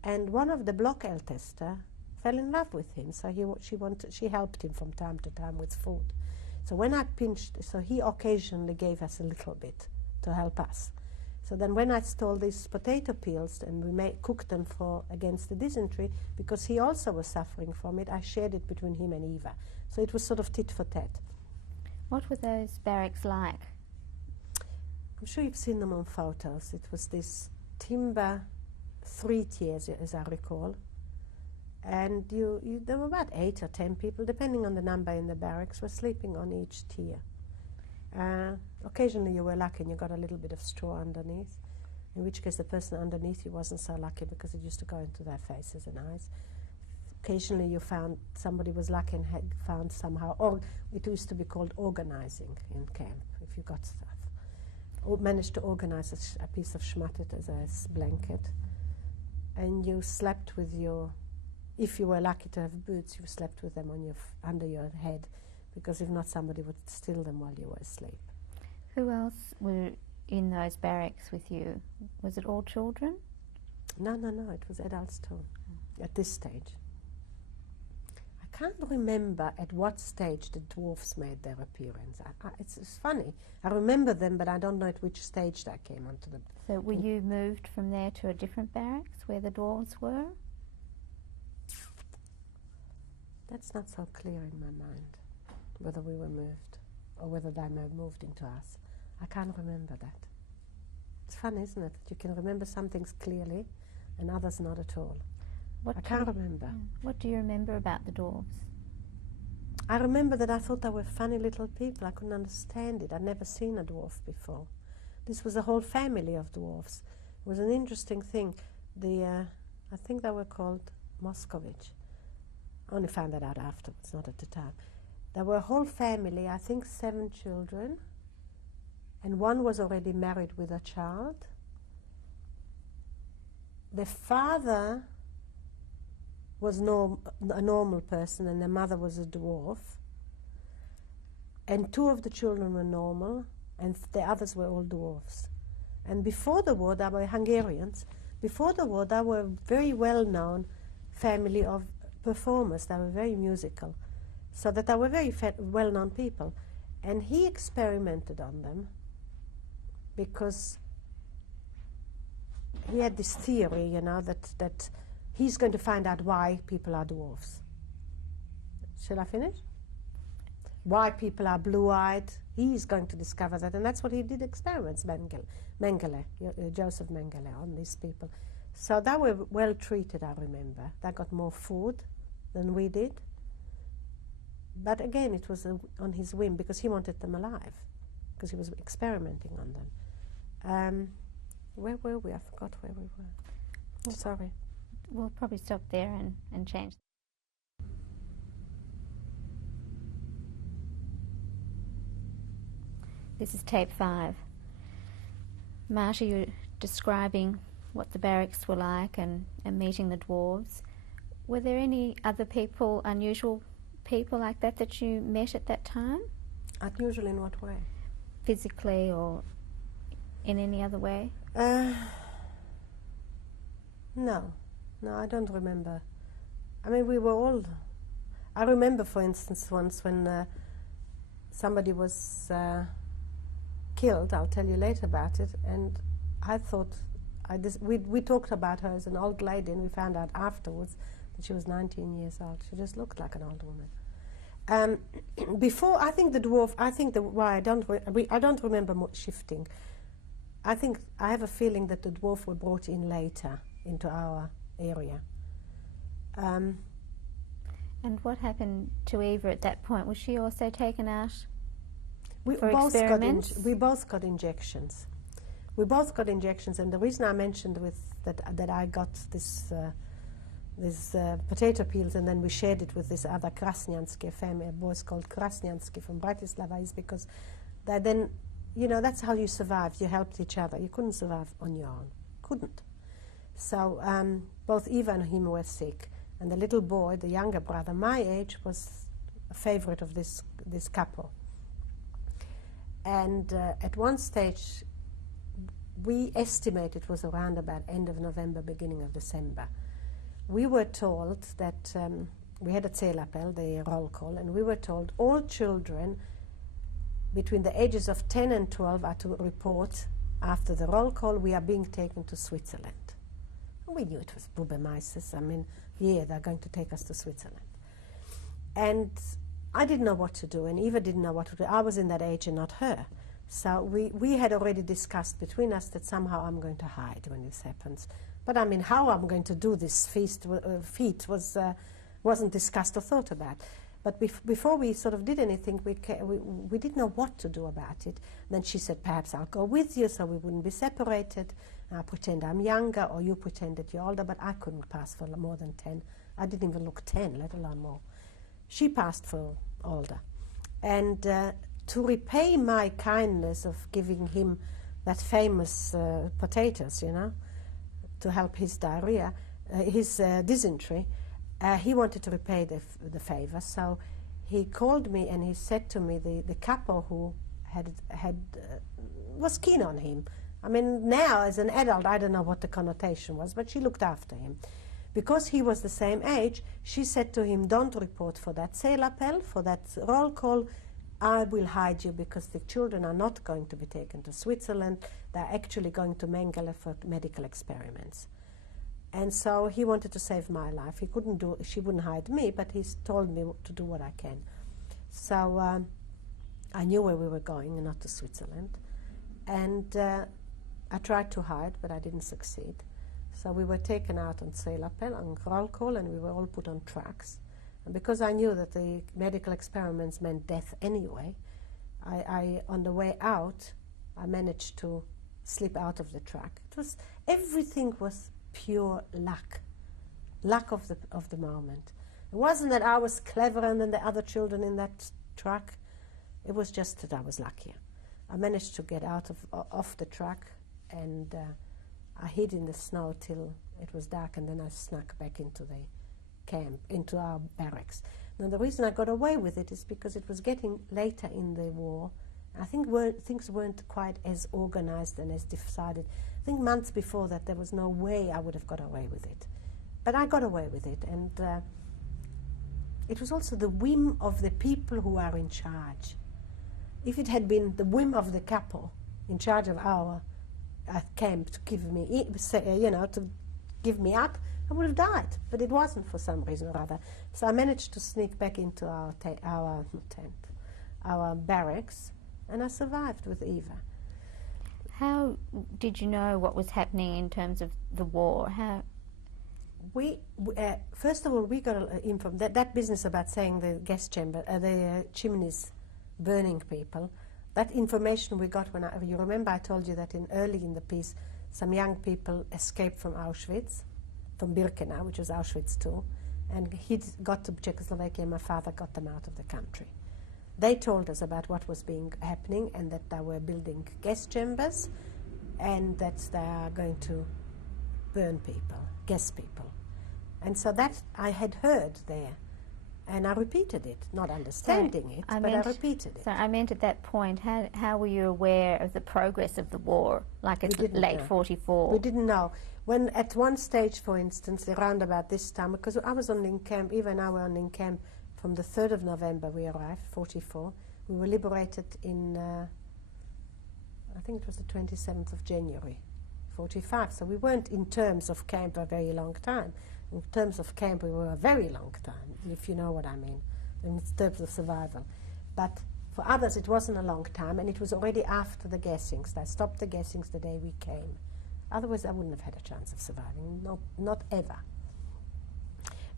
And one of the block tester fell in love with him, so she helped him from time to time with food. So when I pinched, so he occasionally gave us a little bit to help us. So then when I stole these potato peels and we cooked them against the dysentery, because he also was suffering from it, I shared it between him and Eva. So it was sort of tit for tat. What were those barracks like? I'm sure you've seen them on photos. It was this timber 3 tiers, as I recall. And there were about 8 or 10 people, depending on the number in the barracks, were sleeping on each tier. Occasionally you were lucky and you got a little bit of straw underneath. in which case the person underneath you wasn't so lucky because it used to go into their faces and eyes. Occasionally you found somebody was lucky and had found somehow, or it used to be called organizing in camp, if you got stuff. Or managed to organize a piece of schmattet as a blanket, and you slept with your, if you were lucky to have boots, you slept with them on your under your head, because if not, somebody would steal them while you were asleep. Who else were in those barracks with you? Was it all children? No, it was adults too, at this stage. I can't remember at what stage the dwarfs made their appearance. It's funny. I remember them, but I don't know at which stage they came onto the... So were you moved from there to a different barracks where the dwarves were? That's not so clear in my mind, whether we were moved or whether they moved into us. I can't remember that. It's fun, isn't it? That you can remember some things clearly and others not at all. I can't remember. What do you remember about the dwarves? I remember that I thought they were funny little people. I couldn't understand it. I'd never seen a dwarf before. This was a whole family of dwarfs. It was an interesting thing. I think they were called Moscovich. I only found that out afterwards, not at the time. There were a whole family, I think 7 children, and one was already married with a child. The father was a normal person, and the mother was a dwarf. And 2 of the children were normal, and the others were all dwarfs. And before the war, they were Hungarians. Before the war, they were a very well-known family of performers. They were very musical, so that they were very well-known people. And he experimented on them because he had this theory, you know, that he's going to find out why people are dwarfs. Shall I finish? Why people are blue-eyed. He's going to discover that, and that's what he did experiments, Mengele, Joseph Mengele, on these people. So they were well treated, I remember. They got more food than we did. But again, it was on his whim, because he wanted them alive, because he was experimenting on them. Where were we? I forgot where we were. Sorry. We'll probably stop there and change. This is tape 5. Marta, you're describing what the barracks were like and meeting the dwarves. Were there any other people, unusual people like that you met at that time? Unusual in what way? Physically or in any other way? No, I don't remember. I mean, we were all... I remember, for instance, once when somebody was killed. I'll tell you later about it. And I thought... we talked about her as an old lady, and we found out afterwards that she was 19 years old. She just looked like an old woman. Before, I think the dwarf... why I don't remember shifting. I think I have a feeling that the dwarf were brought in later into our area. And what happened to Eva at that point? Was she also taken out for experiments? We both got injections. We both got injections, and the reason I mentioned that I got this potato peels, and then we shared it with this other Krasniansky family, a boys called Krasniansky from Bratislava, is because then, you know, that's how you survived. You helped each other. You couldn't survive on your own. Couldn't. So both Eva and him were sick, and the little boy, the younger brother, my age, was a favorite of this couple. And at one stage, we estimate it was around about end of November, beginning of December. We were told that we had a Zählappell, the roll call, and we were told all children between the ages of 10 and 12 are to report after the roll call. We are being taken to Switzerland. We knew it was Bubemeises. I mean, yeah, they're going to take us to Switzerland. And I didn't know what to do, and Eva didn't know what to do. I was in that age and not her. So we had already discussed between us that somehow I'm going to hide when this happens. But I mean, how I'm going to do this feat wasn't discussed or thought about. But before we sort of did anything, we didn't know what to do about it. Then she said, perhaps I'll go with you so we wouldn't be separated. I pretend I'm younger, or you pretend that you're older, but I couldn't pass for more than 10. I didn't even look 10, let alone more. She passed for older. And to repay my kindness of giving him that famous potatoes, you know, to help his diarrhea, his dysentery, he wanted to repay the favor. So he called me and he said to me, the couple who was keen on him. I mean, now as an adult, I don't know what the connotation was, but she looked after him. Because he was the same age, she said to him, don't report for that C-L'appel, for that roll call. I will hide you because the children are not going to be taken to Switzerland. They're actually going to Mengele for medical experiments. And so he wanted to save my life. He couldn't do, she wouldn't hide me, but he's told me to do what I can. So I knew where we were going, not to Switzerland. And I tried to hide, but I didn't succeed. So we were taken out on C-L'appel, on roll call, and we were all put on tracks. And because I knew that the medical experiments meant death anyway, I on the way out, I managed to slip out of the track. Everything was pure luck of the moment. It wasn't that I was cleverer than the other children in that truck. It was just that I was luckier. I managed to get out off the truck, and I hid in the snow till it was dark, and then I snuck back into the camp, into our barracks. Now the reason I got away with it is because it was getting later in the war. I think things weren't quite as organized and as decided. I think months before that there was no way I would have got away with it. But I got away with it, and it was also the whim of the people who are in charge. If it had been the whim of the couple in charge of our camp to give me, to give me up, I would have died. But it wasn't for some reason or other. So I managed to sneak back into our barracks, and I survived with Eva. How did you know what was happening in terms of the war? How? First of all, we got from that business about saying the gas chamber, the chimneys burning people. That information we got when you remember I told you that early in the piece, some young people escaped from Auschwitz, from Birkenau, which was Auschwitz too, and he got to Czechoslovakia, and my father got them out of the country. They told us about what was happening, and that they were building gas chambers, and that they are going to burn people, gas people. And so that I had heard there, and I repeated it, not understanding it, but I repeated it. So I meant at that point, how were you aware of the progress of the war, like it's late 44? We didn't know. When at one stage, for instance, around about this time, because I was on in camp, Eva and I were on in camp from the 3rd of November we arrived, 44. We were liberated in, I think it was the 27th of January, 45. So we weren't in terms of camp a very long time. In terms of camp, we were a very long time, if you know what I mean, in terms of survival. But for others, it wasn't a long time, and it was already after the gassings. They stopped the gassings the day we came. Otherwise, I wouldn't have had a chance of surviving, not ever.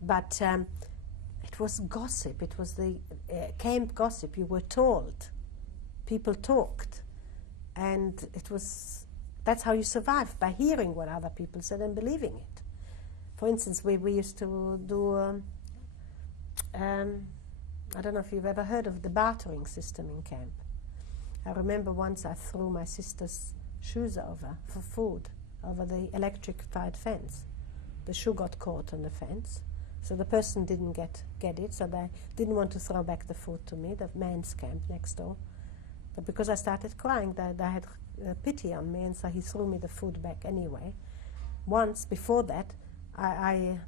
But it was gossip. It was the camp gossip. You were told. People talked. And that's how you survived, by hearing what other people said and believing it. For instance, we used to do, I don't know if you've ever heard of the bartering system in camp. I remember once I threw my sister's shoes over for food, over the electrified fence. The shoe got caught on the fence, so the person didn't get it, so they didn't want to throw back the food to me, the men's camp next door. But because I started crying, they had pity on me, and so he threw me the food back anyway. Once, before that, it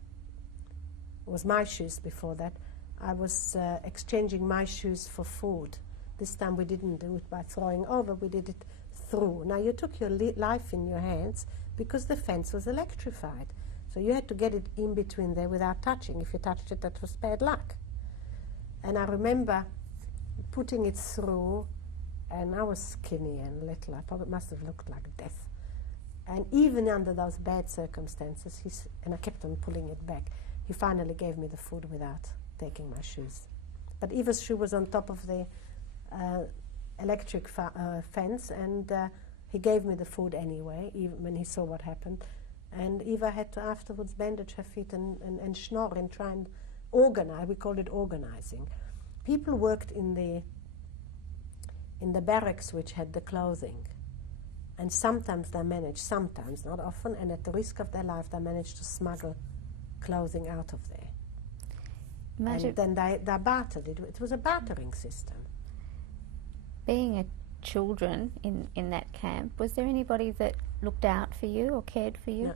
was my shoes before that, I was exchanging my shoes for food. This time we didn't do it by throwing over, we did it through. Now you took your life in your hands because the fence was electrified. So you had to get it in between there without touching. If you touched it, that was bad luck. And I remember putting it through, and I was skinny and little. I thought it must have looked like death. And even under those bad circumstances, and I kept on pulling it back, he finally gave me the food without taking my shoes. But Eva's shoe was on top of the electric fence, and he gave me the food anyway, even when he saw what happened. And Eva had to afterwards bandage her feet and schnorr and try and organize. We called it organizing. People worked in the barracks which had the clothing. And sometimes they managed, sometimes, not often, and at the risk of their life, they managed to smuggle clothing out of there. And then they bartered it. It was a bartering system. Being a children in that camp, was there anybody that looked out for you or cared for you? No.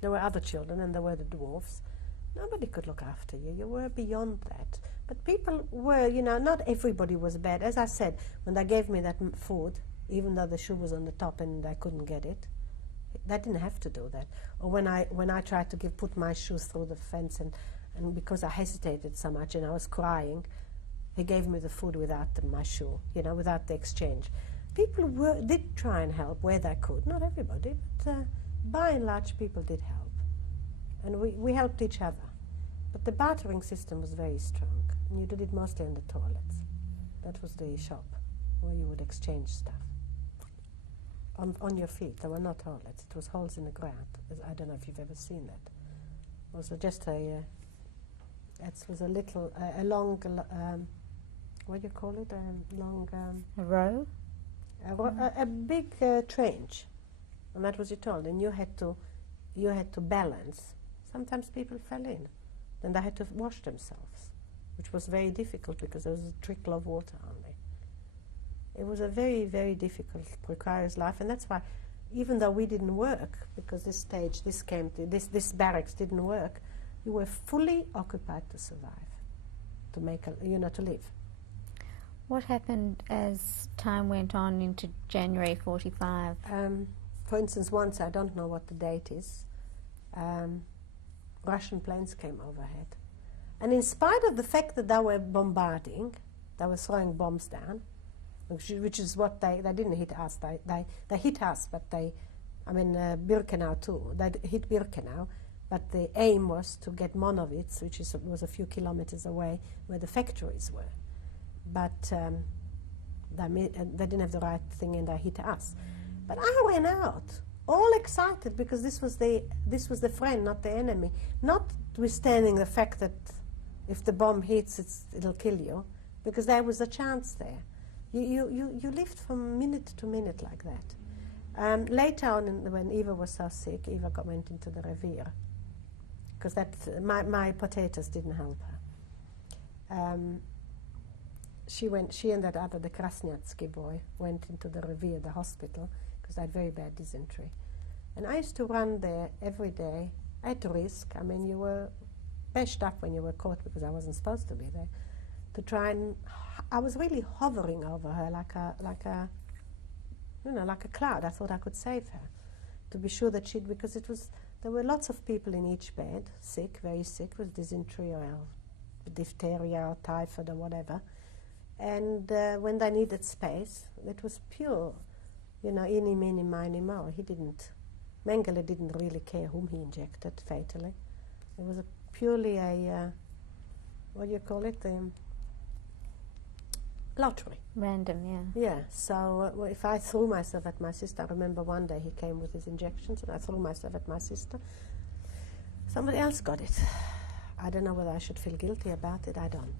There were other children, and there were the dwarfs. Nobody could look after you. You were beyond that. But people were, not everybody was bad. As I said, when they gave me that food, even though the shoe was on the top and I couldn't get it, they didn't have to do that. Or when I tried to put my shoes through the fence, and because I hesitated so much and I was crying, he gave me the food without my shoe, without the exchange. People did try and help where they could. Not everybody, but by and large, people did help. And we helped each other. But the bartering system was very strong. And you did it mostly in the toilets. That was the shop where you would exchange stuff. On your feet. There were not toilets. It was holes in the ground. I don't know if you've ever seen that. It was just a long, what do you call it? A row? A big trench. And that was your toilet. And you had to balance. Sometimes people fell in. Then they had to wash themselves, which was very difficult because there was a trickle of water only. It was a very, very difficult, precarious life, and that's why, even though we didn't work, because this barracks didn't work, you were fully occupied to survive, to live. What happened as time went on into January 45? For instance, once, I don't know what the date is, Russian planes came overhead. And in spite of the fact that they were bombarding, they were throwing bombs down, which is what they didn't hit us. They hit us, but Birkenau too. They hit Birkenau, but the aim was to get Monowitz, which was a few kilometers away, where the factories were. But they didn't have the right thing, and they hit us. But I went out, all excited, because this was the friend, not the enemy. Notwithstanding the fact that if the bomb hits, it'll kill you, because there was a chance there. You lived from minute to minute like that. Later on, when Eva was so sick, Eva went into the revier, because my potatoes didn't help her. She and that other, the Krasniatsky boy, went into the revier, the hospital, because I had very bad dysentery. And I used to run there every day at risk. You were bashed up when you were caught, because I wasn't supposed to be there, to try and... I was really hovering over her like a cloud. I thought I could save her, to be sure that because there were lots of people in each bed, sick, very sick, with dysentery or diphtheria or typhoid or whatever. And when they needed space, it was pure, eeny, meeny, miny, moe. Mengele didn't really care whom he injected fatally. It was purely a, what do you call it? Lottery. Random, yeah. Yeah, so if I threw myself at my sister, I remember one day he came with his injections and I threw myself at my sister. Somebody else got it. I don't know whether I should feel guilty about it. I don't.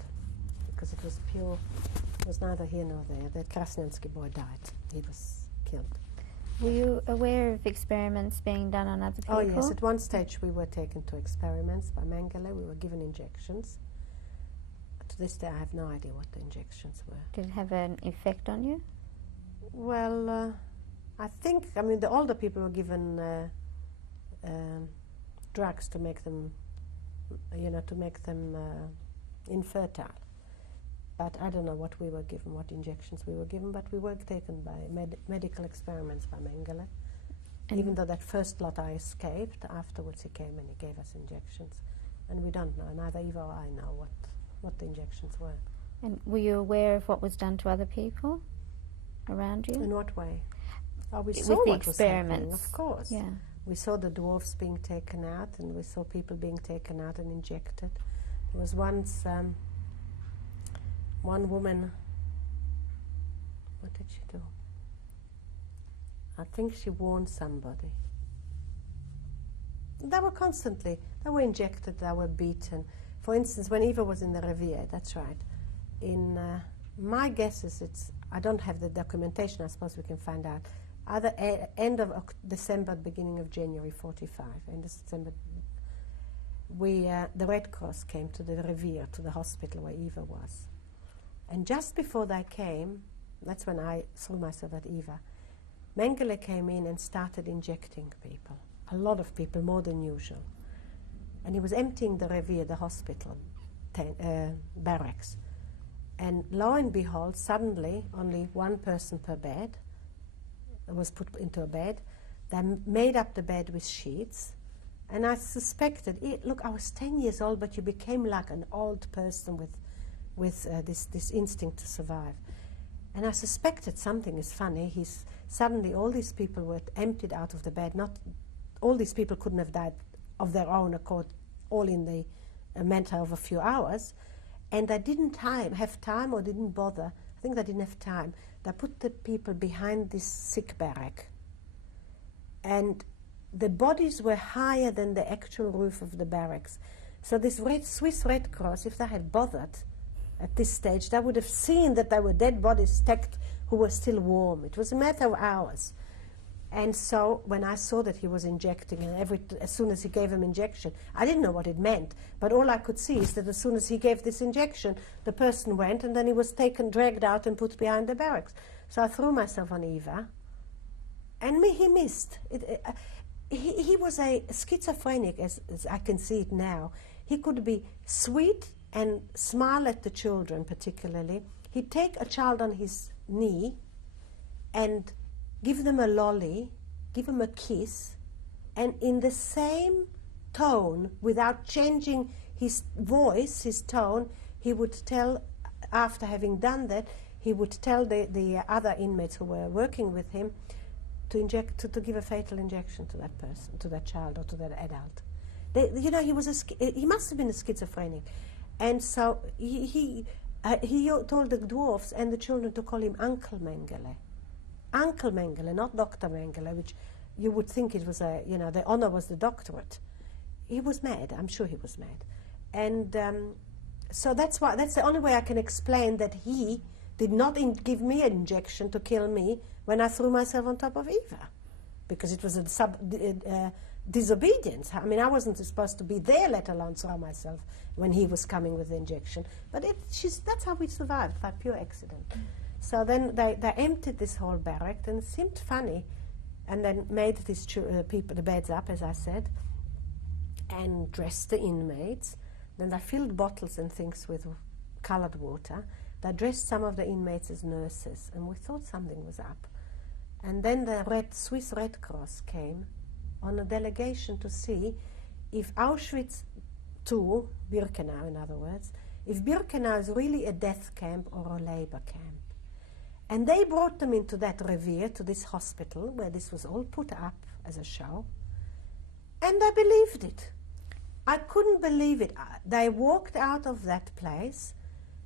Because it was pure, it was neither here nor there. The Krasniansky boy died. He was killed. Were you aware of experiments being done on other people? Oh yes, at one stage we were taken to experiments by Mengele. We were given injections. To this day I have no idea what the injections were. Did it have an effect on you? Well, I think, the older people were given drugs to make them, infertile. But I don't know what we were given, what injections we were given, but we were taken by medical experiments by Mengele. Even though that first lot I escaped, afterwards he came and he gave us injections. And we don't know, neither Eva or I know what the injections were. And were you aware of what was done to other people around you? In what way? Oh, we With saw the what was happening, experiments. of course. Yeah. We saw the dwarfs being taken out, and we saw people being taken out and injected. There was once one woman, what did she do? I think she warned somebody. They were injected, they were beaten. For instance, when Eva was in the Revier, that's right. My guess is I don't have the documentation, I suppose we can find out. Either end of December, beginning of January 45, end of December, the Red Cross came to the Revier, to the hospital where Eva was. And just before they came, that's when I threw myself at Eva, Mengele came in and started injecting people. A lot of people, more than usual. And he was emptying the Revier, the hospital barracks. And lo and behold, suddenly only one person per bed was put into a bed. They made up the bed with sheets. And I suspected, look, I was 10 years old, but you became like an old person with this instinct to survive. And I suspected something is funny. Suddenly all these people were emptied out of the bed. Not all these people couldn't have died of their own accord, all in the matter of a few hours. And they didn't have time or didn't bother. I think they didn't have time. They put the people behind this sick barrack. And the bodies were higher than the actual roof of the barracks. So this Swiss Red Cross, if they had bothered at this stage, they would have seen that there were dead bodies stacked who were still warm. It was a matter of hours. And so when I saw that he was injecting, and as soon as he gave him injection, I didn't know what it meant, but all I could see is that as soon as he gave this injection, the person went, and then he was dragged out and put behind the barracks. So I threw myself on Eva, and he missed. He was a schizophrenic, as I can see it now. He could be sweet and smile at the children particularly. He'd take a child on his knee and give them a lolly, give them a kiss, and in the same tone, without changing his voice, his tone, he would tell, after having done that, he would tell the other inmates who were working with him to give a fatal injection to that person, to that child or to that adult. He must have been a schizophrenic. And so he told the dwarfs and the children to call him Uncle Mengele. Uncle Mengele, not Dr. Mengele, which you would think it was the honor was the doctorate. He was mad. I'm sure he was mad. And so that's the only way I can explain that he did not give me an injection to kill me when I threw myself on top of Eva, because it was a disobedience. I mean, I wasn't supposed to be there, let alone throw myself when he was coming with the injection. But that's how we survived, by pure accident. So then they emptied this whole barrack, and it seemed funny, and then made these people the beds up, as I said, and dressed the inmates. Then they filled bottles and things with colored water. They dressed some of the inmates as nurses, and we thought something was up. And then the Swiss Red Cross came on a delegation to see if Auschwitz II, Birkenau in other words, if Birkenau is really a death camp or a labor camp. And they brought them into that Revier, to this hospital, where this was all put up as a show. And I believed it. I couldn't believe it. They walked out of that place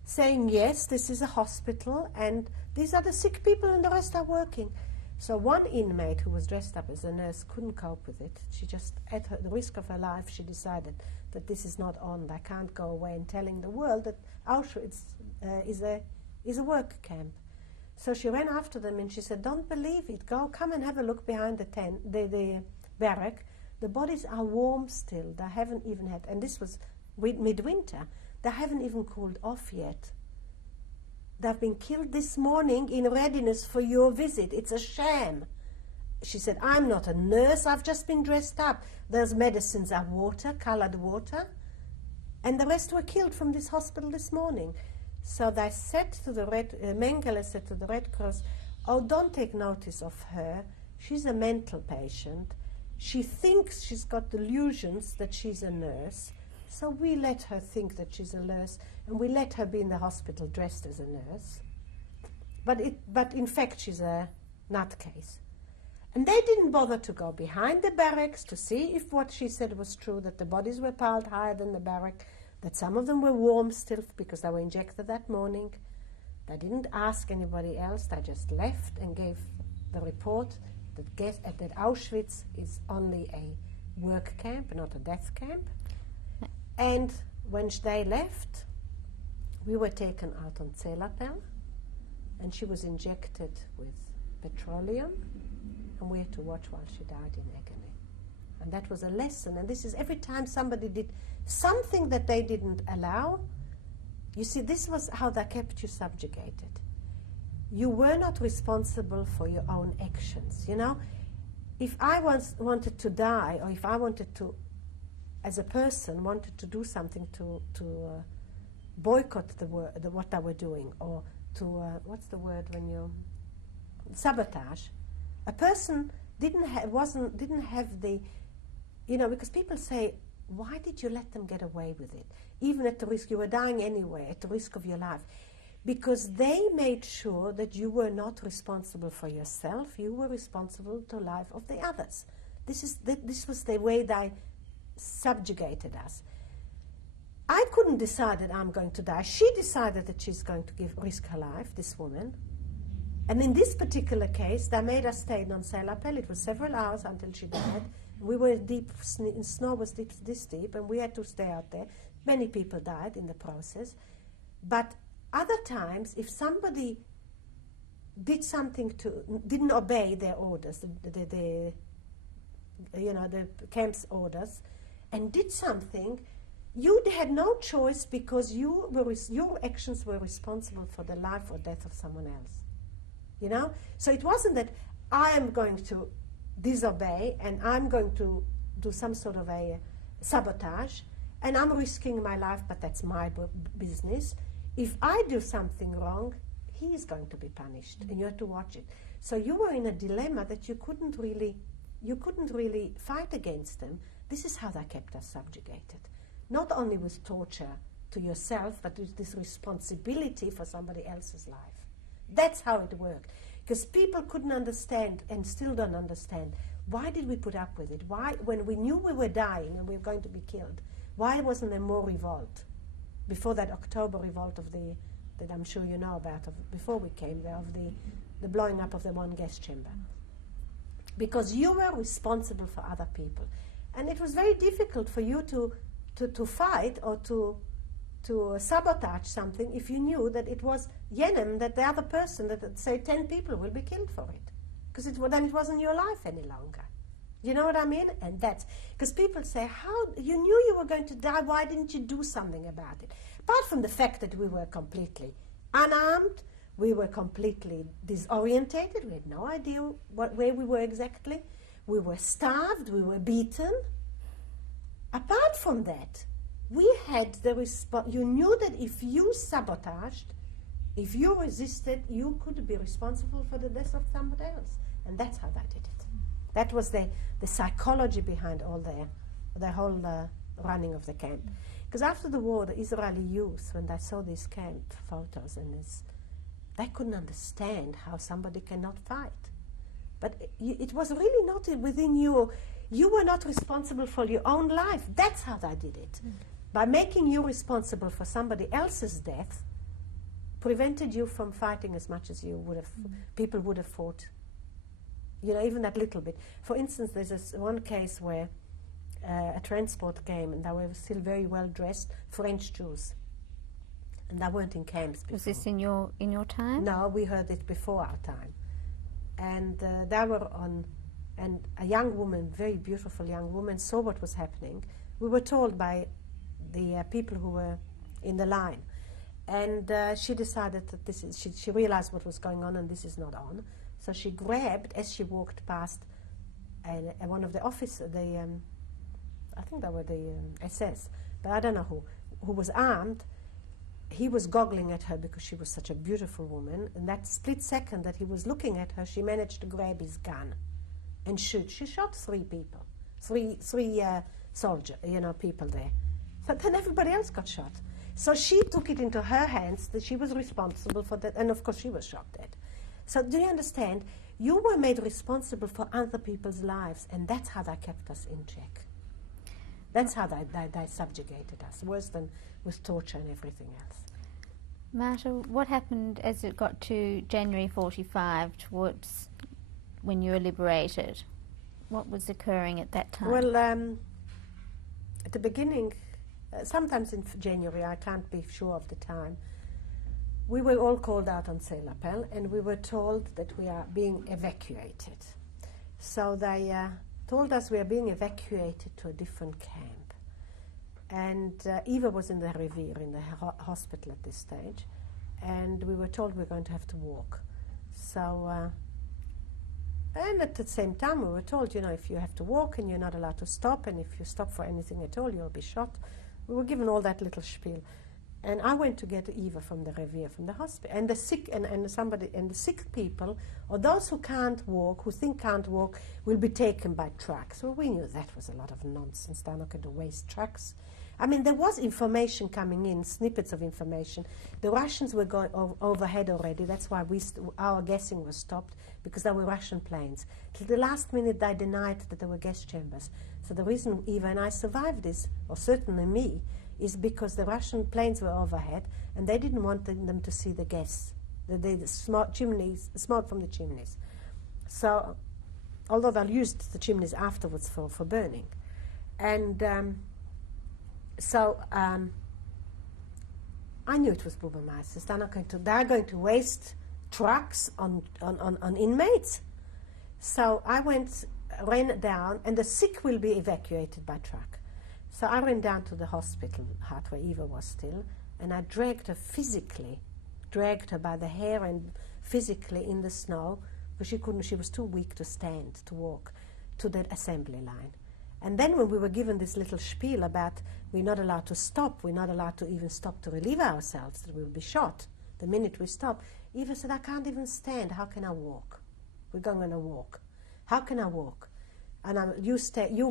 saying, yes, this is a hospital, and these are the sick people and the rest are working. So one inmate who was dressed up as a nurse couldn't cope with it. She just, at the risk of her life, she decided that this is not on. They can't go away and telling the world that Auschwitz is a work camp. So she ran after them and she said, don't believe it. Come and have a look behind the barrack. The bodies are warm still. They haven't even had, and this was midwinter, they haven't even cooled off yet. They've been killed this morning in readiness for your visit. It's a sham. She said, I'm not a nurse. I've just been dressed up. There's medicines are water, colored water. And the rest were killed from this hospital this morning. So they said to Mengele said to the Red Cross, oh, don't take notice of her. She's a mental patient. She thinks she's got delusions that she's a nurse. So we let her think that she's a nurse, and we let her be in the hospital dressed as a nurse. But in fact, she's a nutcase. And they didn't bother to go behind the barracks to see if what she said was true, that the bodies were piled higher than the barrack. that some of them were warm still because they were injected that morning. They didn't ask anybody else. They just left and gave the report that Auschwitz is only a work camp, not a death camp. And when they left, we were taken out on Zelapel, and she was injected with petroleum, and we had to watch while she died in agony. And that was a lesson. And this is every time somebody did something that they didn't allow. You see, this was how they kept you subjugated. You were not responsible for your own actions. You know, if I wanted to die, or if I wanted to, as a person, wanted to do something to boycott what they were doing, or to what's the word when you sabotage, a person didn't have the, you know, because people say, why did you let them get away with it, even at the risk, you were dying anyway, at the risk of your life? Because they made sure that you were not responsible for yourself, you were responsible to the life of the others. This was the way they subjugated us. I couldn't decide that I'm going to die. She decided that she's going to risk her life, this woman. And in this particular case, they made us stay on Zelapel. It was several hours until she died. We were deep, snow was this deep, and we had to stay out there. Many people died in the process. But other times, if somebody did something didn't obey their orders, the camp's orders, and did something, you had no choice, because your actions were responsible for the life or death of someone else. You know? So it wasn't that I am going to disobey and I'm going to do some sort of a sabotage and I'm risking my life, but that's my business. If I do something wrong, he is going to be punished, and you have to watch it. So you were in a dilemma that you couldn't really fight against them. This is how they kept us subjugated. Not only with torture to yourself, but with this responsibility for somebody else's life. That's how it worked. Because people couldn't understand, and still don't understand, why did we put up with it? Why, when we knew we were dying and we were going to be killed, why wasn't there more revolt? Before that October revolt that I'm sure you know about, before we came there, of the blowing up of the one gas chamber. Because you were responsible for other people. And it was very difficult for you to fight or to sabotage something if you knew that it was Yenem, that the other person, that say 10 people will be killed for it. Because then it wasn't your life any longer. You know what I mean? And that's, because people say, how, you knew you were going to die, why didn't you do something about it? Apart from the fact that we were completely unarmed, we were completely disorientated, we had no idea where we were exactly, we were starved, we were beaten. Apart from that, we had you knew that if you sabotaged, if you resisted, you could be responsible for the death of somebody else. And that's how they did it. That was the psychology behind all the whole running of the camp. Because after the war, the Israeli youth, when they saw these camp photos, they couldn't understand how somebody cannot fight. But it was really not within you. You were not responsible for your own life. That's how they did it. By making you responsible for somebody else's death, prevented you from fighting as much as you would have, people would have fought. You know, even that little bit. For instance, there's one case where a transport came, and they were still very well dressed French Jews, and they weren't in camps before. Was this in your time? No, we heard it before our time, and they were on, and a young woman, very beautiful young woman, saw what was happening. We were told by the people who were in the line, and she decided that she realized what was going on, and this is not on. So she grabbed, as she walked past, one of the officers, I think they were the SS, but I don't know who was armed. He was goggling at her because she was such a beautiful woman. In that split second that he was looking at her, she managed to grab his gun and shoot. She shot 3 people, three soldiers, people there. But then everybody else got shot. So she took it into her hands that she was responsible for that, and of course she was shot dead. So do you understand? You were made responsible for other people's lives, and that's how they kept us in check. That's how they subjugated us, worse than with torture and everything else. Marta, what happened as it got to January 45, towards when you were liberated? What was occurring at that time? Well, at the beginning, sometimes in January, I can't be sure of the time, we were all called out on Seelapel, and we were told that we are being evacuated. So they told us we are being evacuated to a different camp. And Eva was in the Rivier, in the hospital at this stage, and we were told we're going to have to walk. So, and at the same time we were told, you know, if you have to walk and you're not allowed to stop, and if you stop for anything at all, you'll be shot. We were given all that little spiel. And I went to get Eva from the Rivier, from the hospital, and the sick and the sick people, or those who can't walk, who think can't walk, will be taken by trucks. Well, we knew that was a lot of nonsense. They're not going to waste trucks. I mean, there was information coming in, snippets of information. The Russians were going overhead already. That's why our guessing was stopped, because there were Russian planes. Till the last minute, they denied that there were gas chambers. So the reason Eva and I survived this, or certainly me, is because the Russian planes were overhead, and they didn't want them to see the gas, the smoke from the chimneys. So, although they used the chimneys afterwards for burning. And I knew it was Bürgermeisters. They're going to waste trucks on inmates. So I ran down, and the sick will be evacuated by truck. So I ran down to the hospital hut where Eva was still, and I dragged her by the hair and physically in the snow, but she was too weak to stand, to walk, to the assembly line. And then when we were given this little spiel about we're not allowed to stop, we're not allowed to even stop to relieve ourselves, that we'll be shot the minute we stop, Eva said, I can't even stand, how can I walk? We're going to walk. How can I walk? And you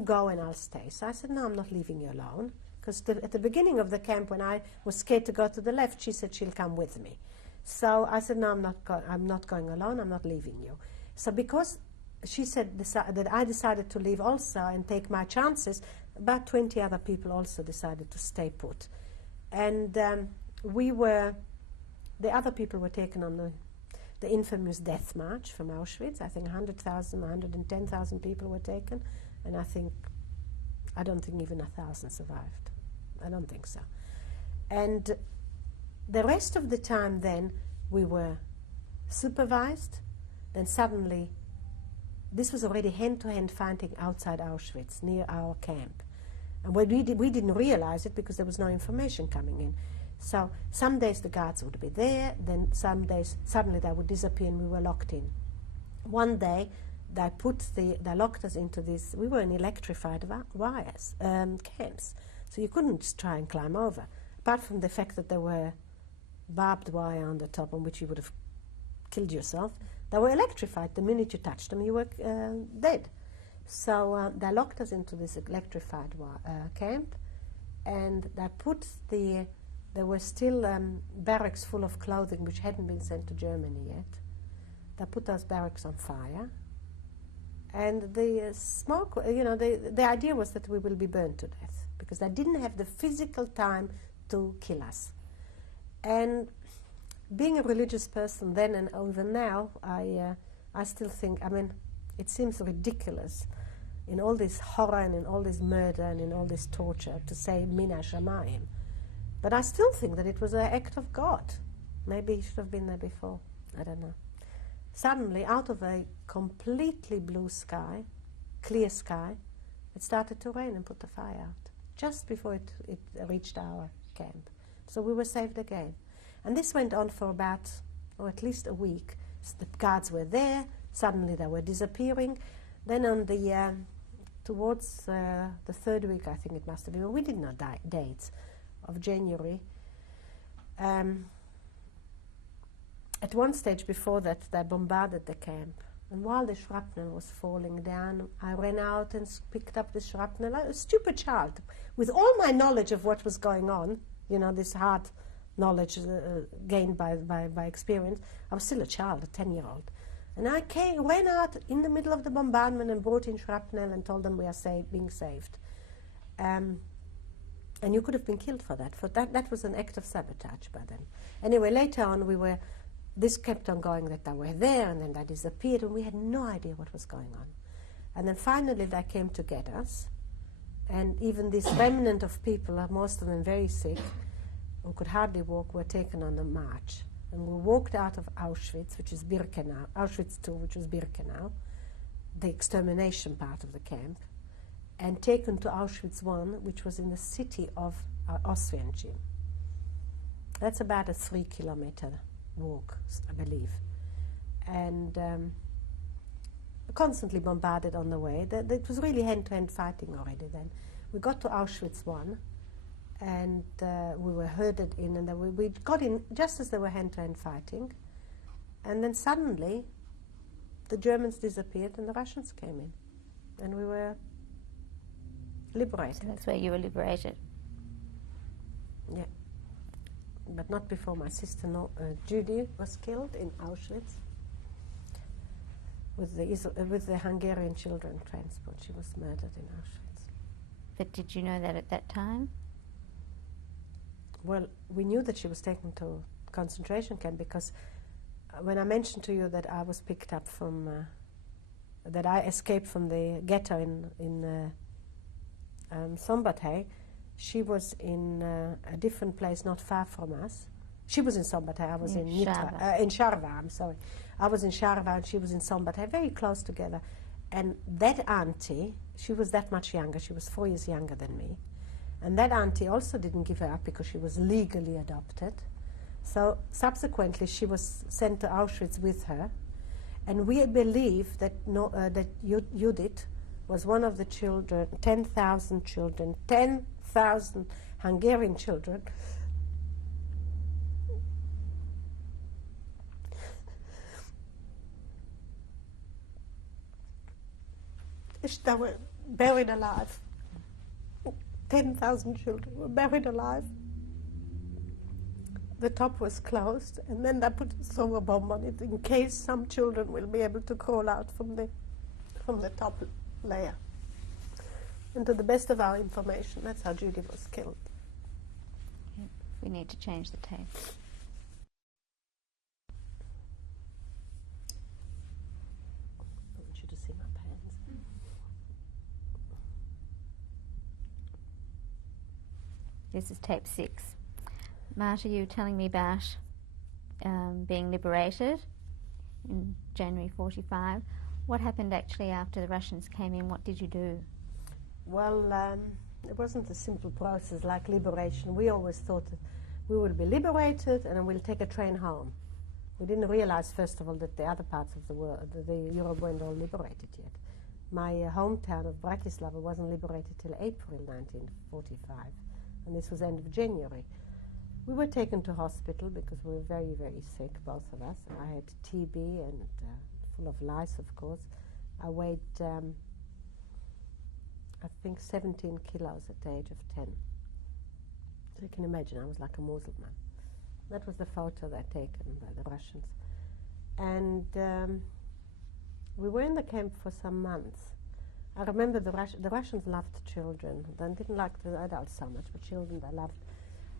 go and I'll stay. So I said, no, I'm not leaving you alone. Because at the beginning of the camp, when I was scared to go to the left, she said she'll come with me. So I said, no, I'm not going alone, I'm not leaving you. So because she said that I decided to leave also and take my chances, about 20 other people also decided to stay put. And the other people were taken on the infamous death march from Auschwitz. I think 100,000, 110,000 people were taken, and I don't think even 1,000 survived. I don't think so. And the rest of the time then, we were supervised. Then suddenly, this was already hand-to-hand fighting outside Auschwitz, near our camp. And we didn't realize it because there was no information coming in. So some days the guards would be there, then some days suddenly they would disappear and we were locked in. One day they locked us into this, we were in electrified wires, camps, so you couldn't try and climb over, apart from the fact that there were barbed wire on the top on which you would have killed yourself. They were electrified. The minute you touched them, you were dead. So they locked us into this electrified camp, and they put there were still barracks full of clothing which hadn't been sent to Germany yet. They put those barracks on fire, and the smoke, the idea was that we will be burned to death because they didn't have the physical time to kill us. And being a religious person then and even now, I still think, it seems ridiculous in all this horror and in all this murder and in all this torture to say Mina Shamayim. But I still think that it was an act of God. Maybe it should have been there before. I don't know. Suddenly, out of a completely blue sky, clear sky, it started to rain and put the fire out, just before it reached our camp. So we were saved again. And this went on for about, at least a week. So the guards were there, suddenly they were disappearing. Then on towards the third week, I think it must have been, we didn't know dates, of January. At one stage before that, they bombarded the camp. And while the shrapnel was falling down, I ran out and picked up the shrapnel. A stupid child, with all my knowledge of what was going on, this hard knowledge gained by experience. I was still a child, a 10-year-old. And I ran out in the middle of the bombardment and brought in shrapnel and told them we are being saved. and you could have been killed for that. That was an act of sabotage by them. Anyway, later on, this kept on going, that they were there, and then they disappeared, and we had no idea what was going on. And then finally they came to get us, and even this remnant of people, most of them very sick, who could hardly walk, were taken on a march. And we walked out of Auschwitz, which is Birkenau, Auschwitz II, which was Birkenau, the extermination part of the camp, and taken to Auschwitz I, which was in the city of Oswiecim. That's about a 3-kilometer walk, I believe. And constantly bombarded on the way. It was really hand-to-hand fighting already then. We got to Auschwitz I, and we were herded in, and then we got in just as they were hand-to-hand fighting. And then suddenly, the Germans disappeared and the Russians came in. And we were liberated. So that's where you were liberated. Yeah. But not before my sister Judy was killed in Auschwitz with the Hungarian children transport. She was murdered in Auschwitz. But did you know that at that time? Well, we knew that she was taken to concentration camp because when I mentioned to you that I was picked up from, that I escaped from the ghetto in Szombathely, she was in a different place not far from us. She was in Szombathely, I was in Sharva, I'm sorry. I was in Sharva and she was in Szombathely, very close together. And that auntie, she was that much younger, she was 4 years younger than me. And that auntie also didn't give her up because she was legally adopted. So subsequently she was sent to Auschwitz with her. And we believe that, that Judith was one of the children, 10,000 children, 10,000 Hungarian children that were buried alive. 10,000 children were buried alive. The top was closed, and then they put a silver bomb on it in case some children will be able to crawl out from the top layer. And to the best of our information, that's how Judy was killed. Yeah. We need to change the tape. I want you to see my pants. This is tape 6. Marta, you were telling me about being liberated in January 45. What happened actually after the Russians came in? What did you do? Well, it wasn't a simple process like liberation. We always thought that we will be liberated and then we'll take a train home. We didn't realize, first of all, that the other parts of the world, the Europe, weren't all liberated yet. My hometown of Bratislava wasn't liberated till April 1945, and this was end of January. We were taken to hospital because we were very, very sick, both of us. I had TB and full of lice, of course. I weighed, I think, 17 kilos at the age of 10. So you can imagine, I was like a Muslim. That was the photo that taken by the Russians. And we were in the camp for some months. I remember the Russians loved children. They didn't like the adults so much, but children they loved.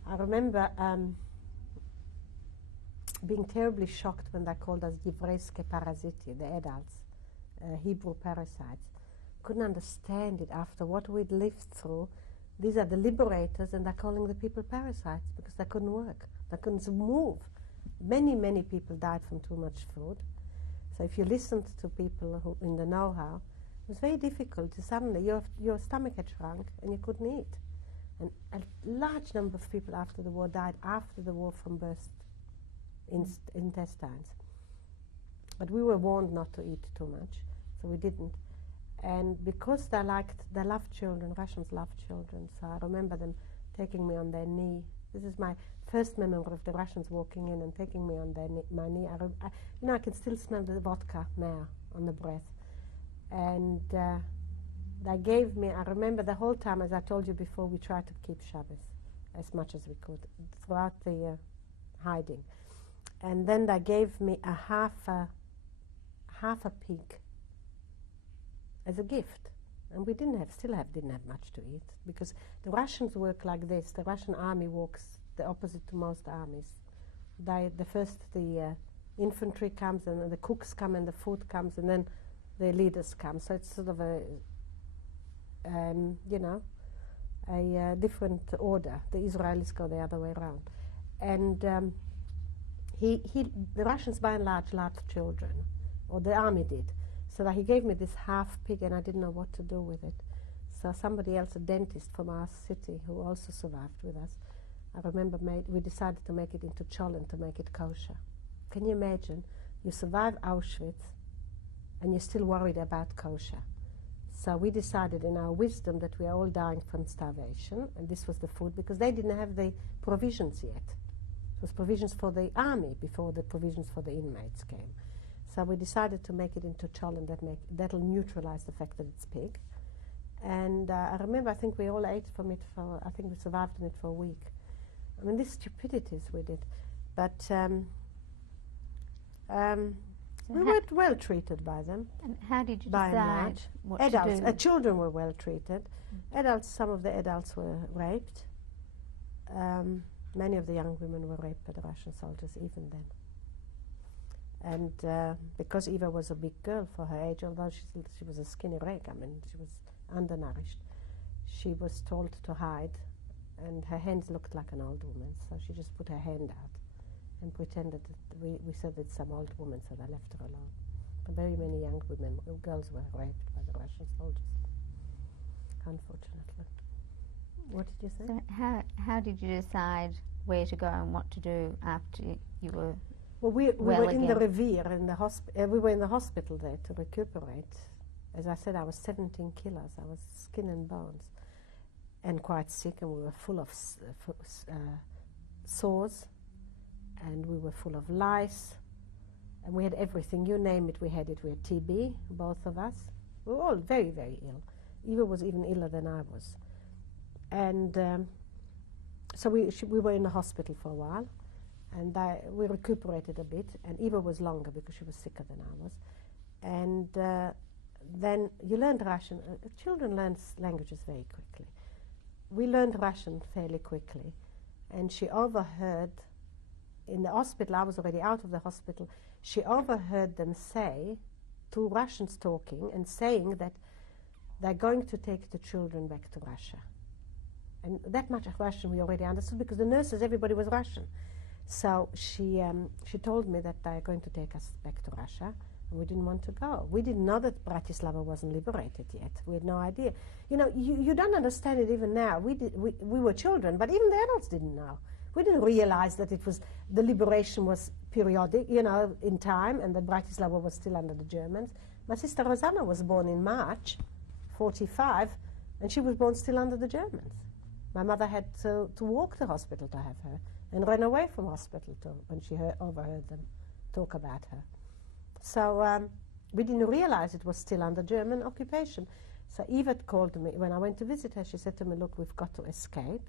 I remember being terribly shocked when they called us Yevreyskie paraziti, the adults, Hebrew parasites. Couldn't understand it after what we'd lived through. These are the liberators, and they're calling the people parasites because they couldn't work. They couldn't move. Many, many people died from too much food. So if you listened to people who in the know-how, it was very difficult. Suddenly your stomach had shrunk and you couldn't eat. And a large number of people after the war died after the war from burst intestines. But we were warned not to eat too much, so we didn't. And because they loved children, Russians loved children, so I remember them taking me on their knee. This is my first memory of the Russians walking in and taking me on my knee. I can still smell the vodka now on the breath. And they gave me, I remember the whole time, as I told you before, we tried to keep Shabbos as much as we could throughout the hiding. And then they gave me a half a pig as a gift. and we didn't have much to eat, because the Russians work like this. The Russian army works the opposite to most armies. The infantry comes, and the cooks come, and the food comes, and then the leaders come. So it's sort of a different order. The Israelis go the other way around. And the Russians by and large loved children, or the army did. So that he gave me this half pig, and I didn't know what to do with it. So somebody else, a dentist from our city, who also survived with us, I remember we decided to make it into cholent, to make it kosher. Can you imagine? You survive Auschwitz, and you're still worried about kosher. So we decided in our wisdom that we are all dying from starvation, and this was the food, because they didn't have the provisions yet. It was provisions for the army before the provisions for the inmates came. So we decided to make it into cholent, that'll neutralize the fact that it's pig. And I remember, I think we all ate from it I think we survived on it for a week. I mean, these stupidities we did. But we were well treated by them. And how did you by and decide large. what Adults, to do? children were well treated. Adults, some of the adults were raped. Many of the young women were raped by the Russian soldiers, even then. And because Eva was a big girl for her age, although she was a skinny rag, I mean, she was undernourished, she was told to hide, and her hands looked like an old woman, so she just put her hand out and pretended that we said it's some old woman, so they left her alone. But very many young women, girls were raped by the Russian soldiers, unfortunately. What did you say? So how did you decide where to go and what to do after you were... Well, we were in the again? Revier, we were in the hospital there to recuperate. As I said, I was 17 kilos. I was skin and bones, and quite sick, and we were full of sores, and we were full of lice, and we had everything. You name it, we had it. We had TB, both of us. We were all very, very ill. Eva was even iller than I was. And so we were in the hospital for a while, and we recuperated a bit, and Eva was longer because she was sicker than I was. And then you learned Russian. Children learn languages very quickly. We learned Russian fairly quickly, and she overheard, in the hospital, I was already out of the hospital, she overheard them say, two Russians talking and saying that they're going to take the children back to Russia. And that much of Russian we already understood, because the nurses, everybody was Russian. So she told me that they're going to take us back to Russia, and we didn't want to go. We didn't know that Bratislava wasn't liberated yet. We had no idea. You know, you don't understand it even now. We were children, but even the adults didn't know. We didn't realize that the liberation was periodic, you know, in time, and that Bratislava was still under the Germans. My sister Rosanna was born in March 1945, and she was born still under the Germans. My mother had to walk to hospital to have her, and ran away from hospital when she overheard them talk about her. So we didn't realize it was still under German occupation. So Eva called me, when I went to visit her, she said to me, look, we've got to escape,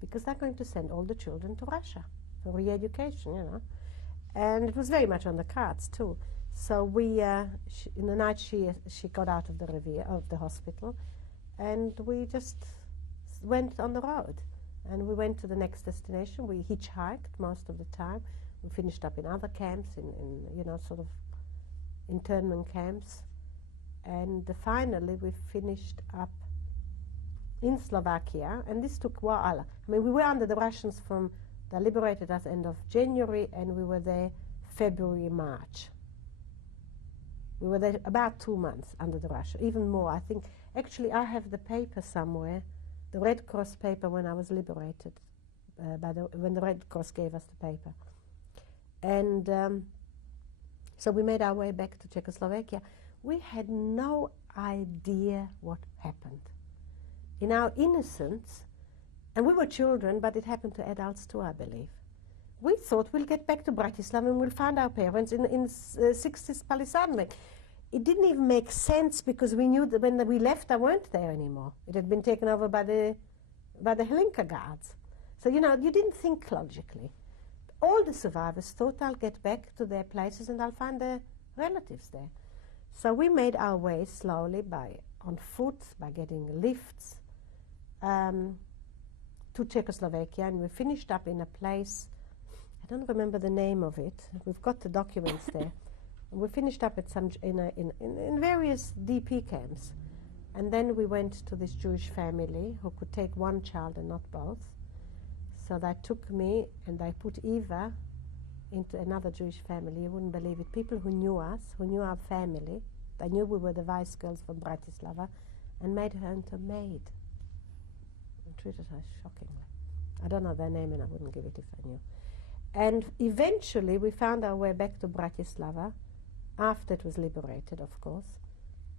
because they're going to send all the children to Russia for re-education, you know. And it was very much on the cards, too. So in the night she got out of the hospital, and we just went on the road. And we went to the next destination. We hitchhiked most of the time. We finished up in other camps, in you know, sort of internment camps. And finally we finished up in Slovakia, and this took a while. I mean, we were under the Russians they liberated us end of January, and we were there February, March. We were there about 2 months under the Russians, even more. I think, actually, I have the paper somewhere, the Red Cross paper when I was liberated, when the Red Cross gave us the paper. And so we made our way back to Czechoslovakia. We had no idea what happened. In our innocence, and we were children, but it happened to adults too, I believe. We thought we'll get back to Bratislava and we'll find our parents in 60s Palisadnik. It didn't even make sense, because we knew that when we left, they weren't there anymore. It had been taken over by the Hlinka guards. So, you know, you didn't think logically. All the survivors thought, I'll get back to their places and I'll find their relatives there. So we made our way slowly by on foot, by getting lifts, to Czechoslovakia, and we finished up in a place, I don't remember the name of it, we've got the documents there. We finished up at in various DP camps, and then we went to this Jewish family who could take one child and not both. So they took me and they put Eva into another Jewish family. You wouldn't believe it. People who knew us, who knew our family, they knew we were the vice girls from Bratislava, and made her into a maid and treated her shockingly. I don't know their name, and I wouldn't give it if I knew. And eventually we found our way back to Bratislava, after it was liberated, of course.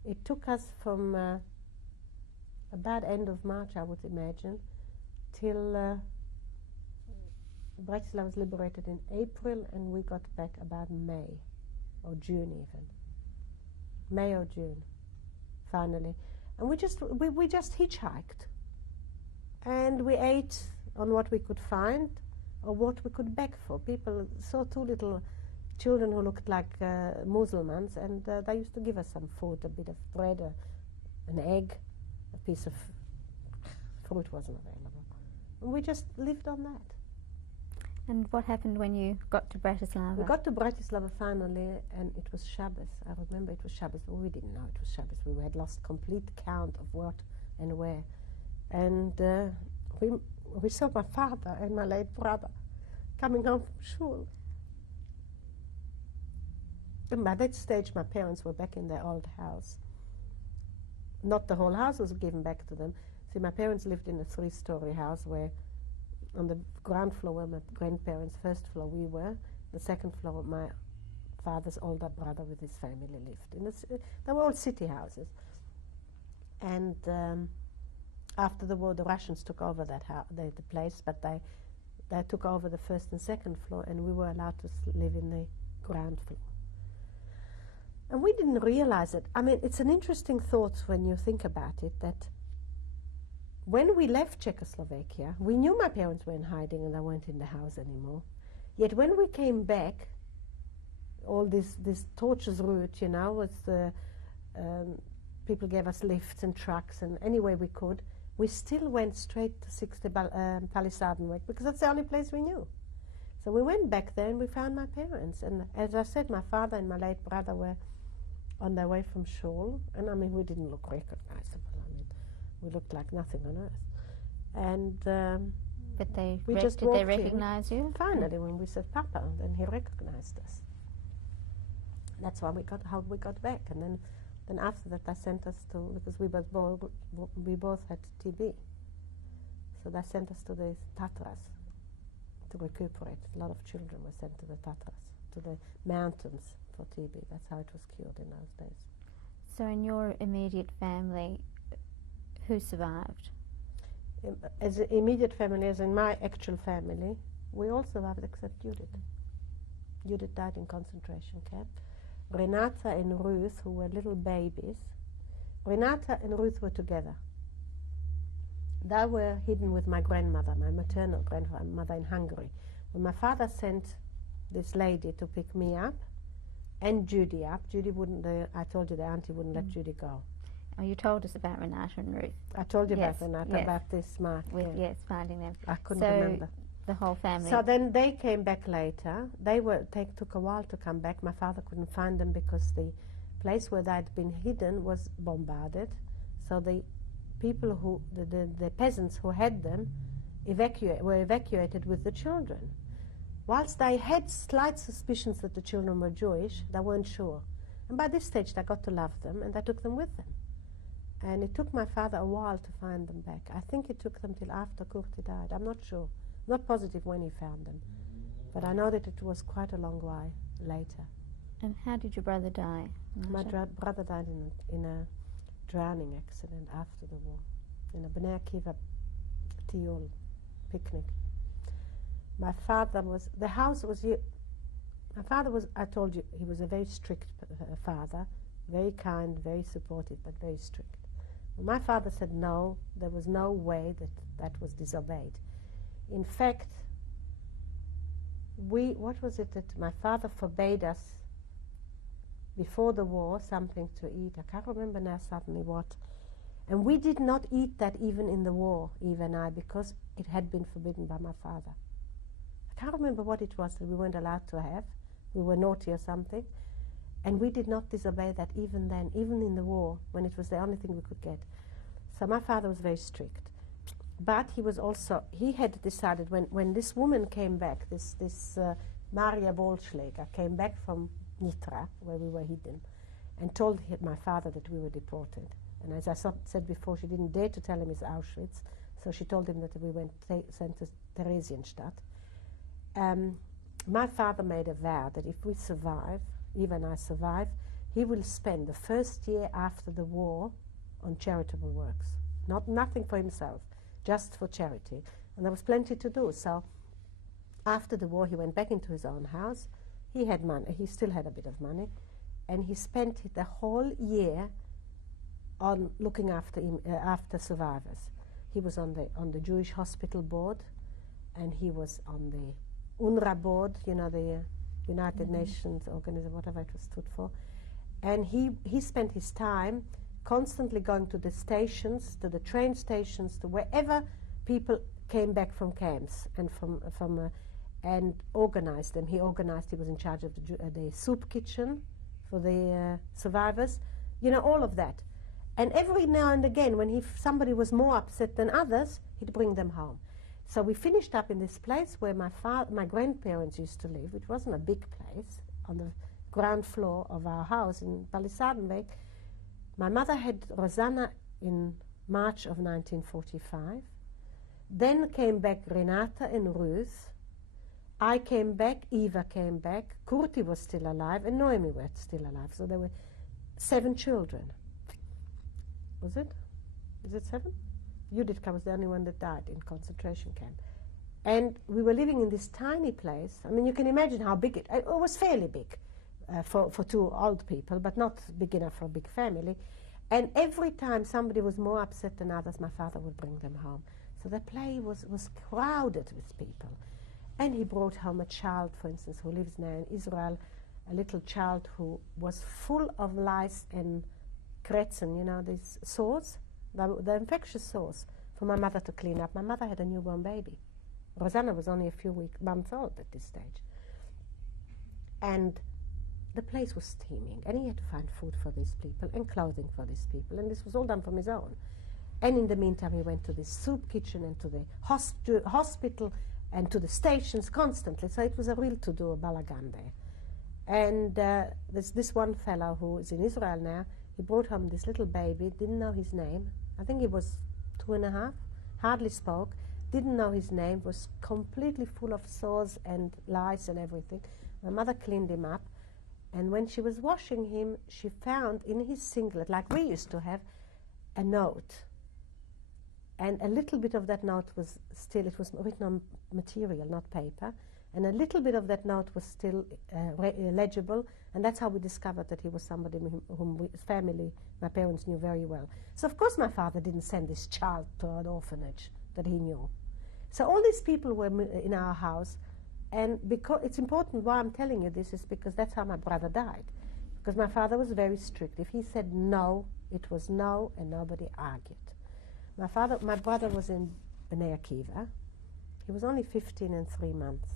It took us from about end of March, I would imagine, till Bratislava was liberated in April, and we got back about May, or June even. May or June, finally. And we just hitchhiked. And we ate on what we could find, or what we could beg for. People saw two little children who looked like Muslims, and they used to give us some food, a bit of bread, an egg, a piece of fruit wasn't available. And we just lived on that. And what happened when you got to Bratislava? We got to Bratislava finally, and it was Shabbos. I remember it was Shabbos, but we didn't know it was Shabbos. We had lost complete count of what and where. And we saw my father and my late brother coming home from shul. And by that stage, my parents were back in their old house. Not the whole house was given back to them. See, my parents lived in a 3-story house where on the ground floor were my grandparents, first floor we were, the second floor my father's older brother with his family lived. They were all city houses. And after the war, the Russians took over the place, but they took over the first and second floor, and we were allowed to live in the ground floor. And we didn't realize it. I mean, it's an interesting thought when you think about it, that when we left Czechoslovakia, we knew my parents were in hiding and they weren't in the house anymore. Yet when we came back, all this torturous route, you know, was people gave us lifts and trucks, and any way we could, we still went straight to 60 Palisadenweg, because that's the only place we knew. So we went back there and we found my parents. And as I said, my father and my late brother were on their way from shul, and I mean, we didn't look recognizable. I mean, we looked like nothing on earth. And but did they recognize you? Finally, when we said Papa, then he recognized us. That's how we got back. And then after that, they sent us to, because we both had TB, so they sent us to the Tatras to recuperate. A lot of children were sent to the Tatras, to the mountains for TB. That's how it was cured in those days. So in your immediate family, who survived? As an immediate family, as in my actual family, we all survived except Judith. Judith died in concentration camp. Renata and Ruth, who were little babies, Renata and Ruth were together. They were hidden with my grandmother, my maternal grandmother in Hungary. When my father sent this lady to pick me up and Judy up, Judy wouldn't, I told you the auntie wouldn't let Judy go. Oh, you told us about Renata and Ruth. I told you Yes, about Renata, yes. about this mark. Yes, finding them. I couldn't So remember. the whole family. So then they came back later. They took a while to come back. My father couldn't find them because the place where they'd been hidden was bombarded. So the people who, the peasants who had them, were evacuated with the children. Whilst they had slight suspicions that the children were Jewish, they weren't sure. And by this stage, they got to love them, and they took them with them. And it took my father a while to find them back. I think it took them till after Kurti died. I'm not sure. Not positive when he found them. But I know that it was quite a long while later. And how did your brother die? My Marta? brother died in a drowning accident after the war, in a Bnei Akiva Tiyul picnic. My father was, I told you, he was a very strict father, very kind, very supportive, but very strict. When my father said no, there was no way that was disobeyed. In fact, what was it that my father forbade us before the war, something to eat? I can't remember now suddenly what. And we did not eat that even in the war, Eva and I, because it had been forbidden by my father. I can't remember what it was that we weren't allowed to have. We were naughty or something. And we did not disobey that even then, even in the war, when it was the only thing we could get. So my father was very strict. But he was also, he had decided when this woman came back, this Maria Wohlschläger came back from Nitra, where we were hidden, and told my father that we were deported. And as I said before, she didn't dare to tell him it's Auschwitz, so she told him that we went sent to Theresienstadt. My father made a vow that if we survive, Eva and I survive, he will spend the first year after the war on charitable works. Nothing for himself, just for charity. And there was plenty to do. So after the war, he went back into his own house. He had money. He still had a bit of money. And he spent the whole year on looking after after survivors. He was on the Jewish Hospital Board, and he was on the UNRWA board, you know, the United Nations Organization, whatever it was stood for. And he spent his time constantly going to the stations, to the train stations, to wherever people came back from camps and and organized them. He was in charge of the soup kitchen for the survivors, you know, all of that. And every now and again, when somebody was more upset than others, he'd bring them home. So we finished up in this place where my grandparents used to live. It wasn't a big place, on the ground floor of our house in Palisadenweg. My mother had Rosanna in March of 1945. Then came back Renata and Ruth. I came back, Eva came back, Kurti was still alive, and Noemi was still alive. So there were 7 children. Was it? Is it 7? Juditka was the only one that died in concentration camp. And we were living in this tiny place. I mean, you can imagine how big it was fairly big for 2 old people, but not big enough for a big family. And every time somebody was more upset than others, my father would bring them home. So the place was crowded with people. And he brought home a child, for instance, who lives now in Israel, a little child who was full of lice and kretzen, you know, these sores, the infectious sores, for my mother to clean up. My mother had a newborn baby. Rosanna was only a few months old at this stage. And the place was steaming, and he had to find food for these people and clothing for these people, and this was all done from his own. And in the meantime, he went to the soup kitchen and to the hospital and to the stations constantly, so it was a real to-do, a balagan there. And there's this one fellow who is in Israel now. He brought home this little baby, didn't know his name. I think he was 2.5, hardly spoke, didn't know his name, was completely full of sores and lice and everything. My mother cleaned him up, and when she was washing him, she found in his singlet, like we used to have, a note. And a little bit of that note was still, it was written on material, not paper, and a little bit of that note was still legible, and that's how we discovered that he was somebody whom family, my parents knew very well. So of course my father didn't send this child to an orphanage that he knew. So all these people were in our house, and because it's important why I'm telling you this is because that's how my brother died. Because my father was very strict. If he said no, it was no, and nobody argued. My brother was in Bnei Akiva. He was only 15 and 3 months,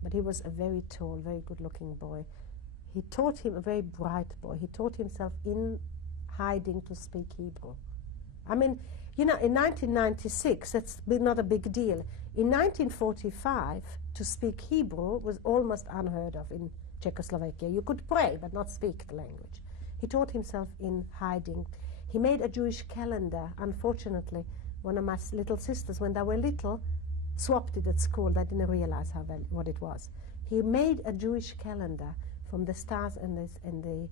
but he was a very tall, very good-looking boy. He taught him, a very bright boy, he taught himself in hiding to speak Hebrew. I mean, you know, in 1996, that's not a big deal. In 1945, to speak Hebrew was almost unheard of in Czechoslovakia. You could pray, but not speak the language. He taught himself in hiding. He made a Jewish calendar. Unfortunately, one of my little sisters, when they were little, swapped it at school. They didn't realize what it was. He made a Jewish calendar from the stars and the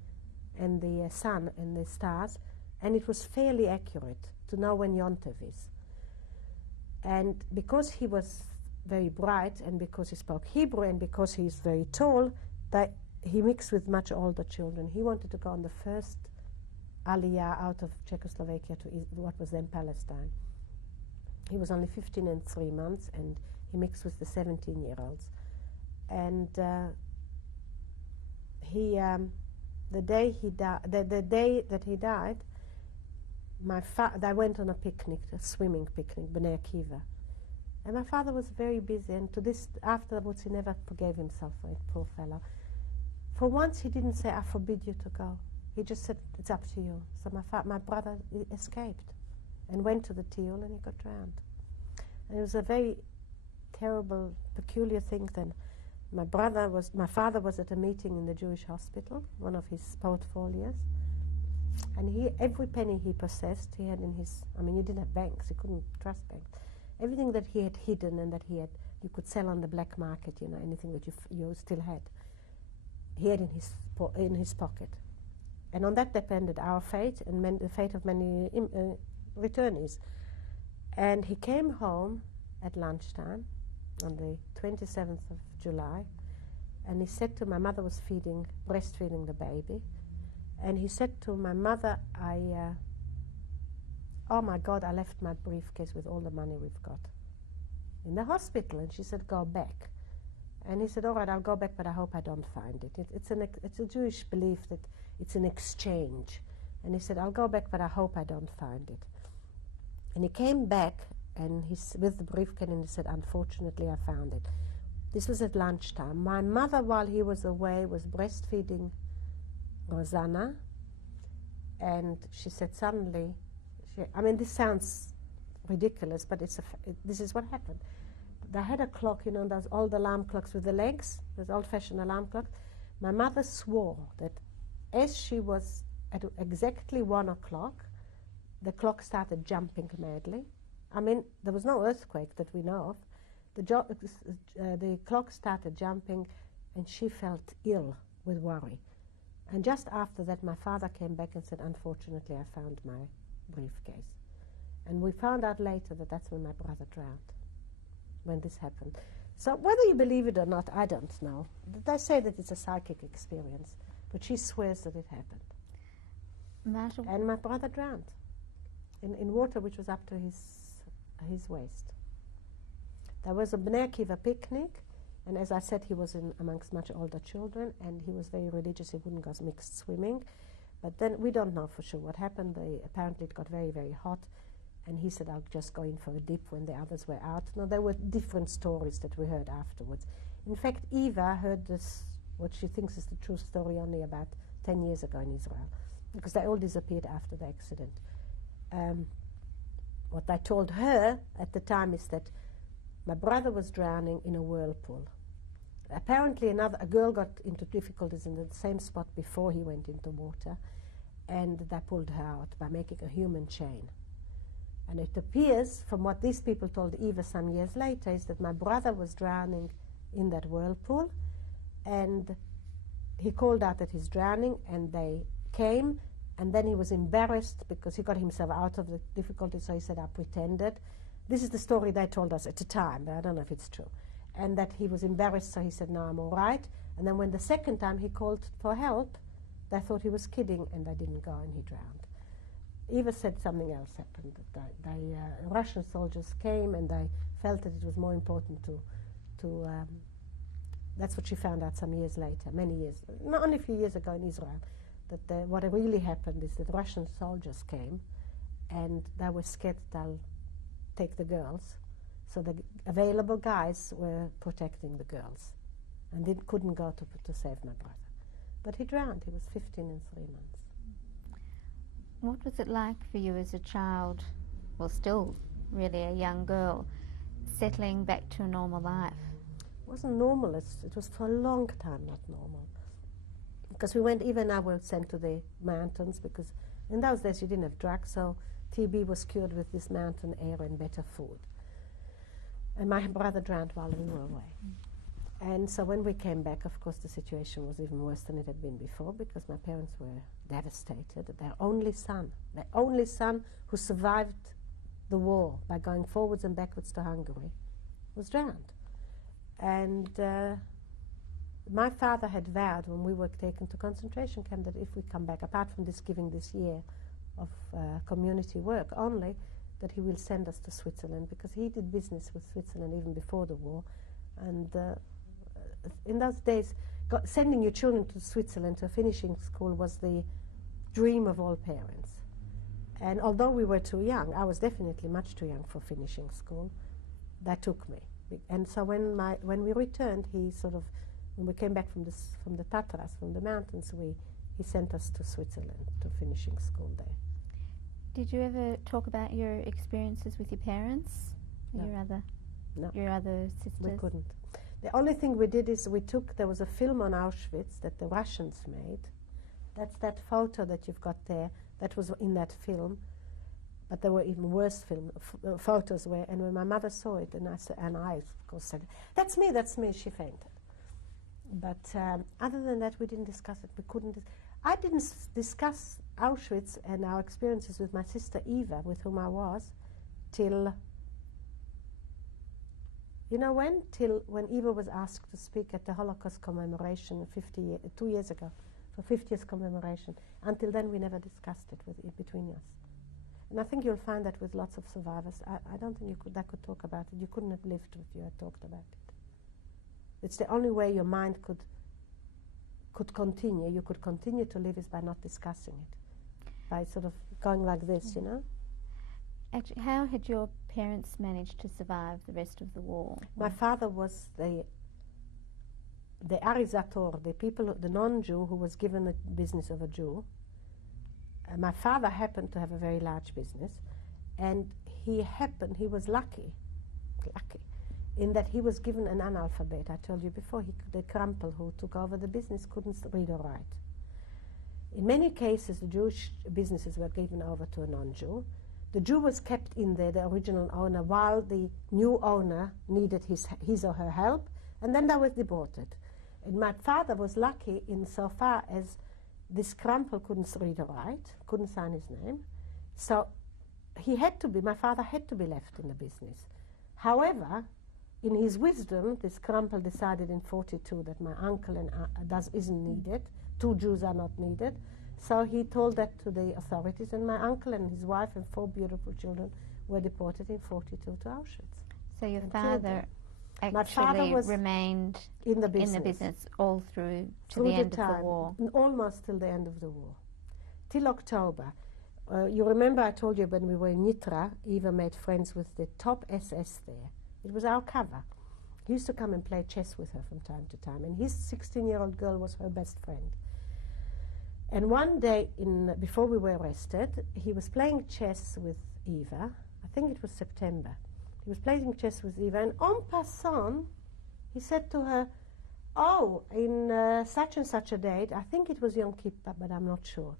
sun and the stars, and it was fairly accurate to know when Yom Tov is. And because he was very bright, and because he spoke Hebrew, and because he's very tall, that he mixed with much older children. He wanted to go on the first Aliyah out of Czechoslovakia to what was then Palestine. He was only 15 and 3 months, and he mixed with the 17-year-olds. And the day that he died, they went on a picnic, a swimming picnic, Bnei Akiva. And my father was very busy, and afterwards he never forgave himself for it, poor fellow. For once he didn't say, I forbid you to go. He just said, it's up to you. So my brother escaped and went to the Tiyul, and he got drowned. And it was a very terrible, peculiar thing then. My father was at a meeting in the Jewish hospital, one of his portfolios, and every penny he possessed, he had in his, he didn't have banks, he couldn't trust banks. Everything that he had hidden and that you could sell on the black market, anything that you still had, he had in his pocket. And on that depended our fate and the fate of many returnees. And he came home at lunchtime on the 27th of July, and he said to my mother was breastfeeding the baby, and he said to my mother, oh my God, I left my briefcase with all the money we've got in the hospital. And she said, go back. And he said, all right, I'll go back, but I hope I don't find it. It's a Jewish belief that it's an exchange. And he said, I'll go back, but I hope I don't find it. And he came back and with the briefcase, and he said, unfortunately, I found it. This was at lunchtime. My mother, while he was away, was breastfeeding Rosanna, and she said suddenly, this sounds ridiculous, but this is what happened. They had a clock, those old alarm clocks with the legs, those old-fashioned alarm clocks. My mother swore that as she was at exactly 1 o'clock, the clock started jumping madly. There was no earthquake that we know of. The clock started jumping, and she felt ill with worry. And just after that, my father came back and said, unfortunately, I found my briefcase. And we found out later that that's when my brother drowned, when this happened. So whether you believe it or not, I don't know. They say that it's a psychic experience, but she swears that it happened. And my brother drowned in water which was up to his waist. There was a Bnei Akiva picnic, and as I said, he was amongst much older children, and he was very religious. He wouldn't go mixed swimming. But then we don't know for sure what happened. Apparently it got very, very hot, and he said, I'll just go in for a dip when the others were out. No, there were different stories that we heard afterwards. In fact, Eva heard this, what she thinks is the true story, only about 10 years ago in Israel, because they all disappeared after the accident. What I told her at the time is that my brother was drowning in a whirlpool. Apparently a girl got into difficulties in the same spot before he went into water, and they pulled her out by making a human chain. And it appears, from what these people told Eva some years later, is that my brother was drowning in that whirlpool, and he called out that he's drowning, and they came, and then he was embarrassed because he got himself out of the difficulty, so he said, I pretended. This is the story they told us at the time, but I don't know if it's true. And that he was embarrassed, so he said, no, I'm all right. And then when the second time he called for help, they thought he was kidding, and they didn't go, and he drowned. Eva said something else happened. That Russian soldiers came, and they felt that it was more important to that's what she found out some years later, many years, not only a few years ago in Israel, that what really happened is that Russian soldiers came, and they were scared that they'll take the girls. So the available guys were protecting the girls, and couldn't go to save my brother. But he drowned. He was 15 and 3 months. What was it like for you as a child, well, still really a young girl, settling back to a normal life? It wasn't normal. It was for a long time not normal. Because even I was sent to the mountains, because in those days you didn't have drugs, so TB was cured with this mountain air and better food. And my brother drowned while we were away. And so when we came back, of course, the situation was even worse than it had been before, because my parents were devastated. Their only son who survived the war by going forwards and backwards to Hungary, was drowned. And my father had vowed when we were taken to concentration camp that if we come back, apart from giving this year of community work only, that he will send us to Switzerland, because he did business with Switzerland even before the war. And in those days, sending your children to Switzerland to a finishing school was the dream of all parents. And although we were too young, I was definitely much too young for finishing school, that took me. And so when we returned, when we came back from the Tatras, from the mountains, he sent us to Switzerland to finishing school there. Did you ever talk about your experiences with your parents? No. Your other sisters? We couldn't. The only thing we did is there was a film on Auschwitz that the Russians made. That's that photo that you've got there. That was in that film. But there were even worse photos where, and when my mother saw it, and I of course said, that's me, she fainted. But other than that, we didn't discuss it. We couldn't. I didn't discuss Auschwitz and our experiences with my sister Eva, with whom I was, till, you know when? Till when Eva was asked to speak at the Holocaust commemoration 2 years ago, for 50th commemoration. Until then, we never discussed it between us. And I think you'll find that with lots of survivors. I don't think that could talk about it. You couldn't have lived if you had talked about it. It's the only way your mind could continue. You could continue to live is by not discussing it, by sort of going like this, you know. Actually, how had your parents managed to survive the rest of the war? My father was the arizator, the non-Jew who was given the business of a Jew. My father happened to have a very large business, and he was lucky, in that he was given an analphabet. I told you before, the Krampel who took over the business couldn't read or write. In many cases, the Jewish businesses were given over to a non-Jew. The Jew was kept in there, the original owner, while the new owner needed his or her help, and then they were deported. And my father was lucky insofar as this Krampel couldn't read or write, couldn't sign his name, so my father had to be left in the business. However, in his wisdom, this Krampel decided in 1942 that my uncle isn't needed, 2 Jews are not needed, so he told that to the authorities, and my uncle and his wife and 4 beautiful children were deported in 1942 to Auschwitz. So your father remained in the business all through the end of the war. Almost till the end of the war, till October. You remember I told you when we were in Nitra, Eva made friends with the top SS there. It was our cover. He used to come and play chess with her from time to time, and his 16-year-old girl was her best friend. And one day, before we were arrested, he was playing chess with Eva. I think it was September. He was playing chess with Eva, and en passant, he said to her, oh, in such and such a date, I think it was Yom Kippur, but I'm not sure,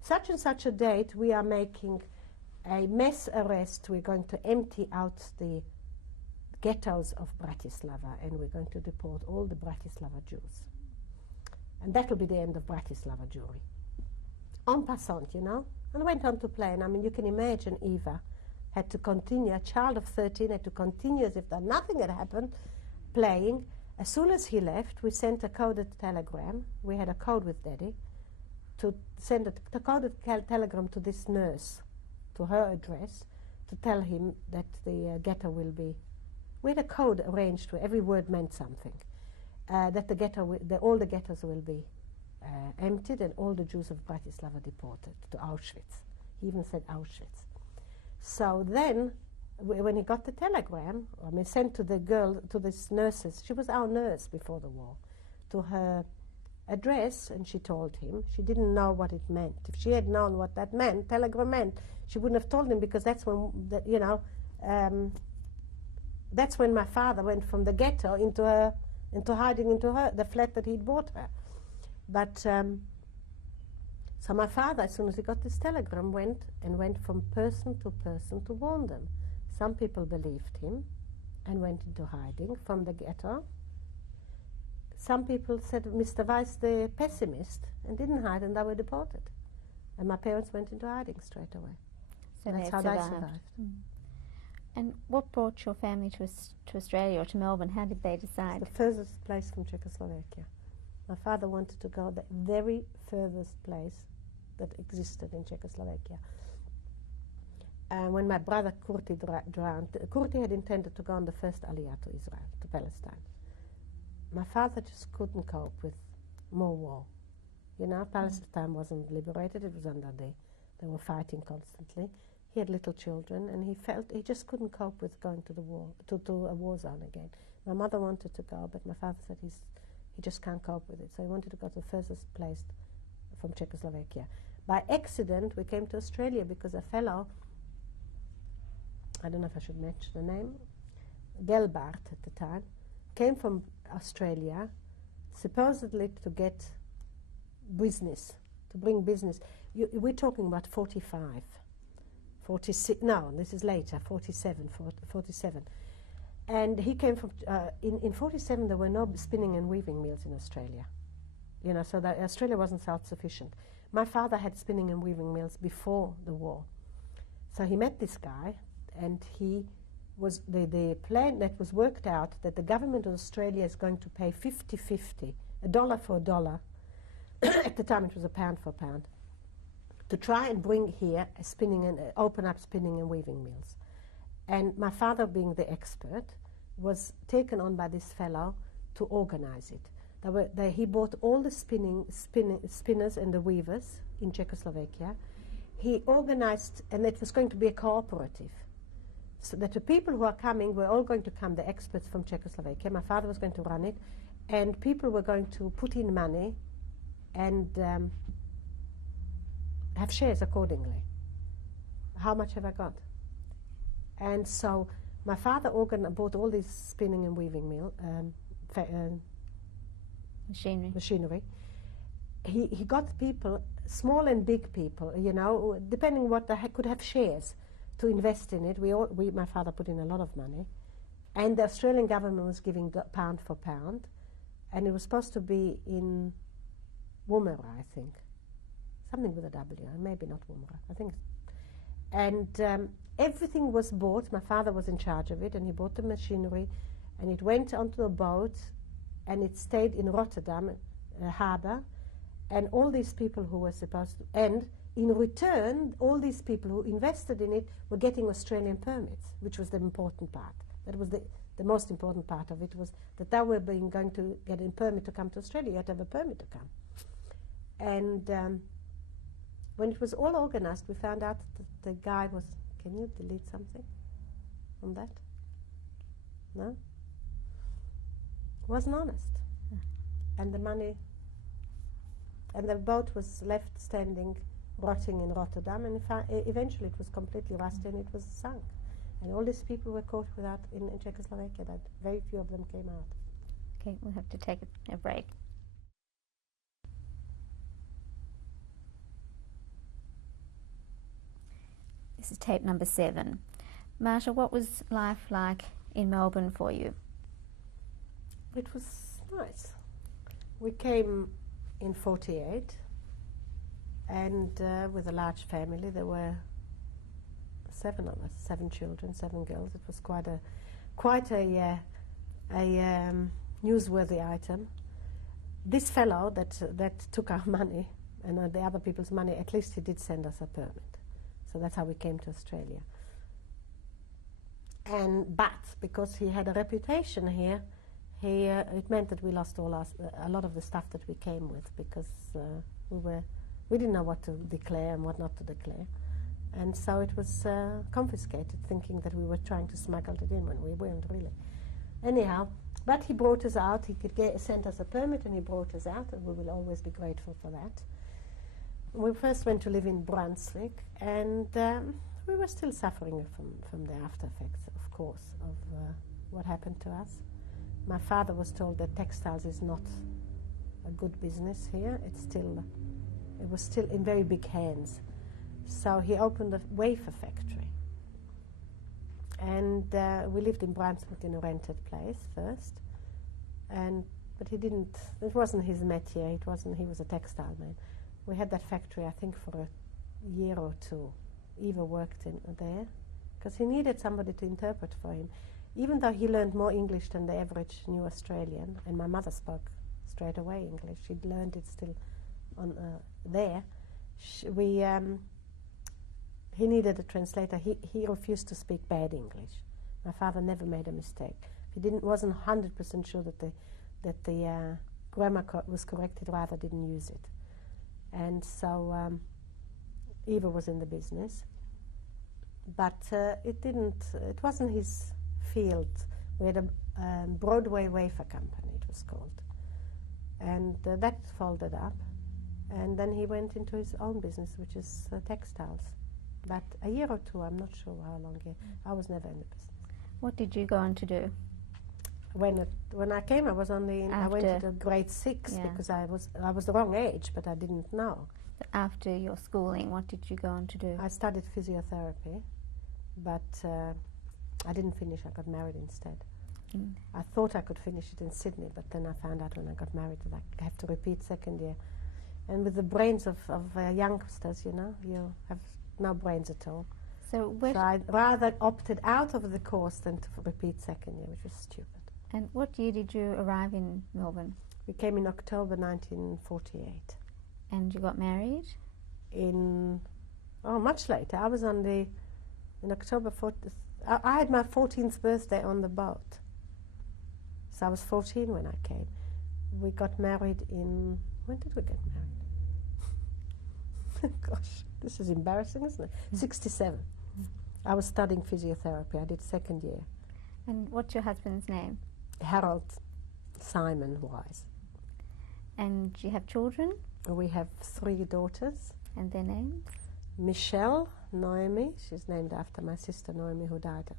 such and such a date, we are making a mass arrest. We're going to empty out the ghettos of Bratislava, and we're going to deport all the Bratislava Jews. And that will be the end of Bratislava Jewry. En passant, you know, and went on to play. And I mean, you can imagine Eva had to continue, a child of 13 had to continue as if nothing had happened, playing. As soon as he left, we sent a coded telegram. We had a code with Daddy to send a coded telegram to this nurse, to her address, to tell him that the ghetto will be. We had a code arranged where every word meant something. That all the ghettos will be emptied and all the Jews of Bratislava deported to Auschwitz. He even said Auschwitz. So then, when he got the telegram, sent to the girl, to this nurses, she was our nurse before the war, to her address, and she told him. She didn't know what it meant. If she had known what that meant, telegram meant, she wouldn't have told him, because that's when, that's when my father went from the ghetto into hiding into the flat that he'd bought her. But so my father, as soon as he got this telegram, went from person to warn them. Some people believed him and went into hiding from the ghetto. Some people said Mr. Weiss the pessimist and didn't hide, and they were deported. And my parents went into hiding straight away. So that's how they survived. Mm. And what brought your family to Australia or to Melbourne? How did they decide? It's the furthest place from Czechoslovakia. My father wanted to go the very furthest place that existed in Czechoslovakia. And when my brother Kurti drowned, Kurti had intended to go on the first Aliyah to Israel, to Palestine. My father just couldn't cope with more war. You know, Palestine wasn't liberated, it was under the They were fighting constantly. He had little children, and he felt he just couldn't cope with going to the war, to a war zone again. My mother wanted to go, but my father said he just can't cope with it. So he wanted to go to the furthest place from Czechoslovakia. By accident, we came to Australia because a fellow, I don't know if I should mention the name, Gelbart at the time, came from Australia, supposedly to get business, to bring business. We're talking about 45. 46, no, this is later, 47. And he came from, in 47 there were no spinning and weaving mills in Australia. You know, so that Australia wasn't self-sufficient. My father had spinning and weaving mills before the war. So he met this guy, and he was, the plan that was worked out that the government of Australia is going to pay 50-50, a dollar for a dollar, at the time it was a pound for a pound, to try and bring here a spinning and open up spinning and weaving mills. And my father, being the expert, was taken on by this fellow to organize it. He bought all the spinners and the weavers in Czechoslovakia. He organized, and it was going to be a cooperative, so that the people who are coming were all going to come, the experts from Czechoslovakia. My father was going to run it, and people were going to put in money and have shares accordingly. How much have I got? And so my father bought all this spinning and weaving mill machinery. He got people, small and big people, you know, depending what they could have shares to invest in it. My father put in a lot of money, and the Australian government was giving pound for pound, and it was supposed to be in Woomera, I think. Something with a W, maybe not Woomera, I think. And everything was bought. My father was in charge of it, and he bought the machinery, and it went onto a boat, and it stayed in Rotterdam harbour, and all these people who were supposed to, and in return, all these people who invested in it were getting Australian permits, which was the important part. That was the most important part of it, was that they were going to get a permit to come to Australia. You had to have a permit to come. And when it was all organized, we found out that the guy was, can you delete something on that? No? Wasn't honest. And the money, and the boat was left standing, rotting in Rotterdam, and eventually it was completely rusty and it was sunk. And all these people were caught without in Czechoslovakia, that very few of them came out. Okay, we'll have to take a break. This is tape number 7. Marcia, what was life like in Melbourne for you? It was nice. We came in 48, and with a large family. There were 7 of us, 7 children, 7 girls. It was quite a newsworthy item. This fellow that took our money and the other people's money, at least he did send us a permit. So that's how we came to Australia. But because he had a reputation here, it meant that we lost a lot of the stuff that we came with, because we didn't know what to declare and what not to declare. And so it was confiscated, thinking that we were trying to smuggle it in when we weren't really. Anyhow, but he brought us out. He could send us a permit, and he brought us out, and we will always be grateful for that. We first went to live in Brunswick, and we were still suffering from the after effects, of course, of what happened to us. My father was told that textiles is not a good business here. It was still in very big hands. So he opened a wafer factory. And we lived in Brunswick in a rented place first. But it wasn't his métier, he was a textile man. We had that factory, I think, for a year or 2. Eva worked in there, because he needed somebody to interpret for him. Even though he learned more English than the average new Australian, and my mother spoke straight away English, she'd learned it still there. He needed a translator. He refused to speak bad English. My father never made a mistake. If he wasn't 100% sure that the grammar was correct, he'd rather didn't use it. And so Eva was in the business, but it wasn't his field. We had a Broadway Wafer Company, it was called. And that folded up. And then he went into his own business, which is textiles. But a year or two, I'm not sure how long. I was never in the business. What did you go on to do? When I came, I was only I went into grade 6 because I was the wrong age, but I didn't know. After your schooling, what did you go on to do? I studied physiotherapy, but I didn't finish. I got married instead. I thought I could finish it in Sydney, but then I found out when I got married that I have to repeat second year. And with the brains of youngsters, you know, you have no brains at all. So I rather opted out of the course than to repeat second year, which was stupid. And what year did you arrive in Melbourne? We came in October 1948. And you got married? Much later. I was in October 40th. I had my 14th birthday on the boat. So I was 14 when I came. We got married when did we get married? Gosh, this is embarrassing, isn't it? 67. I was studying physiotherapy. I did second year. And what's your husband's name? Harold Simon Wise. And do you have children? We have 3 daughters. And their names? Michelle Noemi, she's named after my sister Noemi, who died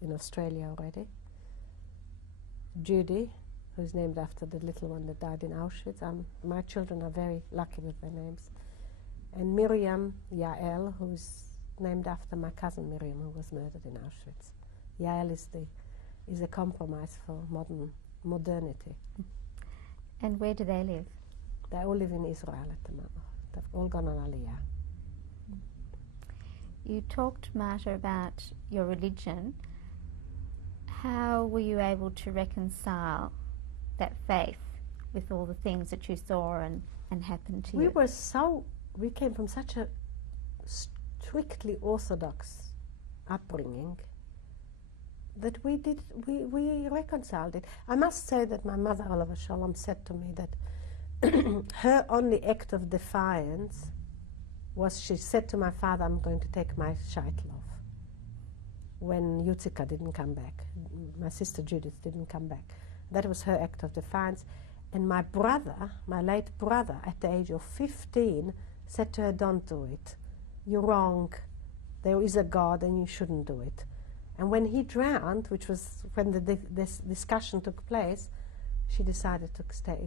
in Australia already. Judy, who's named after the little one that died in Auschwitz. My children are very lucky with their names. And Miriam Yael, who's named after my cousin Miriam, who was murdered in Auschwitz. Yael is a compromise for modernity. And where do they live? They all live in Israel at the moment. They've all gone on Aliyah. You talked, Marta, about your religion. How were you able to reconcile that faith with all the things that you saw and happened to you? We came from such a strictly Orthodox upbringing that we reconciled it. I must say that my mother, Oliver Shalom, said to me that her only act of defiance was she said to my father, I'm going to take my shaitel off, when Yutzika didn't come back. My sister Judith didn't come back. That was her act of defiance. And my brother, my late brother, at the age of 15, said to her, don't do it. You're wrong. There is a God and you shouldn't do it. And when he drowned, which was when this discussion took place, she decided to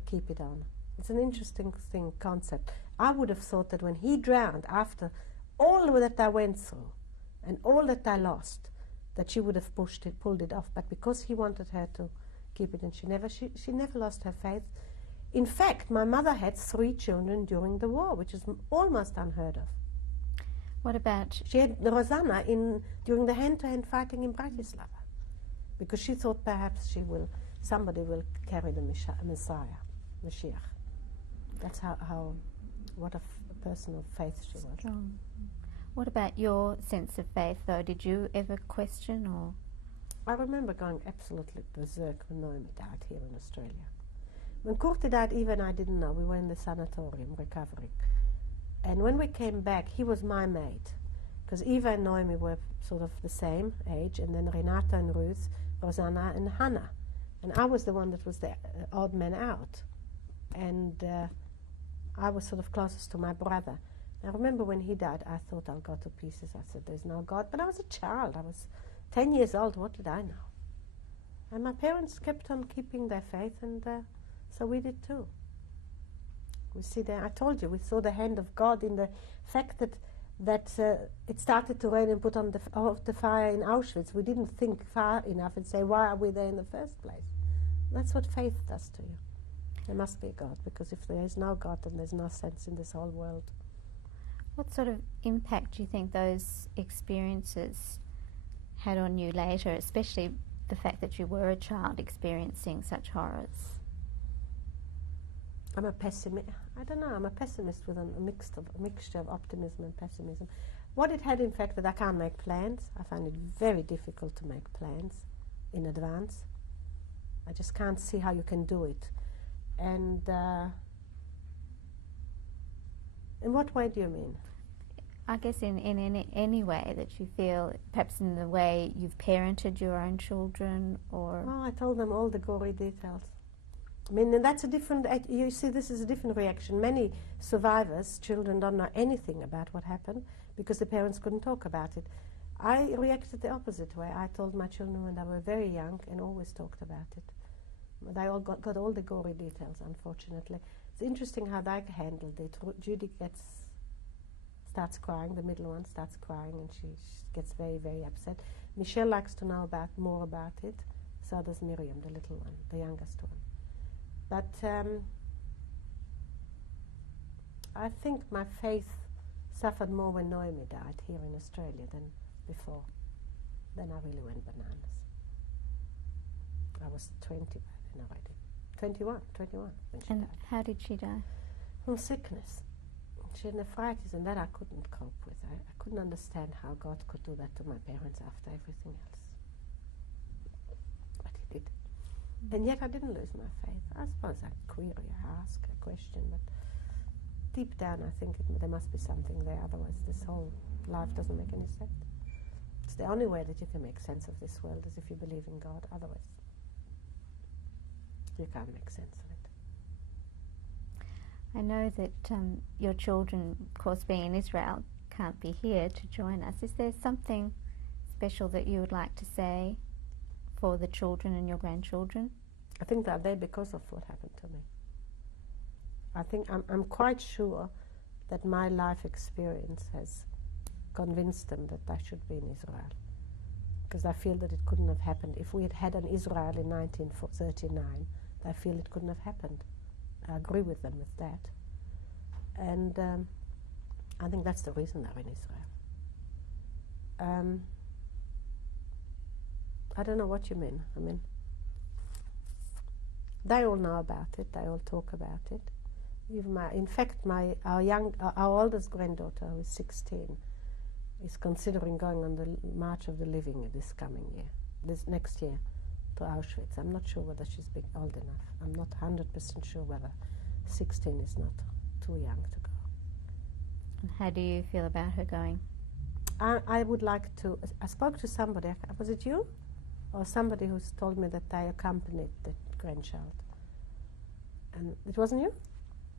keep it on. It's an interesting concept. I would have thought that when he drowned, after all that I went through and all that I lost, that she would have pulled it off. But because he wanted her to keep it, and she never lost her faith. In fact, my mother had 3 children during the war, which is almost unheard of. What about... She had Rosanna during the hand-to-hand fighting in Bratislava, because she thought perhaps somebody will carry the Messiah, Mashiach. That's what a person of faith she was. Strong. What about your sense of faith, though? Did you ever question or...? I remember going absolutely berserk when Noemi died here in Australia. When Kurti died, Eva and I didn't know. We were in the sanatorium recovering. And when we came back, he was my mate, because Eva and Noemi were sort of the same age, and then Renata and Ruth, Rosanna and Hannah. And I was the one that was the odd man out. And I was sort of closest to my brother. I remember when he died, I thought I'll go to pieces. I said, there's no God. But I was a child. I was 10 years old. What did I know? And my parents kept on keeping their faith, and so we did too. We see there, I told you, we saw the hand of God in the fact that it started to rain and put on the fire in Auschwitz. We didn't think far enough and say, why are we there in the first place? That's what faith does to you. There must be a God, because if there is no God, then there's no sense in this whole world. What sort of impact do you think those experiences had on you later, especially the fact that you were a child experiencing such horrors? I'm a pessimist. I don't know. I'm a pessimist with a mixture of optimism and pessimism. What it had, in fact, that I can't make plans. I find it very difficult to make plans in advance. I just can't see how you can do it. And in what way do you mean? I guess in any way that you feel, perhaps in the way you've parented your own children, or... Well, I told them all the gory details. I mean, and that's a different, you see, this is a different reaction. Many survivors, children don't know anything about what happened because the parents couldn't talk about it. I reacted the opposite way. I told my children when they were very young and always talked about it. They all got all the gory details, unfortunately. It's interesting how they handled it. Judy starts crying, the middle one starts crying, and she gets very, very upset. Michelle likes to know more about it. So does Miriam, the little one, the youngest one. But I think my faith suffered more when Noemi died here in Australia than before. Then I really went bananas. I was 20 by then already. 21 when she died. How did she die? From sickness. She had nephritis, and that I couldn't cope with. I couldn't understand how God could do that to my parents after everything else. But He did. And yet I didn't lose my faith. I suppose I ask a question, but deep down I think there must be something there, otherwise this whole life doesn't make any sense. It's the only way that you can make sense of this world is if you believe in God, otherwise you can't make sense of it. I know that your children, of course, being in Israel, can't be here to join us. Is there something special that you would like to say for the children and your grandchildren? I think they're there because of what happened to me. I think I'm quite sure that my life experience has convinced them that I should be in Israel. Because I feel that it couldn't have happened. If we had had an Israel in 1939, I feel it couldn't have happened. I agree with them with that. And I think that's the reason they're in Israel. I don't know what you mean. I mean, they all know about it. They all talk about it. Even our oldest granddaughter, who is 16, is considering going on the March of the Living this coming year, this next year, to Auschwitz. I'm not sure whether she's big old enough. I'm not 100% sure whether 16 is not too young to go. And how do you feel about her going? I would like to. I spoke to somebody. Was it you, or somebody who's told me that they accompanied the grandchild? And it wasn't you.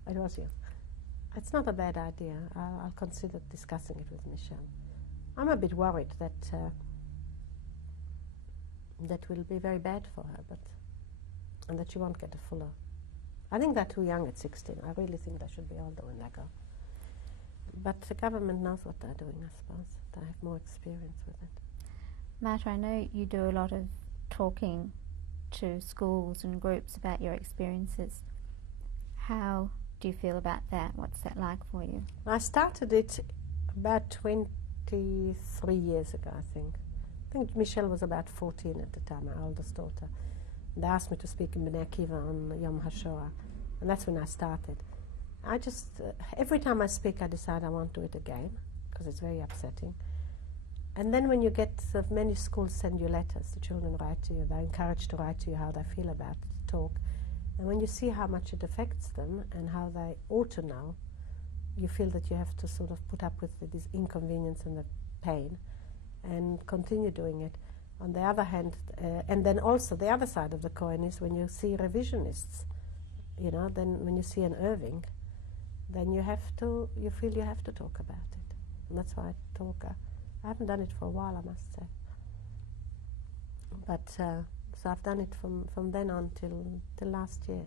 It was you. It's not a bad idea. I'll consider discussing it with Michelle. I'm a bit worried that that will be very bad for her, and that she won't get a fuller. I think they're too young at 16. I really think they should be older when they go. But the government knows what they're doing, I suppose. They have more experience with it. Marta, I know you do a lot of talking to schools and groups about your experiences. How do you feel about that? What's that like for you? I started it about 23 years ago, I think. I think Michelle was about 14 at the time, my oldest daughter. They asked me to speak in Bnei Akiva on Yom HaShoah, and that's when I started. I just, every time I speak, I decide I won't do it again, because it's very upsetting. And then when you get, many schools send you letters, the children write to you, they're encouraged to write to you how they feel about the talk. And when you see how much it affects them and how they ought to know, you feel that you have to sort of put up with this inconvenience and the pain and continue doing it. On the other hand, and then also the other side of the coin is when you see revisionists, then when you see an Irving, then you feel you have to talk about it. And that's why I talk. I haven't done it for a while, I must say. But, so I've done it from then on till last year.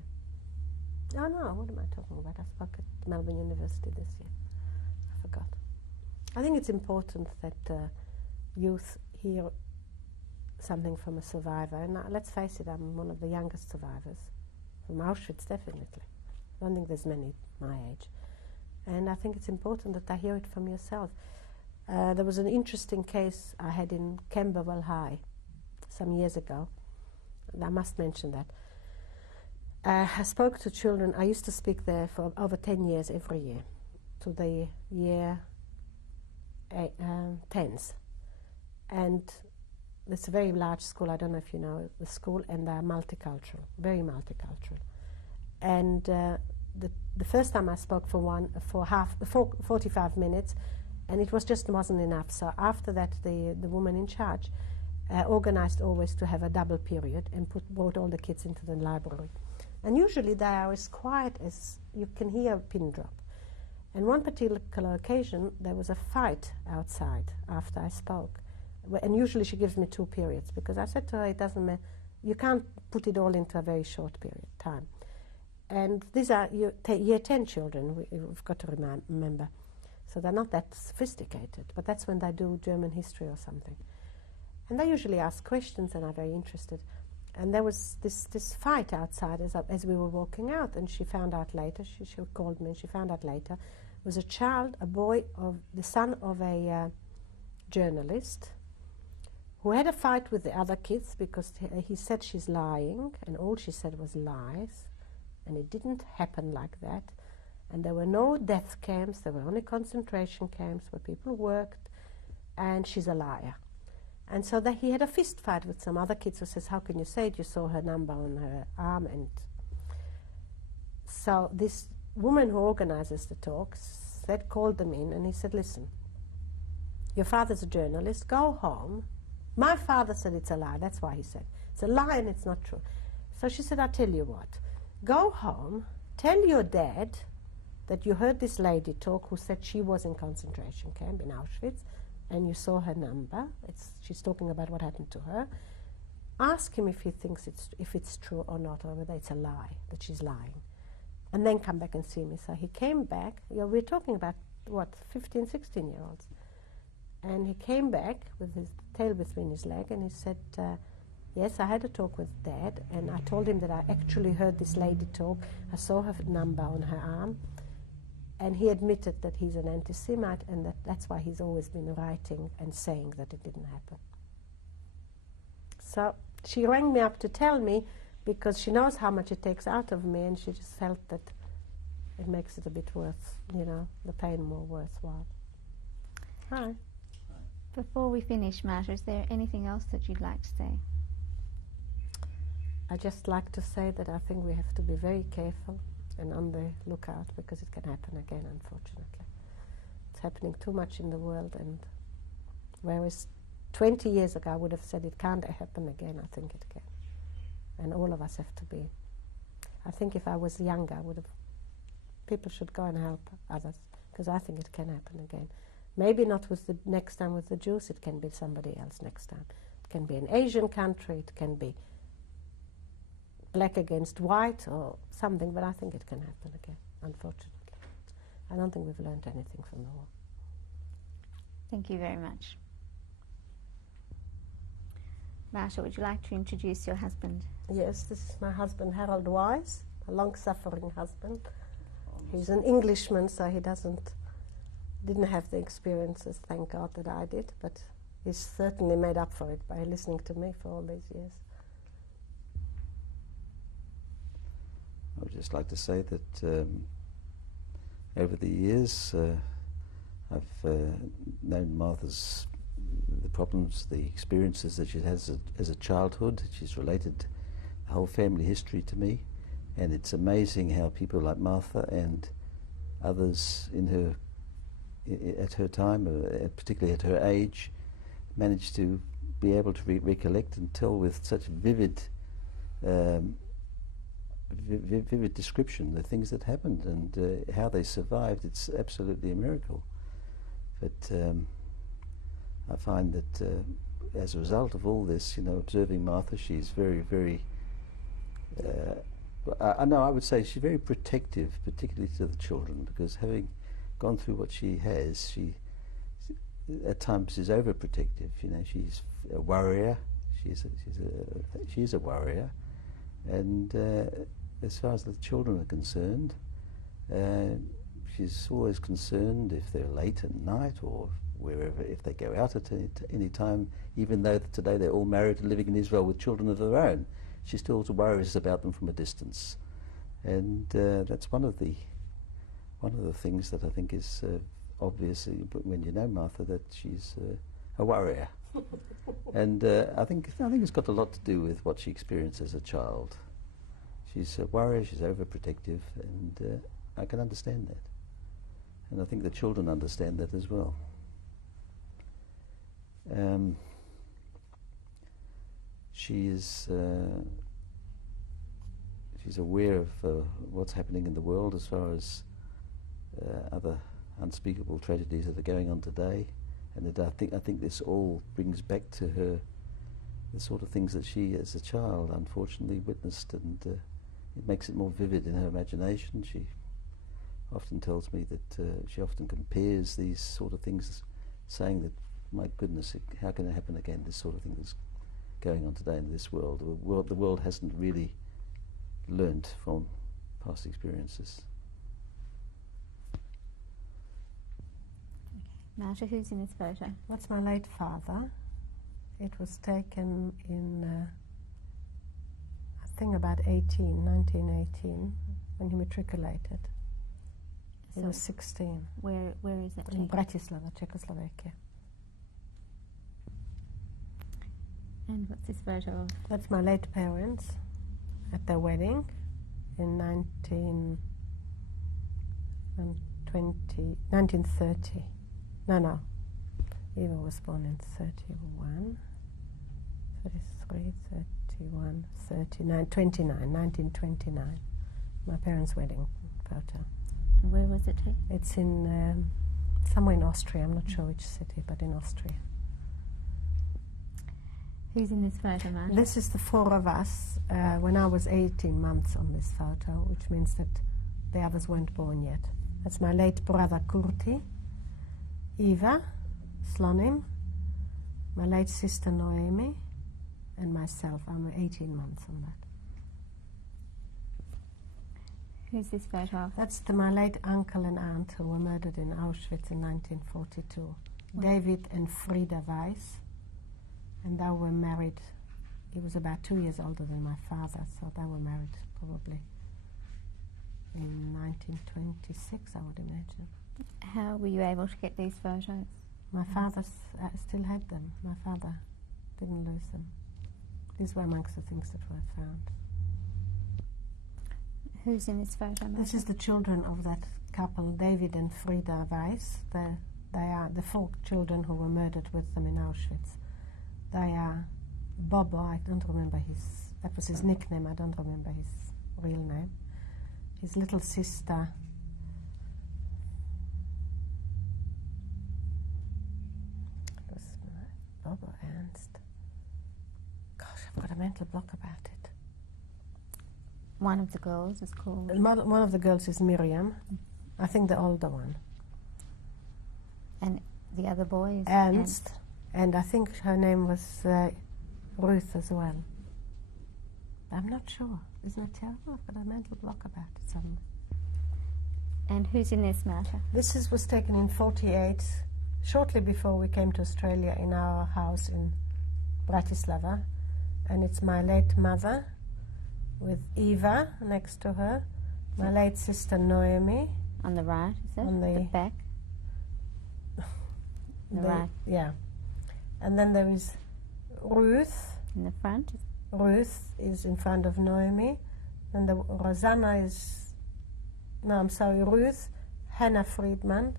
Oh no, what am I talking about? I spoke at Melbourne University this year. I forgot. I think it's important that youth hear something from a survivor. And let's face it, I'm one of the youngest survivors. From Auschwitz, definitely. I don't think there's many my age. And I think it's important that I hear it from yourself. There was an interesting case I had in Camberwell High some years ago. I must mention that. I spoke to children. I used to speak there for over 10 years every year, to the year 10s. And it's a very large school. I don't know if you know the school, and they're multicultural, very multicultural. And the first time I spoke for 45 minutes, And it wasn't enough. So after that, the woman in charge organized always to have a double period and brought all the kids into the library. And usually they are as quiet as you can hear a pin drop. And one particular occasion, there was a fight outside after I spoke. And usually she gives me 2 periods, because I said to her, it doesn't matter, you can't put it all into a very short period of time. And these are year 10 children, we've got to remember. So they're not that sophisticated, but that's when they do German history or something. And they usually ask questions and are very interested. And there was this fight outside as we were walking out, and she found out later, she called me and she found out later, it was a boy, the son of a journalist, who had a fight with the other kids because he said she's lying, and all she said was lies, and it didn't happen like that. And there were no death camps, there were only concentration camps where people worked, and she's a liar. And so he had a fist fight with some other kids who says, how can you say it? You saw her number on her arm. And so this woman who organizes the talks called them in, and he said, listen, your father's a journalist, go home. My father said it's a lie, that's why he said. It's a lie and it's not true. So she said, I'll tell you what, go home, tell your dad that you heard this lady talk who said she was in concentration camp in Auschwitz, and you saw her number. She's talking about what happened to her. Ask him if he thinks if it's true or not, or whether it's a lie, that she's lying. And then come back and see me. So he came back. We're talking about, 15, 16-year-olds. And he came back with his tail between his leg, and he said, yes, I had a talk with Dad, and I told him that I actually heard this lady talk. I saw her number on her arm. And he admitted that he's an anti-Semite, and that's why he's always been writing and saying that it didn't happen. So she rang me up to tell me, because she knows how much it takes out of me, and she just felt that it makes it a bit the pain more worthwhile. Hi. Before we finish, Marta, is there anything else that you'd like to say? I'd just like to say that I think we have to be very careful and on the lookout, because it can happen again, unfortunately. It's happening too much in the world, and whereas 20 years ago I would have said it can't happen again, I think it can. And all of us have to be. I think if I was younger, people should go and help others, because I think it can happen again. Maybe not with the next time with the Jews, it can be somebody else next time. It can be an Asian country, it can be black against white or something, but I think it can happen again, unfortunately. I don't think we've learned anything from the war. Thank you very much. Marta, would you like to introduce your husband? Yes, this is my husband, Harold Wise, a long-suffering husband. He's an Englishman, so he didn't have the experiences, thank God, that I did, but he's certainly made up for it by listening to me for all these years. I would just like to say that over the years I've known Martha's the problems, the experiences that she has as a childhood. She's related the whole family history to me, and it's amazing how people like Martha and others at her time, particularly at her age, managed to be able to recollect and tell with such vivid description the things that happened and how they survived. It's absolutely a miracle. But I find that as a result of all this, observing Martha, she's very, very, I would say she's very protective, particularly to the children, because having gone through what she has, she at times is overprotective. She's a warrior. She's a warrior, and as far as the children are concerned, she's always concerned if they're late at night or wherever, if they go out at any time, even though today they're all married and living in Israel with children of their own. She still worries about them from a distance, and that's one of the things that I think is obvious when you know Martha, that she's a warrior. And I think it's got a lot to do with what she experienced as a child. She's a warrior, she's overprotective, and I can understand that. And I think the children understand that as well. She is she's aware of what's happening in the world as far as other unspeakable tragedies that are going on today, and that I think this all brings back to her the sort of things that she, as a child, unfortunately witnessed, and it makes it more vivid in her imagination. She often tells me that she often compares these sort of things, saying that, my goodness, how can it happen again, this sort of thing that's going on today in this world. The world hasn't really learnt from past experiences. Marta, who's in this photo? That's my late father. It was taken in, I think, about 1918, when he matriculated. He So was 16, where is that in taken? Bratislava, Czechoslovakia. And what's this photo of? That's my late parents at their wedding in 1930. No. Eva was born in 31, 33, 31, 39, 1929. My parents' wedding photo. And where was it taken? It's in somewhere in Austria. I'm not sure which city, but in Austria. Who's in this photo, Marta? This is the four of us when I was 18 months on this photo, which means that the others weren't born yet. That's my late brother Kurti, Eva, Slonim, my late sister Noemi, and myself. I'm 18 months on that. Who's this photo of? That's my late uncle and aunt who were murdered in Auschwitz in 1942. Wow. David and Frida Weiss. And they were married. He was about 2 years older than my father, so they were married probably in 1926, I would imagine. How were you able to get these photos? My father still had them. My father didn't lose them. These were amongst the things that were found. Who's in this photo, Marta? This is the children of that couple, David and Frida Weiss. They are the 4 children who were murdered with them in Auschwitz. They are Bobo, I don't remember that was his nickname, I don't remember his real name. His little sister, it was Bobo Ernst. Gosh, I've got a mental block about it. One of the girls is called... One of the girls is Miriam, I think the older one. And the other boy is... Ernst. And I think her name was Ruth as well. I'm not sure. Isn't it terrible? I've got a mental block about it somewhere. And who's in this, Marta? This was taken in 1948, shortly before we came to Australia, in our house in Bratislava. And it's my late mother with Eva next to her, my late sister Noemi. On the right, is it? On the back? The right. Yeah. And then there is Ruth. In the front? Ruth is in front of Noemi. And Rosanna is... No, I'm sorry, Ruth, Hannah Friedman,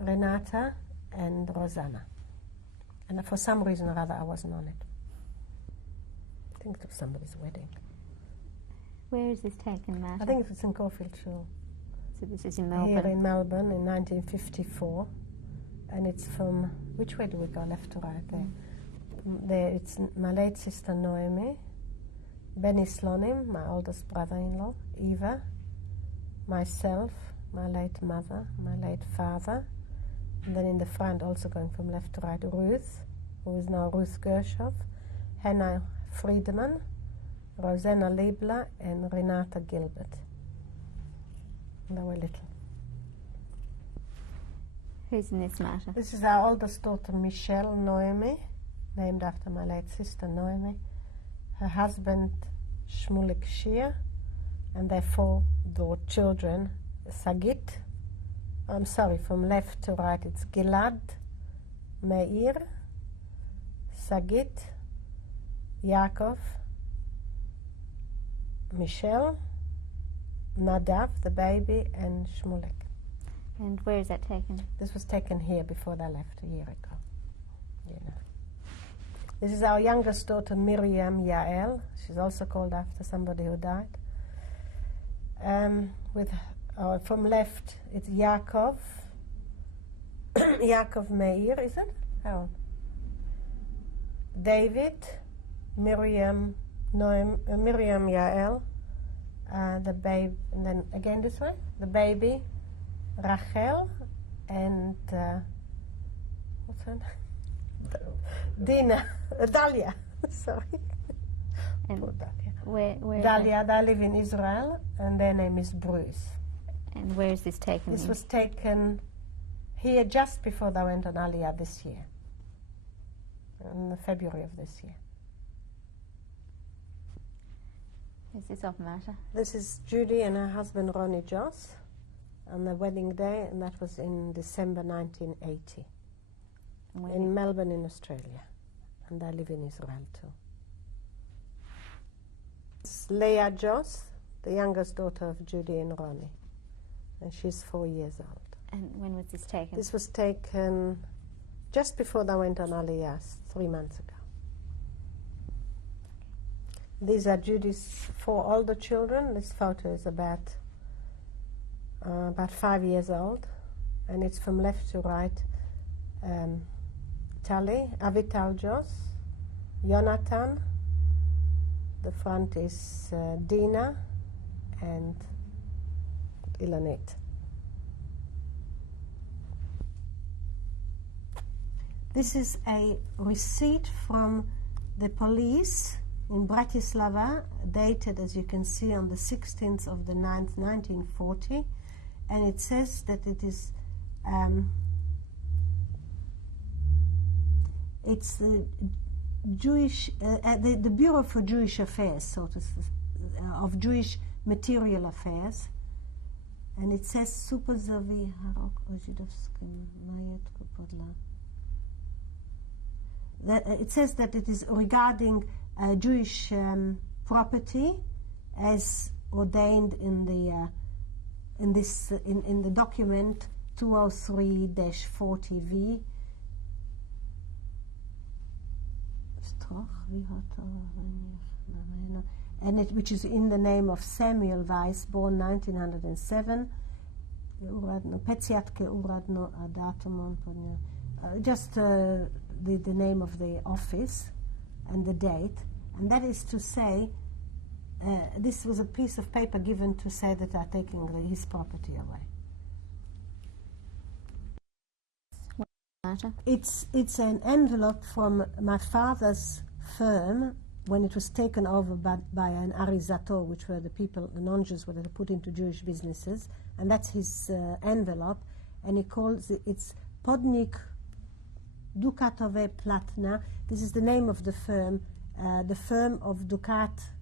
Renata, and Rosanna. And for some reason or other, I wasn't on it. I think it was somebody's wedding. Where is this taken, Marta? I think it was in Caulfield Shore. So this is in Melbourne? Here in Melbourne in 1954. And it's from, which way do we go, left to right? There it's my late sister Noemi, Benny Slonim, my oldest brother-in-law, Eva, myself, my late mother, my late father, and then in the front, also going from left to right, Ruth, who is now Ruth Gershoff, Hannah Friedman, Rosanna Liebler, and Renata Gilbert. And they were little. Who's in this, Marta? This is our oldest daughter, Michelle Noemi, named after my late sister Noemi. Her husband, Shmulik Shia, and their 4 children, Sagit. I'm sorry, from left to right, it's Gilad, Meir, Sagit, Yaakov, Michelle, Nadav, the baby, and Shmulik. And where is that taken? This was taken here before they left a year ago. Dina. This is our youngest daughter, Miriam Yael. She's also called after somebody who died. From left, it's Yaakov. Yaakov Meir, is it? How? David, Miriam Yael, the babe, and then again this way, the baby, Rachel, and what's her name? Dalia. Sorry. And Poor Dalia. where Dalia, they live in Israel, and their name is Bruce. and where is this taken? This in? was taken here just before they went on Aliyah this year, in February of this year. Is this of Marta? This is Judy and her husband Ronnie Joss on the wedding day, and that was in December 1980 And where in Melbourne in Australia, and I live in Israel too. It's Leah Joss, the youngest daughter of Judy and Ronnie, and she's 4 years old. and when was this taken? This was taken just before they went on Aliyah 3 months ago. These are Judy's 4 older children. This photo is about 5 years old, and it's from left to right. Tali, Avital Joss, Jonathan. The front is Dina and Ilanit. This is a receipt from the police in Bratislava, dated, as you can see, on the 16th of the 9th, 1940, and it says that it is it's the Jewish the Bureau for Jewish Affairs, so to of Jewish Material Affairs, and it says Superzovi Harok o Żydowskim Majątku podla. It says that it is regarding Jewish property as ordained in the in the document 203-40V. And which is in the name of Samuel Weiss, born 1907. Just the name of the office and the date, and that is to say, this was a piece of paper given to say that they're taking his property away. Marta? It's an envelope from my father's firm when it was taken over by an arizator, which were the people, the non-Jews, were put into Jewish businesses, and that's his envelope, and he calls it's Podnik Dukatove Platna. This is the name of the firm of Ducats,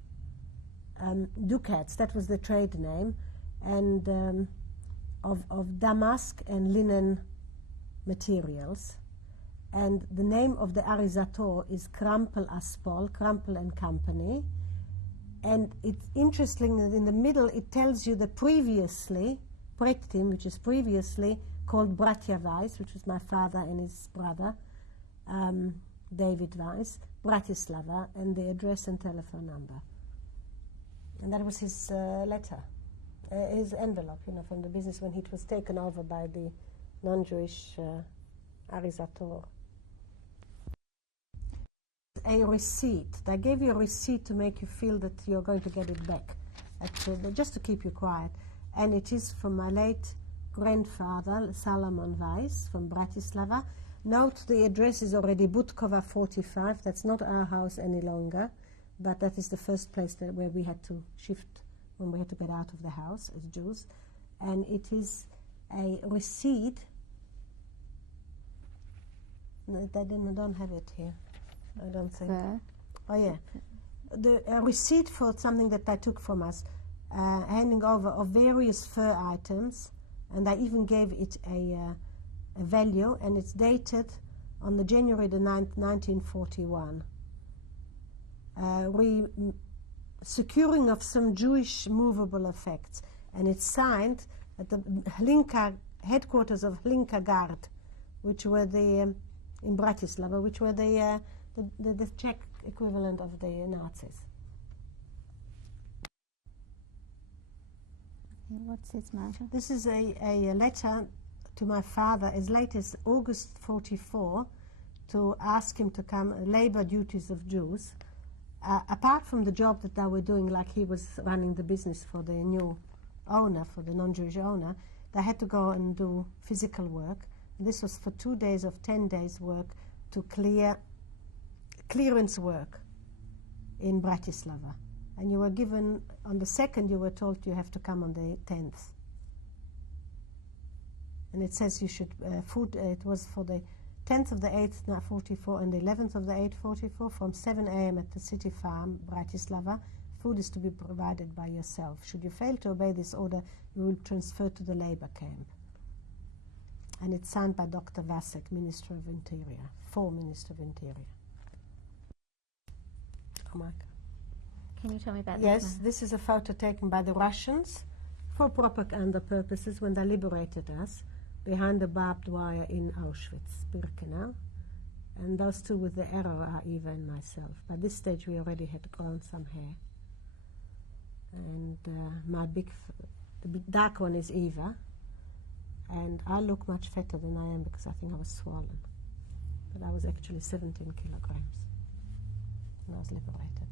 that was the trade name, and of damask and linen materials. And the name of the arizator is Krampel Aspol, Krampel and Company. And it's interesting that in the middle it tells you the previously, Predtim, which is previously called Bratia Weiss, which was my father and his brother, David Weiss, Bratislava, and the address and telephone number. And that was his letter, his envelope, from the business when it was taken over by the non-Jewish arizator. A receipt. They gave you a receipt to make you feel that you're going to get it back, just to keep you quiet. And it is from my late grandfather, Salomon Weiss, from Bratislava. Note the address is already Budkova 45. That's not our house any longer, but that is the first place where we had to shift when we had to get out of the house as Jews. And it is a receipt. No, I don't have it here. I don't think. Oh yeah, a receipt for something that they took from us, handing over of various fur items, and I even gave it a value, and it's dated on the January the 9th, 1941. Securing of some Jewish movable effects, and it's signed at the Hlinka headquarters of Hlinka Guard, which were the in Bratislava, which were the Czech equivalent of the Nazis. What's this, Marta? This is a letter to my father as late as August 44 to ask him to come, labor duties of Jews. Apart from the job that they were doing, like he was running the business for the new owner, for the non-Jewish owner, they had to go and do physical work. And this was for 2 days of 10 days work to clearance work in Bratislava. And you were given, on the 2nd you were told you have to come on the 10th. And it says you should, it was for the 10th of the 8th, 44, and the 11th of the 8th, 44, from 7 a.m. at the city farm, Bratislava. Food is to be provided by yourself. Should you fail to obey this order, you will transfer to the labor camp. And it's signed by Dr. Vasek, Minister of Interior, Minister of Interior. Oh my God. Can you tell me about Yes, this? this is a photo taken by the Russians for propaganda purposes when they liberated us, behind the barbed wire in Auschwitz, Birkenau. And those two with the arrow are Eva and myself. By this stage we already had grown some hair. And the dark one is Eva. And I look much fatter than I am because I think I was swollen. But I was actually 17 kilograms when I was liberated.